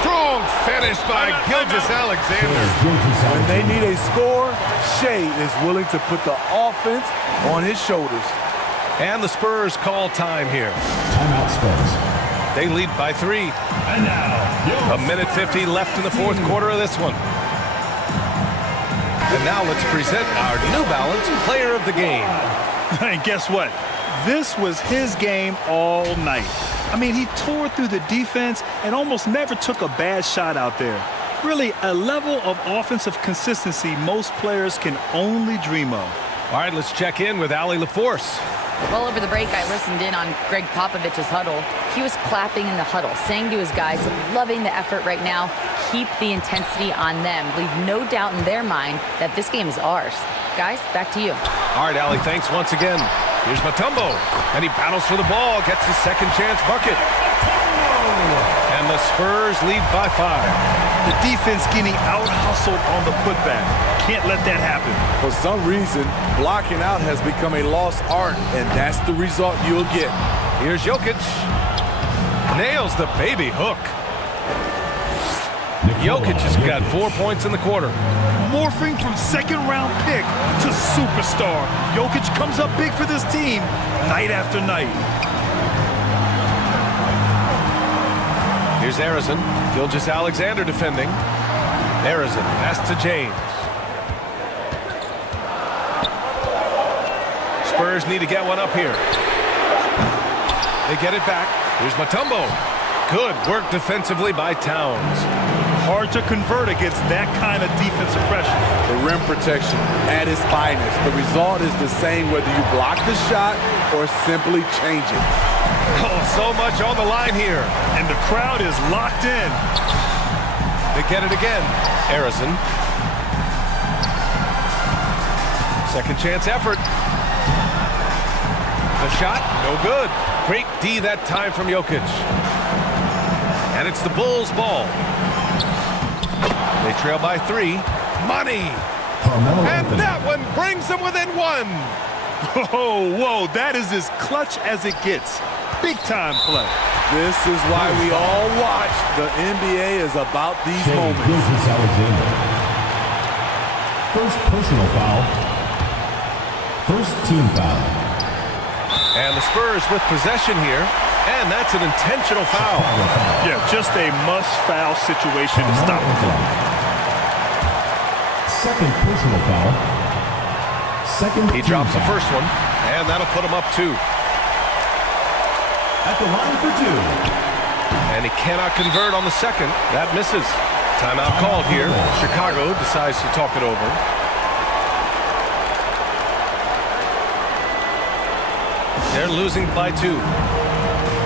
Strong finish by Gilgeous-Alexander. When they need a score, Shea is willing to put the offense on his shoulders. And the Spurs call time here. Timeout Spurs. They lead by 3. And now, a minute 50 left in the fourth quarter of this one. And now let's present our New Balance Player of the Game. And guess what? This was his game all night. I mean, he tore through the defense and almost never took a bad shot out there. Really, a level of offensive consistency most players can only dream of. All right, let's check in with Allie LaForce. Well, over the break, I listened in on Greg Popovich's huddle. He was clapping in the huddle, saying to his guys, loving the effort right now, keep the intensity on them. Leave no doubt in their mind that this game is ours. Guys, back to you. All right, Allie, thanks once again. Here's Mutombo, and he battles for the ball, gets his second chance bucket. And the Spurs lead by 5. The defense getting out-hustled on the putback. Can't let that happen. For some reason, blocking out has become a lost art, and that's the result you'll get. Here's Jokic. Nails the baby hook. Jokic has got 4 points in the quarter. Morphing from second-round pick to superstar. Jokic comes up big for this team night after night. Here's Harrison. Gilgeous-Alexander defending. Harrison pass to James. Spurs need to get one up here. They get it back. Here's Mutombo. Good work defensively by Towns. Hard to convert against that kind of defensive pressure. The rim protection at its finest. The result is the same whether you block the shot or simply change it. Oh, so much on the line here. And the crowd is locked in. They get it again. Harrison. Second chance effort. The shot, no good. Great D that time from Jokic. And it's the Bulls' ball. They trail by 3. Money. And that one brings them within 1. Whoa, that is as clutch as it gets. Big-time play. This is why we all watch. The NBA is about these moments. First personal foul. First team foul. And the Spurs with possession here. And that's an intentional foul. Yeah, just a must-foul situation to stop the clock. Second personal foul. He drops the first one, and that'll put him up 2. At the line for 2. And he cannot convert on the second. That misses. Timeout called here. Chicago decides to talk it over. They're losing by 2.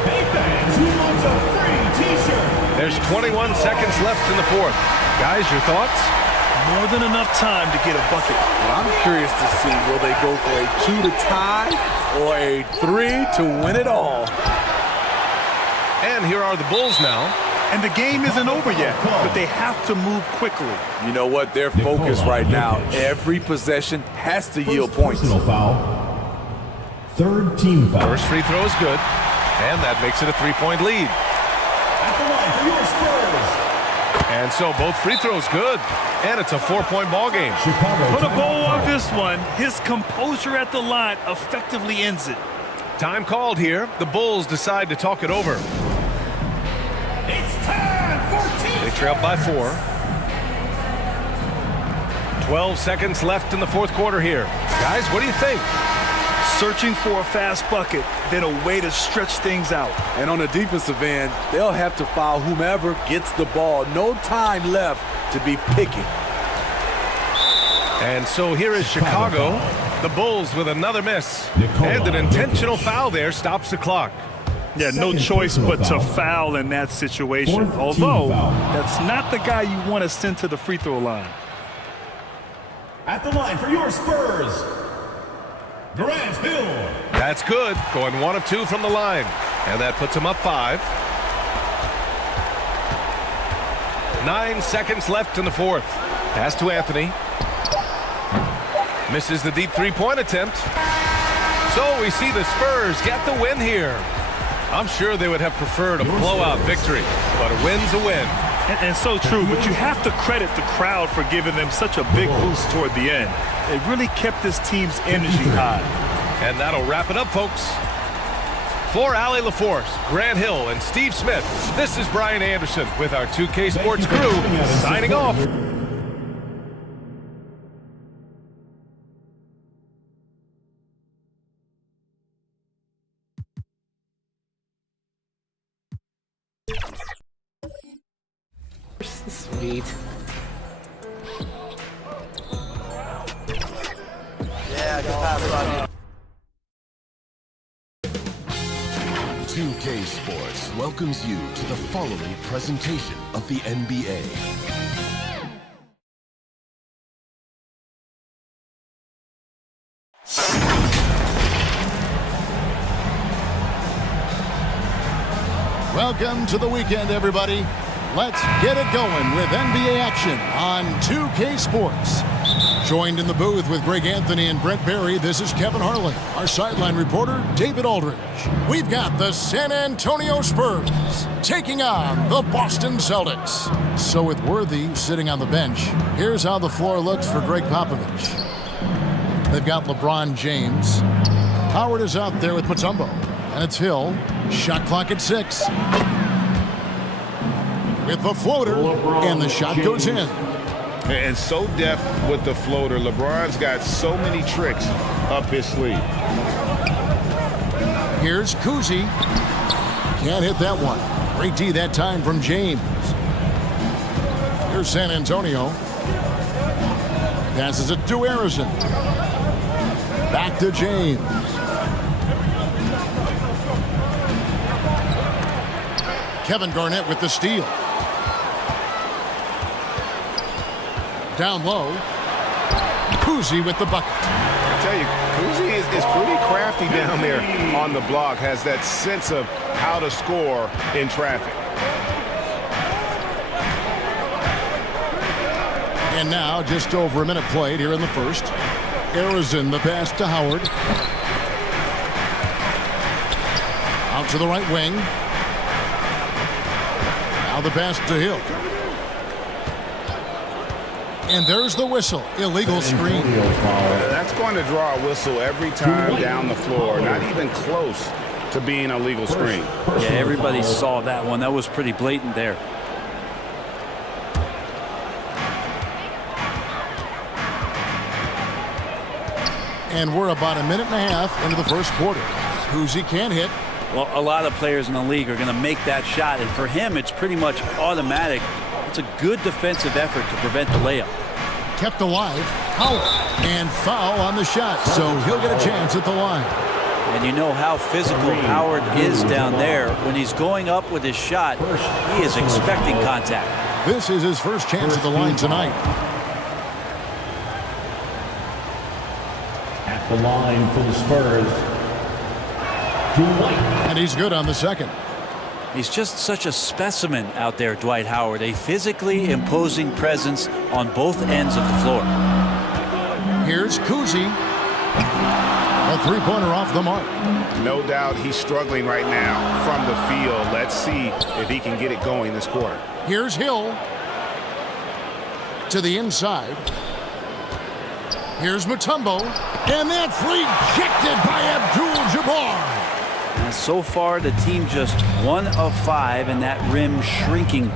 Hey fans, who wants a free t-shirt? There's 21 seconds left in the fourth. Guys, your thoughts? More than enough time to get a bucket. Well, I'm curious to see, will they go for a 2 to tie or a 3 to win it all? And here are the Bulls now. And the game isn't over yet, but they have to move quickly. You know what? They're focused right now. Every possession has to yield points. Third team foul. First free throw is good, and that makes it a 3-point lead. At the line for your Spurs. And so both free throws good, and it's a 4-point ball game. Put a bow on this one. His composure at the line effectively ends it. Time called here. The Bulls decide to talk it over. It's time for team. They trail by 4. 12 seconds left in the fourth quarter here. Guys, what do you think? Searching for a fast bucket, then a way to stretch things out. And on the defensive end, they'll have to foul whomever gets the ball. No time left to be picky. And so here is Chicago. The Bulls with another miss. And an intentional foul there stops the clock. Yeah, no choice but to foul in that situation. Although, that's not the guy you want to send to the free throw line. At the line for your Spurs, Grant Hill. That's good. Going 1 of 2 from the line. And that puts him up 5. 9 seconds left in the fourth. Pass to Anthony. Misses the deep three-point attempt. So we see the Spurs get the win here. I'm sure they would have preferred a blowout victory, but a win's a win. And so true, but you have to credit the crowd for giving them such a big boost toward the end. It really kept this team's energy high. And that'll wrap it up, folks. For Allie LaForce, Grant Hill, and Steve Smith, this is Brian Anderson with our 2K Sports crew signing off. Sweet. Yeah, good pass, Rodney. 2K Sports welcomes you to the following presentation of the NBA. Welcome to the weekend, everybody. Let's get it going with NBA action on 2K Sports. Joined in the booth with Greg Anthony and Brent Barry, this is Kevin Harlan. Our sideline reporter, David Aldridge. We've got the San Antonio Spurs taking on the Boston Celtics. So with Worthy sitting on the bench, here's how the floor looks for Greg Popovich. They've got LeBron James. Howard is out there with Mutombo. And it's Hill. Shot clock at 6. With the floater, and the shot goes in. And so deft with the floater. LeBron's got so many tricks up his sleeve. Here's Kuzi. Can't hit that one. Great D that time from James. Here's San Antonio. Passes it to Harrison. Back to James. Kevin Garnett with the steal. Down low. Kuzi with the bucket. I tell you, Kuzi is pretty crafty down there on the block. Has that sense of how to score in traffic. And now, just over a minute played here in the first. Harrison, the pass to Howard. Out to the right wing. Now the pass to Hill. And there's the whistle. Illegal screen. That's going to draw a whistle every time down the floor. Not even close to being a legal screen. Yeah, everybody saw that one. That was pretty blatant there. And we're about a minute and a half into the first quarter. Kuzi can't hit. Well, a lot of players in the league are going to make that shot, and for him, it's pretty much automatic. It's a good defensive effort to prevent the layup. Kept alive. Howard. And foul on the shot, so he'll get a chance at the line. And you know how physical Howard is down there. When he's going up with his shot, he is expecting contact. This is his first chance at the line tonight. At the line for the Spurs, Dwight. And he's good on the second. He's just such a specimen out there, Dwight Howard, a physically imposing presence on both ends of the floor. Here's Kuzi. A three-pointer off the mark. No doubt he's struggling right now from the field. Let's see if he can get it going this quarter. Here's Hill. To the inside. Here's Mutombo. And that's rejected by Abdul-Jabbar. So far, the team just 1 of 5, and that rim shrinking.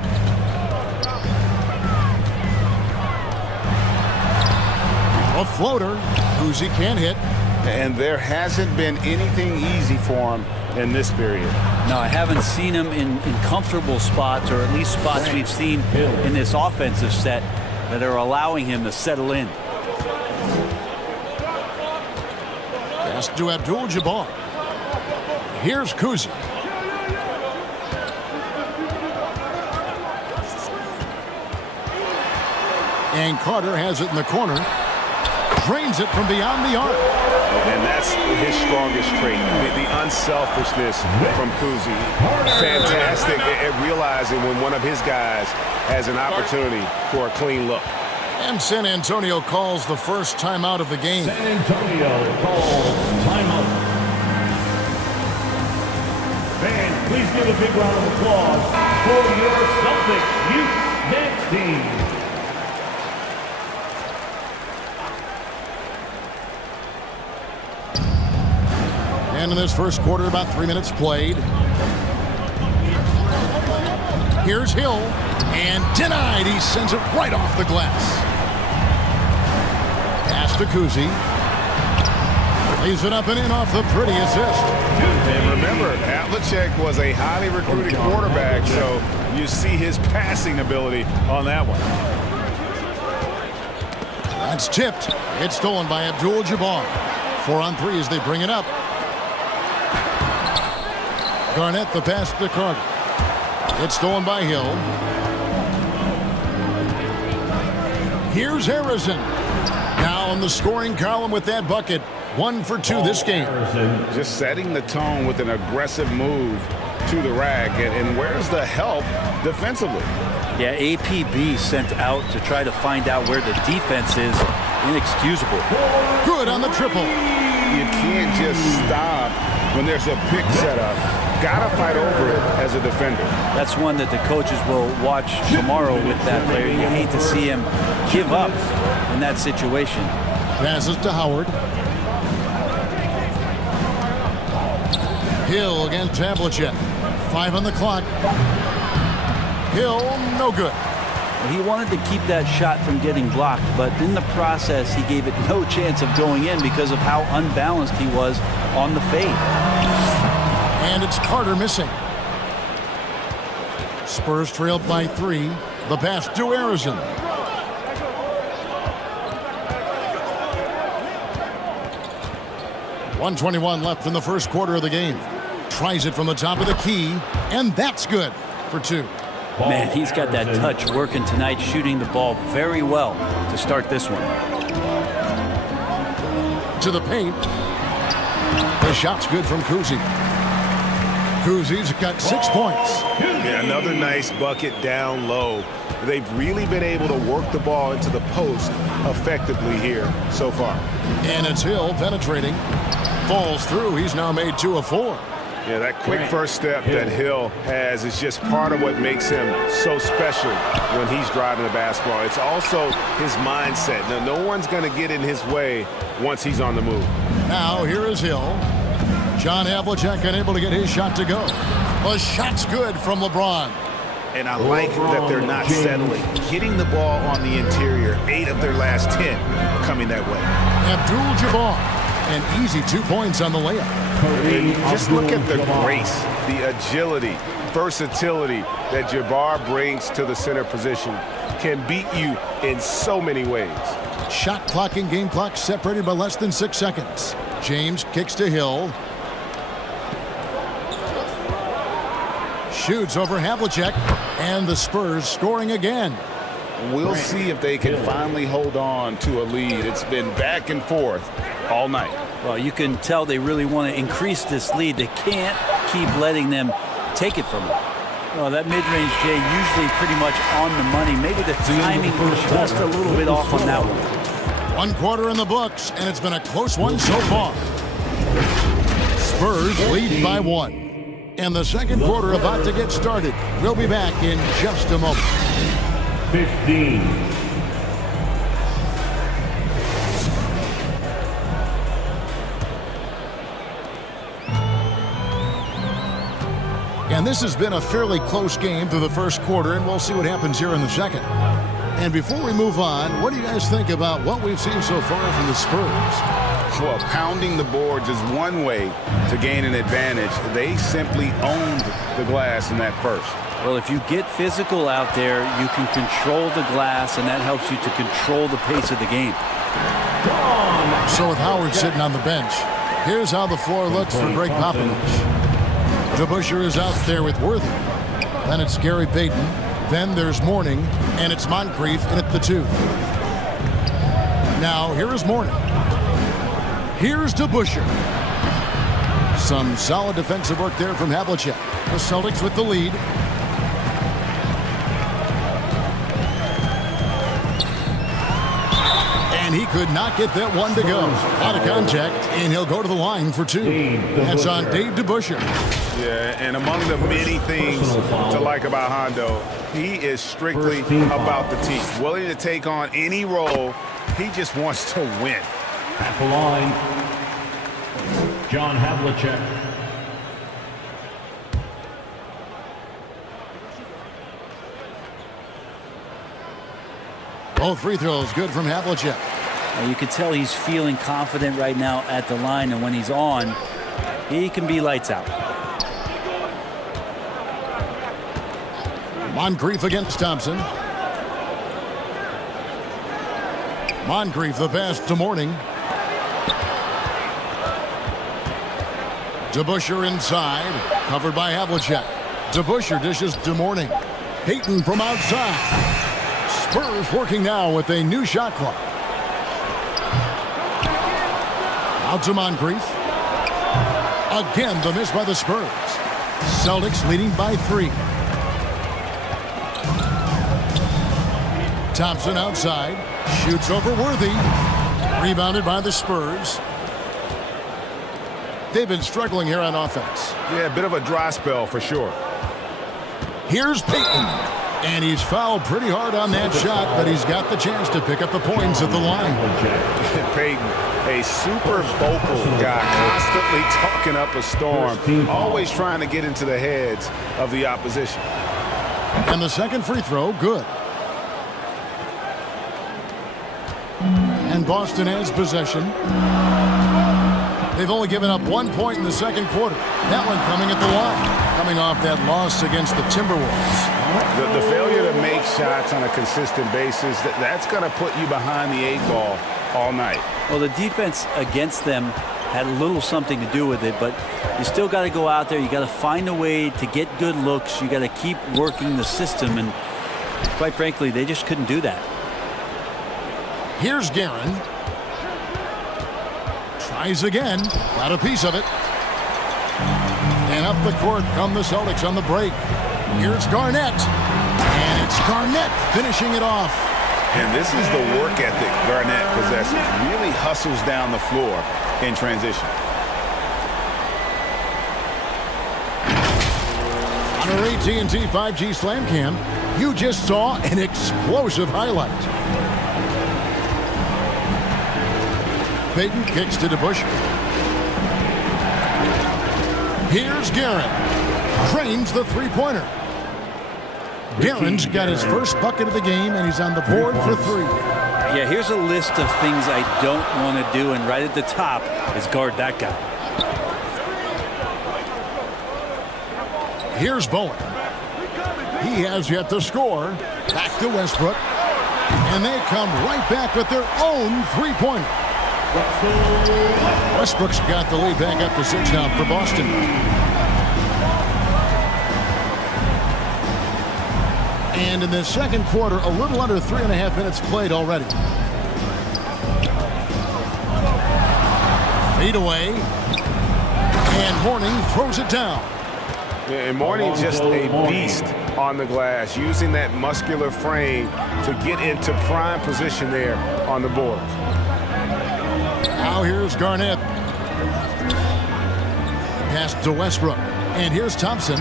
A floater. Kuzi can't hit. And there hasn't been anything easy for him in this period. No, I haven't seen him in comfortable spots, or at least spots we've seen in this offensive set that are allowing him to settle in. Pass to Abdul-Jabbar. Here's Kuzi. And Carter has it in the corner. Drains it from beyond the arc. And that's his strongest trait, the unselfishness from Kuzi. Fantastic at realizing when one of his guys has an opportunity for a clean look. And San Antonio calls the first timeout of the game. San Antonio calls timeout. Fans, please give a big round of applause for your Celtic Youth Dance Team. And in this first quarter, about 3 minutes played. Here's Hill. And denied. He sends it right off the glass. Pass to Kuzi. Lays it up and in off the pretty assist. And remember, Havlicek was a highly recruited quarterback, so you see his passing ability on that one. That's tipped. It's stolen by Abdul-Jabbar. 4 on 3 as they bring it up. Garnett the pass to Carter. It's stolen by Hill. Here's Harrison. Now in the scoring column with that bucket. 1 for 2 this game. Just setting the tone with an aggressive move to the rack. And where's the help defensively? Yeah, APB sent out to try to find out where the defense is. Inexcusable. Good on the triple. You can't just stop when there's a pick set up. Gotta fight over it as a defender. That's one that the coaches will watch tomorrow with that player. You hate to see him give up in that situation. Passes to Howard. Hill against Havlicek. 5 on the clock. Hill, no good. He wanted to keep that shot from getting blocked, but in the process, he gave it no chance of going in because of how unbalanced he was on the fade. And it's Carter missing. Spurs trailed by 3. The pass to Harrison. .121 left in the first quarter of the game. Tries it from the top of the key, and that's good for 2. Man, he's got that touch working tonight, shooting the ball very well to start this one. To the paint. The shot's good from Kuzi. Kuzi's got 6 points. Yeah, another nice bucket down low. They've really been able to work the ball into the post effectively here so far. And it's Hill penetrating. Falls through. He's now made 2 of 4. Yeah, that quick first step that Hill has is just part of what makes him so special when he's driving the basketball. It's also his mindset. Now, no one's going to get in his way once he's on the move. Now, here is Hill. John Havlicek unable to get his shot to go. The shot's good from LeBron. And I like that they're not settling. Getting the ball on the interior, 8 of their last 10 coming that way. Abdul-Jabbar, an easy 2 points on the layup. And just look at the grace, the agility, versatility that Jabbar brings to the center position. Can beat you in so many ways. Shot clock and game clock separated by less than 6 seconds. James kicks to Hill. Shoots over Havlicek, and the Spurs scoring again. We'll see if they can finally hold on to a lead. It's been back and forth all night. Well, you can tell they really want to increase this lead. They can't keep letting them take it from them. Well, that mid-range, Jay, usually pretty much on the money. Maybe the timing just a little bit off on that one. 1 quarter in the books, and it's been a close one so far. Spurs lead by 1. And the second quarter about to get started. We'll be back in just a moment. 15. And this has been a fairly close game through the first quarter, and we'll see what happens here in the second. And before we move on, what do you guys think about what we've seen so far from the Spurs? Well, pounding the boards is one way to gain an advantage. They simply owned the glass in that first. Well, if you get physical out there, you can control the glass, and that helps you to control the pace of the game. So with Howard sitting on the bench, here's how the floor looks for Greg Popovich. DeBusschere is out there with Worthy. Then it's Gary Payton. Then there's Mourning, and it's Moncrief in at the 2. Now, here is Mourning. Here's DeBusschere. Some solid defensive work there from Havlicek. The Celtics with the lead. And he could not get that one to go. Out of contact, and he'll go to the line for 2. That's on Dave DeBusschere. Yeah, and among the many things to like about Hondo, he is strictly about the team. Willing to take on any role. He just wants to win. At the line, John Havlicek. Both free throws good from Havlicek. You can tell he's feeling confident right now at the line, and when he's on, he can be lights out. Moncrief against Thompson. Moncrief the pass to Mourning. DeBusschere inside, covered by Havlicek. DeBusschere dishes to Mourning. Payton from outside. Spurs working now with a new shot clock. Out to Moncrief. Again, the miss by the Spurs. Celtics leading by 3. Thompson outside. Shoots over Worthy. Rebounded by the Spurs. They've been struggling here on offense. Yeah, a bit of a dry spell for sure. Here's Payton. And he's fouled pretty hard on that shot, but he's got the chance to pick up the points at the line. Payton, a super vocal guy, constantly talking up a storm, always trying to get into the heads of the opposition. And the second free throw, good. And Boston has possession. They've only given up 1 point in the second quarter. That one coming at the line, coming off that loss against the Timberwolves. The failure to make shots on a consistent basis, that's going to put you behind the 8 ball all night. Well, the defense against them had a little something to do with it, but you still got to go out there. You got to find a way to get good looks. You got to keep working the system, and quite frankly, they just couldn't do that. Here's Guerin. Tries again. Got a piece of it. And up the court come the Celtics on the break. Here's Garnett. And it's Garnett finishing it off. And this is the work ethic Garnett possesses. Really hustles down the floor in transition. On our AT&T 5G Slam Cam, you just saw an explosive highlight. Payton kicks to DeBusschere. Here's Guerin. Cranes the three-pointer. Guerin's got his first bucket of the game, and he's on the board for 3. Yeah, here's a list of things I don't want to do, and right at the top is guard that guy. Here's Bowen. He has yet to score. Back to Westbrook. And they come right back with their own three-pointer. Westbrook's got the lead back up to 6 now for Boston. And in the second quarter, a little under 3.5 minutes played already. Fade away. And Mourning throws it down. And Mourning's just a beast on the glass, using that muscular frame to get into prime position there on the board. Now here's Garnett. Pass to Westbrook. And here's Thompson.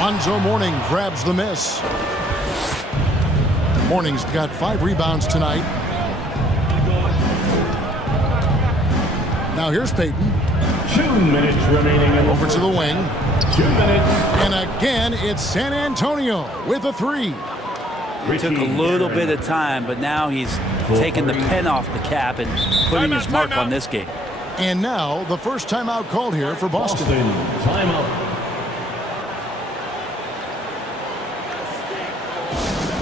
Lonzo Mourning grabs the miss. Mourning's got 5 rebounds tonight. Now here's Payton. 2 minutes remaining. Over to the wing. 2 minutes. And again, it's San Antonio with a 3. It took a little bit of time, but now he's taking the pen off the cap and putting his mark on this game. And now the first timeout called here for Boston. Timeout.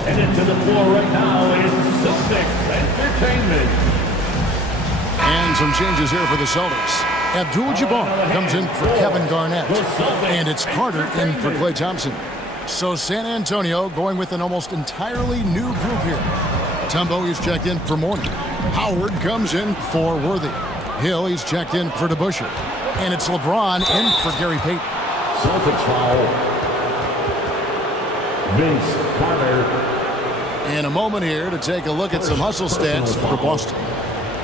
And into the floor right now is Celtics Entertainment. And some changes here for the Celtics. Abdul-Jabbar comes in for Kevin Garnett. And it's Carter in for Klay Thompson. So San Antonio going with an almost entirely new group here. Tumbo is checked in for Mourning. Howard comes in for Worthy. Hill, he's checked in for DeBusschere. And it's LeBron in for Gary Payton. Celtics foul. Vince Carter. And a moment here to take a look at some hustle stats for Boston.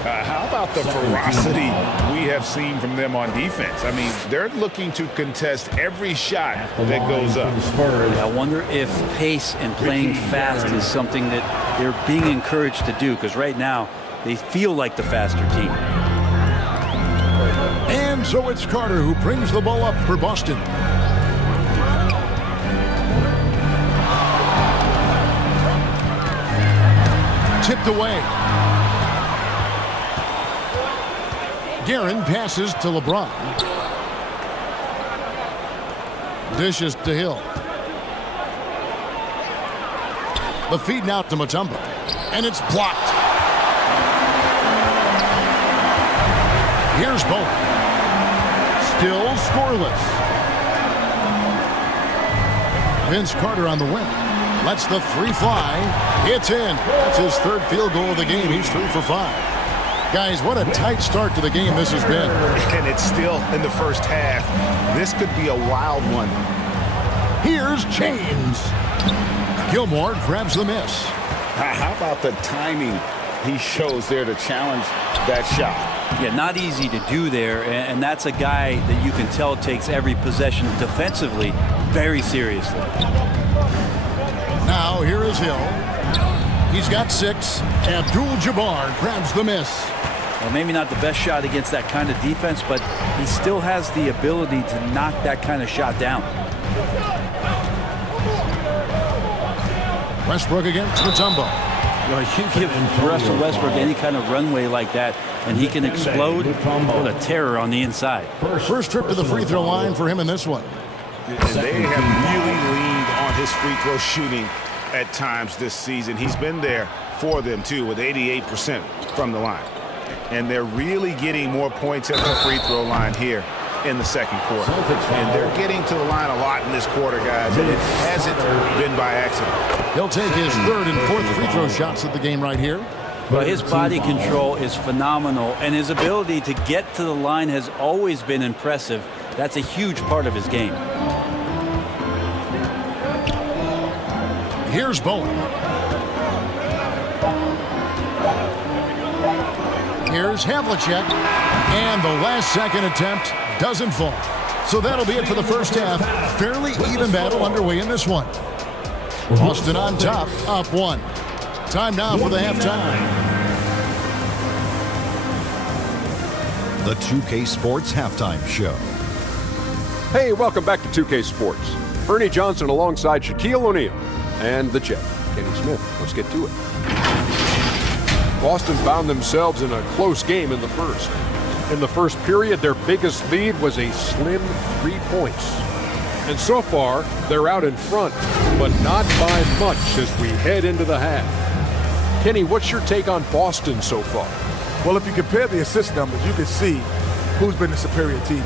How about the ferocity we have seen from them on defense? I mean, they're looking to contest every shot that goes up. I wonder if pace and playing fast is something that they're being encouraged to do, because right now they feel like the faster team. And so it's Carter who brings the ball up for Boston. Tipped away. Guerin passes to LeBron. Dishes to Hill. The feed now to Mutombo. And it's blocked. Here's Bowen. Still scoreless. Vince Carter on the wing. Lets the 3 fly. It's in. That's his 3rd field goal of the game. He's 3 for 5. Guys, what a tight start to the game this has been. And it's still in the first half. This could be a wild one. Here's James. Gilmore grabs the miss. How about the timing he shows there to challenge that shot? Yeah, not easy to do there, and that's a guy that you can tell takes every possession defensively very seriously. Now here is Hill. He's got 6. Abdul-Jabbar grabs the miss. Well, maybe not the best shot against that kind of defense, but he still has the ability to knock that kind of shot down. Westbrook against Mutombo. Well, you give Russell Westbrook any kind of runway like that, and he can explode. What a terror on the inside. First trip to the free throw line for him in this one. And they have really leaned on his free throw shooting at times this season. He's been there for them, too, with 88% from the line. And they're really getting more points at the free throw line here in the second quarter. And they're getting to the line a lot in this quarter, guys, and it hasn't been by accident. He'll take his 3rd and 4th free throw shots of the game right here. Well, his body control is phenomenal, and his ability to get to the line has always been impressive. That's a huge part of his game. Here's Bowen. Here's Havlicek. And the last second attempt doesn't fall. So that'll be it for the first half. Fairly even battle underway in this one. Boston on top, up 1. Time now for the halftime. The 2K Sports Halftime Show. Hey, welcome back to 2K Sports. Ernie Johnson alongside Shaquille O'Neal and the Jet, Kenny Smith. Let's get to it. Boston found themselves in a close game in the first. In the first period, their biggest lead was a slim 3 points. And so far, they're out in front, but not by much as we head into the half. Kenny, what's your take on Boston so far? Well, if you compare the assist numbers, you can see who's been the superior team.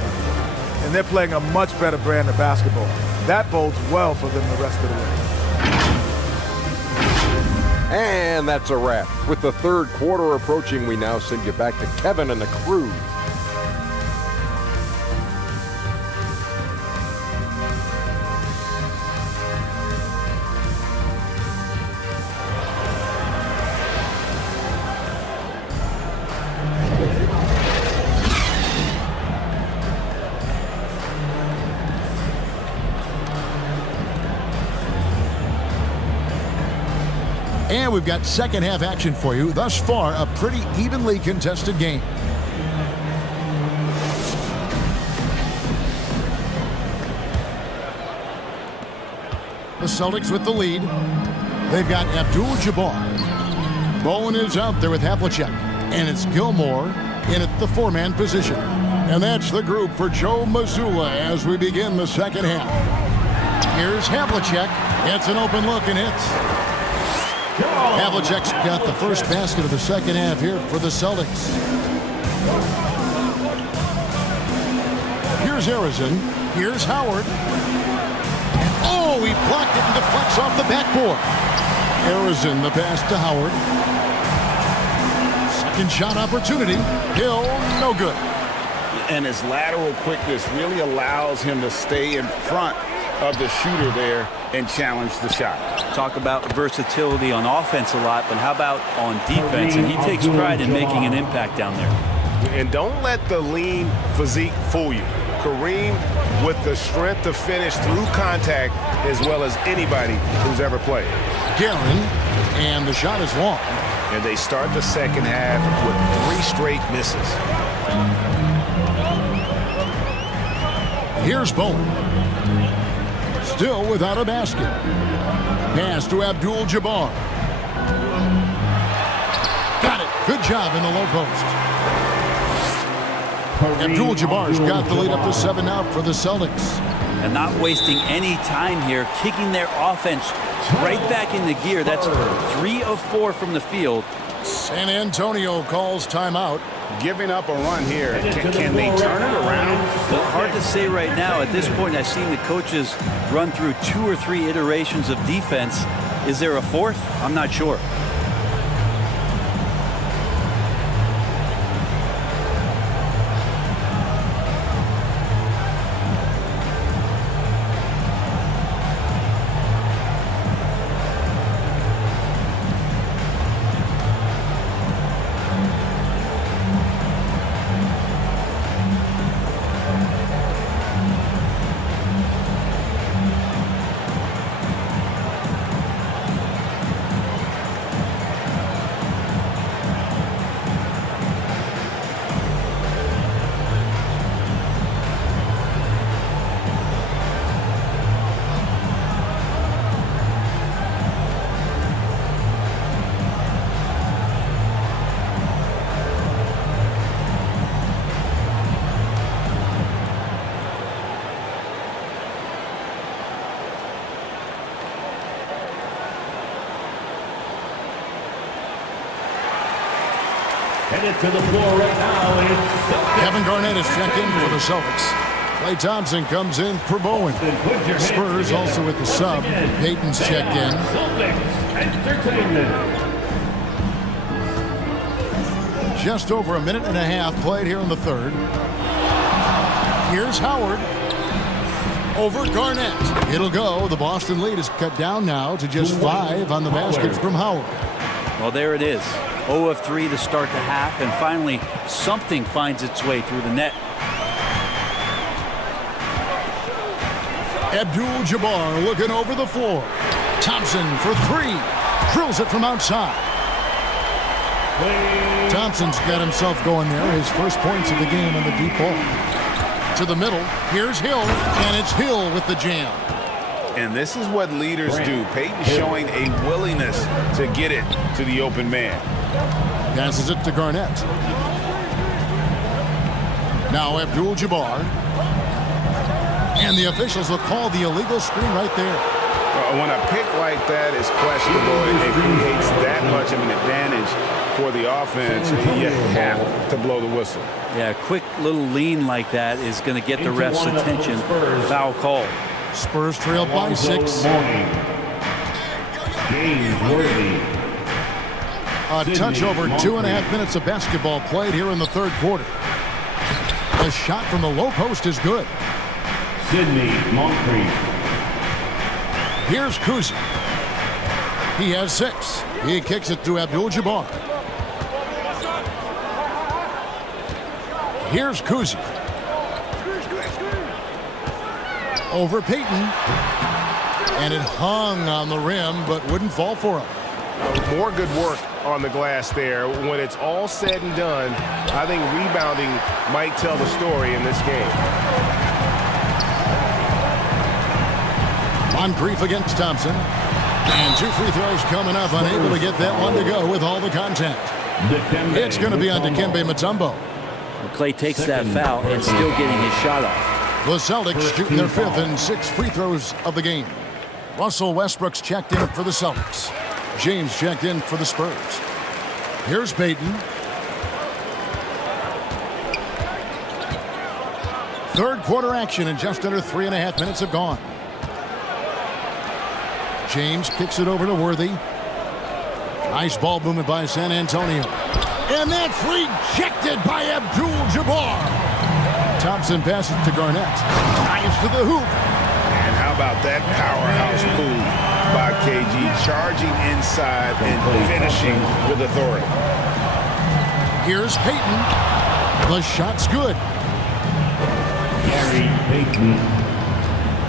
And they're playing a much better brand of basketball. That bodes well for them the rest of the way. And that's a wrap. With the third quarter approaching, we now send you back to Kevin and the crew. And we've got second half action for you. Thus far, a pretty evenly contested game. The Celtics with the lead. They've got Abdul-Jabbar. Bowen is out there with Havlicek. And it's Gilmore in at the four-man position. And that's the group for Joe Mazzulla as we begin the second half. Here's Havlicek. It's an open look and hits. Havlicek's got the first basket of the second half here for the Celtics. Here's Harrison. Here's Howard. Oh, he blocked it and deflects off the backboard. Harrison, the pass to Howard. Second shot opportunity. Hill, no good. And his lateral quickness really allows him to stay in front of the shooter there and challenge the shot. Talk about versatility on offense a lot, but how about on defense? And he takes pride in making an impact down there. And don't let the lean physique fool you. Kareem with the strength to finish through contact as well as anybody who's ever played. Guerin, and the shot is long. And they start the second half with 3 straight misses. Here's Bowen. Still without a basket. Pass to Abdul-Jabbar. Got it. Good job in the low post. Abdul-Jabbar's got the lead up to 7 now for the Celtics. And not wasting any time here, kicking their offense right back into gear. That's 3 of 4 from the field. San Antonio calls timeout. Giving up a run here. Can they turn it around? Well, hard to say right now. At this point, I've seen the coaches run through 2 or 3 iterations of defense. Is there a fourth? I'm not sure. Headed to the floor right now is Kevin Garnett is checked in for the Celtics. Klay Thompson comes in for Bowen. Spurs also with the sub. Payton's checked in. Just over a minute and a half played here in the third. Here's Howard. Over Garnett. It'll go. The Boston lead is cut down now to just 5 on the basket from Howard. Well, there it is. 0 of 3 to start the half, and finally something finds its way through the net. Abdul-Jabbar looking over the floor. Thompson for 3. Drills it from outside. Thompson's got himself going there. His first points of the game on the deep ball. To the middle. Here's Hill, and it's Hill with the jam. And this is what leaders do. Payton showing a willingness to get it to the open man. Passes it to Garnett. Now Abdul-Jabbar. And the officials will call the illegal screen right there. When a pick like that is questionable, it creates that much of an advantage for the offense. You have to blow the whistle. Yeah, a quick little lean like that is going to get the ref's attention. Foul call. Spurs trailed by 6. A touch over 2.5 minutes of basketball played here in the third quarter. The shot from the low post is good. Sidney Moncrief. Here's Kuzi. He has 6. He kicks it to Abdul-Jabbar. Here's Kuzi. Over Payton. And it hung on the rim, but wouldn't fall for him. More good work on the glass there. When it's all said and done, I think rebounding might tell the story in this game. Moncrief against Thompson. And 2 free throws coming up, unable to get that one to go with all the contact. It's going to be on Dikembe Mutombo. Clay takes that foul and still getting his shot off. The Celtics shooting their 5th and 6th free throws of the game. Russell Westbrook's checked in for the Celtics. James checked in for the Spurs. Here's Payton. Third quarter action, and just under 3.5 minutes have gone. James kicks it over to Worthy. Nice ball movement by San Antonio. And that's rejected by Abdul-Jabbar. Thompson passes to Garnett. Nice to the hoop. And how about that powerhouse move by KG, charging inside and finishing with authority. Here's Payton. The shot's good. Gary Payton.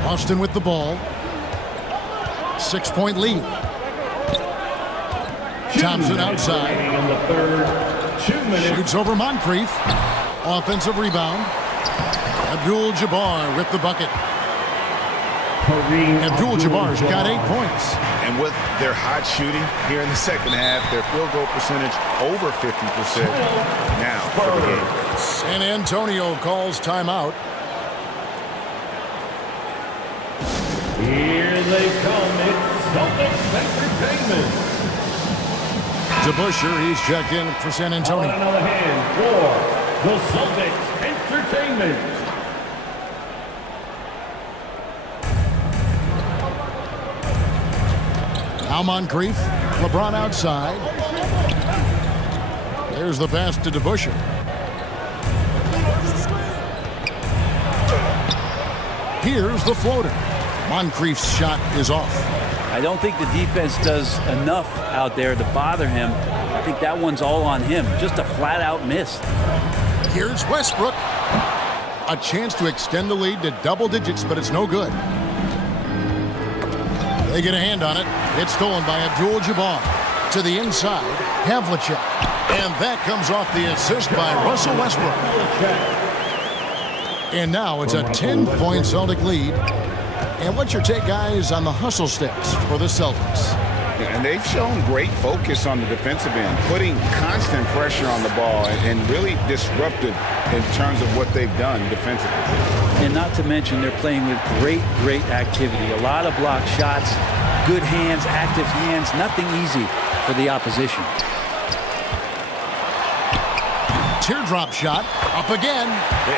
Austin with the ball. 6-point lead. Thompson outside. In the third, 2 minutes. Shoots over Moncrief. Offensive rebound. Abdul-Jabbar with the bucket. Abdul-Jabbar's got 8 points. And with their hot shooting here in the second half, their field goal percentage over 50% now for the game. San Antonio calls timeout. Here they come. It's Celtics Entertainment. DeBusschere, he's checked in for San Antonio. On another hand for the Celtics Entertainment. Now Moncrief. LeBron outside. There's the pass to DeBusschere. Here's the floater. Moncrief's shot is off. I don't think the defense does enough out there to bother him. I think that one's all on him. Just a flat-out miss. Here's Westbrook. A chance to extend the lead to double digits, but it's no good. They get a hand on it. It's stolen by Abdul-Jabbar. To the inside, Havlicek. And that comes off the assist by Russell Westbrook. And now it's a 10-point Celtic lead. And what's your take, guys, on the hustle stats for the Celtics? And they've shown great focus on the defensive end, putting constant pressure on the ball and really disruptive in terms of what they've done defensively. And not to mention, they're playing with great activity. A lot of block shots, good hands, active hands, nothing easy for the opposition. Teardrop shot, up again.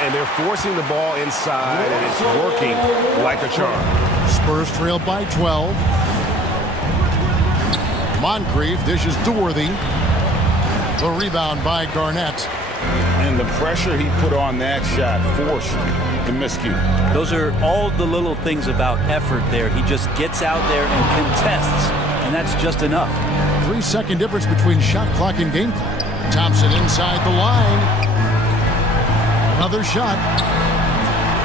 And they're forcing the ball inside, and it's working like a charm. Spurs trail by 12. Moncrief dishes to Worthy. The rebound by Garnett. And the pressure he put on that shot forced the miscue. Those are all the little things about effort there. He just gets out there and contests, and that's just enough. 3-second difference between shot clock and game clock. Thompson inside the line. Another shot.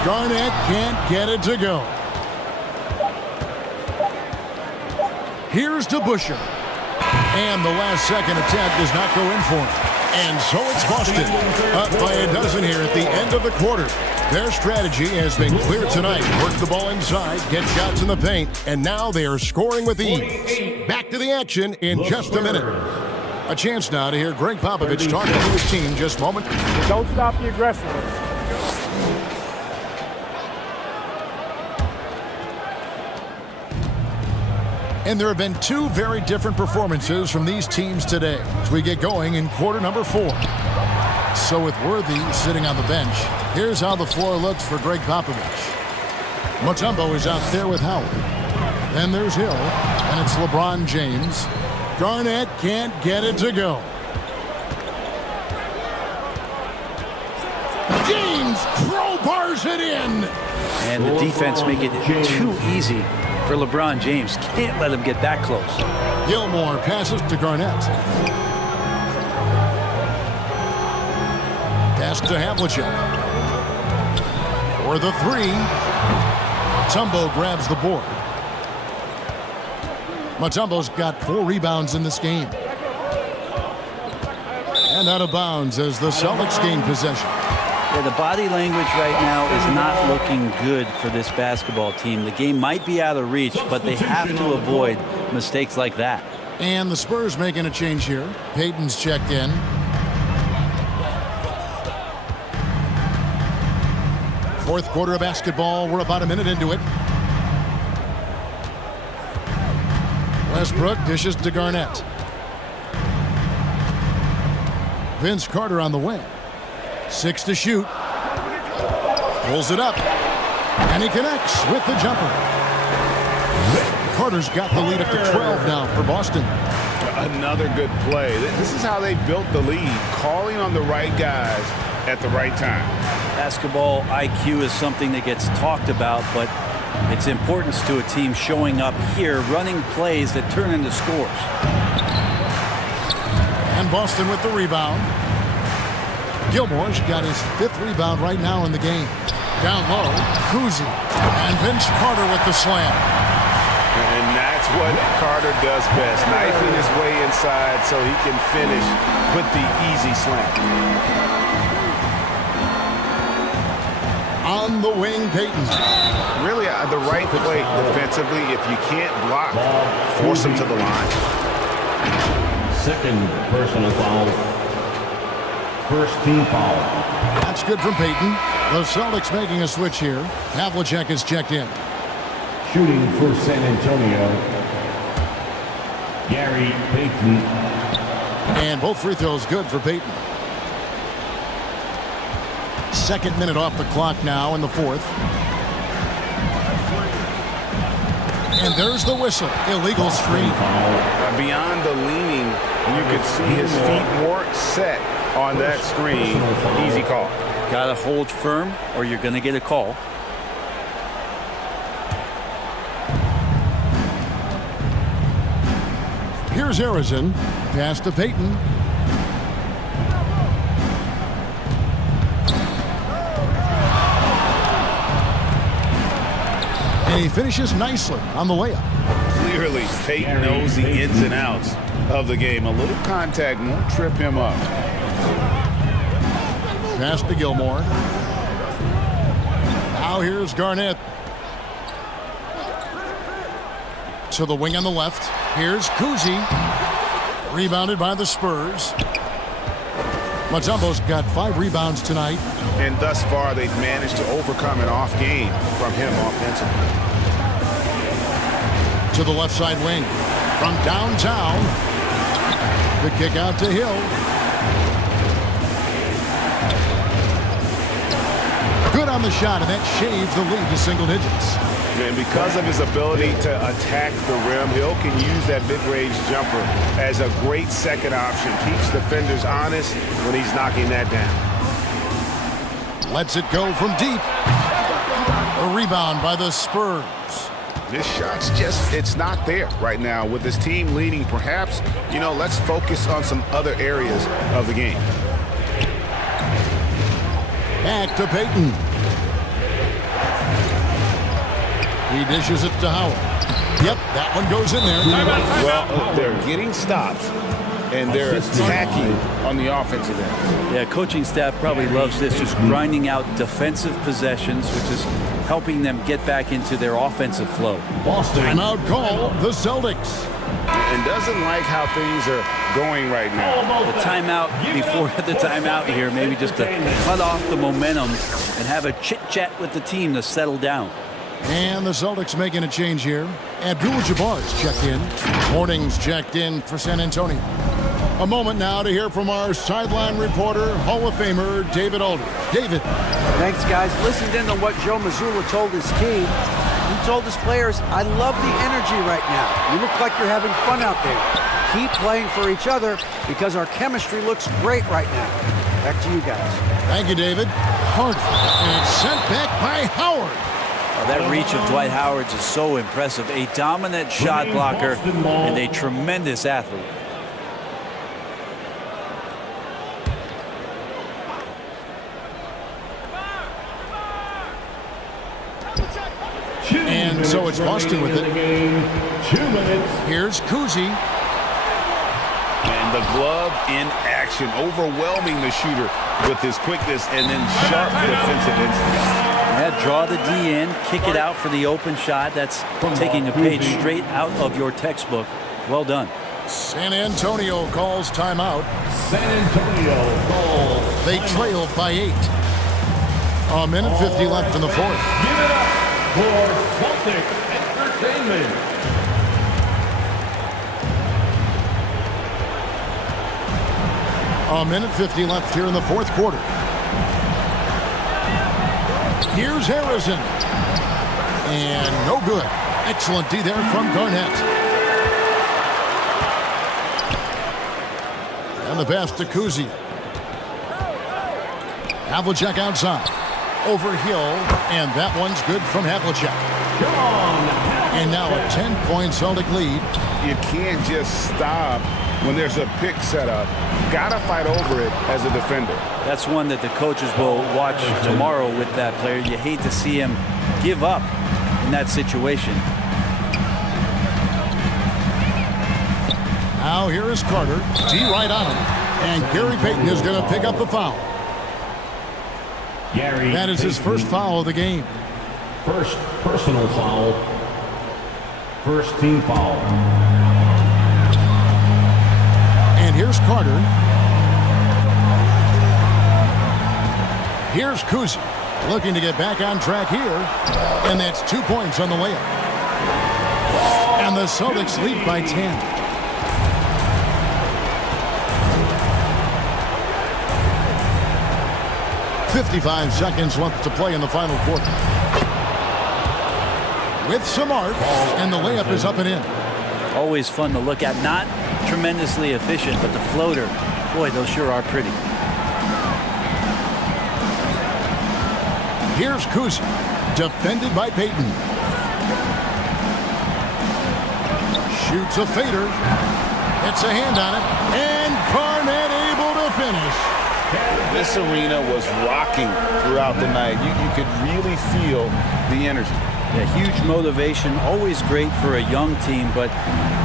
Garnett can't get it to go. Here's DeBusschere. And the last second attempt does not go in for him. And so it's Boston up by a dozen here at the end of the quarter. Their strategy has been clear tonight. Work the ball inside, get shots in the paint, and now they are scoring with ease. Back to the action in just a minute. A chance now to hear Greg Popovich talking to his team just a moment. Don't stop the aggressiveness. And there have been two very different performances from these teams today as we get going in quarter number 4. So with Worthy sitting on the bench, here's how the floor looks for Greg Popovich. Mutombo is out there with Howard. Then there's Hill, and it's LeBron James. Garnett can't get it to go. James crowbars it in. And the defense make it too easy for LeBron James. Can't let him get that close. Gilmore passes to Garnett. Pass to Havlicek. For the 3. Mutombo grabs the board. Mutombo's got 4 rebounds in this game. And out of bounds as the Celtics gain possession. Yeah, the body language right now is not looking good for this basketball team. The game might be out of reach, but they have to avoid mistakes like that. And the Spurs making a change here. Payton's checked in. Fourth quarter of basketball. We're about a minute into it. Westbrook dishes to Garnett. Vince Carter on the wing. 6 to shoot. Pulls it up. And he connects with the jumper. Carter's got the lead up to 12 now for Boston. Another good play. This is how they built the lead, calling on the right guys at the right time. Basketball IQ is something that gets talked about, but its importance to a team showing up here, running plays that turn into scores. And Boston with the rebound. Gilmore's got his 5th rebound right now in the game. Down low, Kuzi. And Vince Carter with the slam. And that's what Carter does best, knifing his way inside so he can finish with the easy slam. On the wing, Payton. Really the right play defensively. If you can't block, force him to the line. Second personal foul. First team foul. That's good from Payton. The Celtics making a switch here. Havlicek is checked in. Shooting for San Antonio, Gary Payton. And both free throws good for Payton. 2nd minute off the clock now in the 4th. And there's the whistle. Illegal screen. Beyond the leaning, you could see his feet weren't set on that screen. Easy call. Got to hold firm or you're going to get a call. Here's Harrison. Pass to Payton. And he finishes nicely on the layup. Clearly, Payton knows the ins and outs of the game. A little contact won't trip him up. Pass to Gilmore. Now here's Garnett. To the wing on the left. Here's Kuzi. Rebounded by the Spurs. Mutombo's got 5 rebounds tonight. And thus far, they've managed to overcome an off game from him offensively. To the left side wing. From downtown. The kick out to Hill. Good on the shot, and that shaves the lead to single digits. And because of his ability to attack the rim, Hill can use that mid-range jumper as a great second option. Keeps defenders honest when he's knocking that down. Lets it go from deep. A rebound by the Spurs. This shot's it's not there right now. With his team leading, perhaps, let's focus on some other areas of the game. Back to Payton. He dishes it to Howard. Yep, that one goes in there. Well, they're getting stops, and they're attacking on the offensive end. Yeah, coaching staff probably loves this, just grinding out defensive possessions, which is helping them get back into their offensive flow. Timeout call, the Celtics. And doesn't like how things are going right now. The timeout before the timeout here, maybe just to cut off the momentum and have a chit-chat with the team to settle down. And the Celtics making a change here. Abdul-Jabbar's checked in. Morning's checked in for San Antonio. A moment now to hear from our sideline reporter, Hall of Famer David Aldridge. David. Thanks, guys. Listened in on what Joe Mazzulla told his team. He told his players, I love the energy right now. You look like you're having fun out there. Keep playing for each other because our chemistry looks great right now. Back to you guys. Thank you, David. Hard. And it's sent back by Howard. That reach of Dwight Howard is so impressive. A dominant shot blocker and a tremendous athlete. And So it's Boston with it. 2 minutes. Here's Kuzi. And the glove in action, overwhelming the shooter with his quickness and then sharp defensive instinct. Yeah, draw the D in, kick it out for the open shot. That's taking a page straight out of your textbook. Well done. San Antonio calls timeout. San Antonio calls. They trail by 8. A minute 50 left in the fourth. Give it up for Celtics Entertainment. A minute 50 left here in the fourth quarter. Here's Harrison. And no good. Excellent D there from Garnett. And the pass to Kuzi. Havlicek outside. Over Hill. And that one's good from Havlicek. And now a 10-point Celtic lead. You can't just stop when there's a pick set up. Gotta fight over it as a defender. That's one that the coaches will watch tomorrow with that player. You hate to see him give up in that situation. Now here is Carter. D right on him. And Gary Payton is going to pick up the foul. That is his first foul of the game. First personal foul. First team foul. And here's Carter. Here's Kuzi. Looking to get back on track here. And that's 2 points on the layup. And the Celtics lead by 10. 55 seconds left to play in the final quarter. With some art, and the layup is up and in. Always fun to look at. Not tremendously efficient, but the floater, boy, those sure are pretty. Here's Kuzi, defended by Payton. Shoots a fader. Hits a hand on it. And Garnett able to finish. This arena was rocking throughout the night. You could really feel the energy. Yeah, huge motivation, always great for a young team, but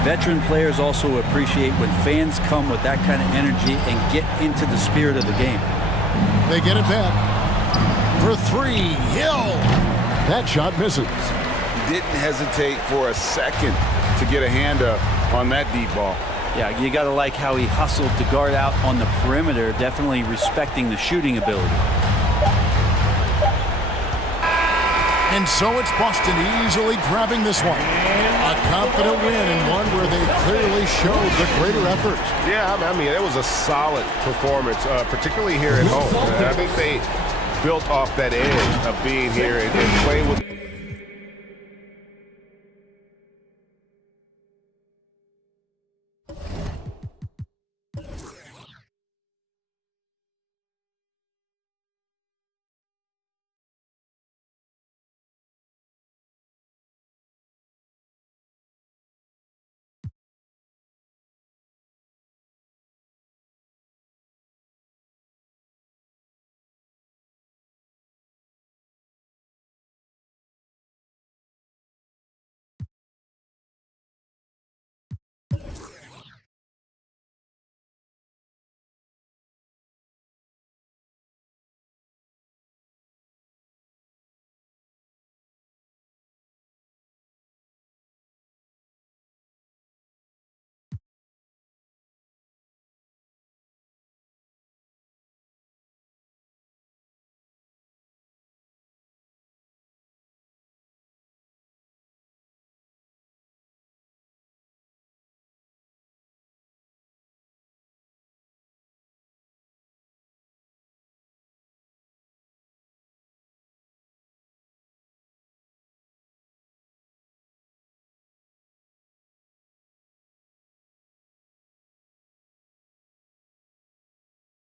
veteran players also appreciate when fans come with that kind of energy and get into the spirit of the game. They get it back. For three, Hill. That shot misses. Didn't hesitate for a second to get a hand up on that deep ball. Yeah, you got to like how he hustled to guard out on the perimeter, definitely respecting the shooting ability. And so it's Boston easily grabbing this one. A confident win and one where they clearly showed the greater effort. Yeah, I mean, it was a solid performance, particularly here at home. I think they built off that edge of being here and playing with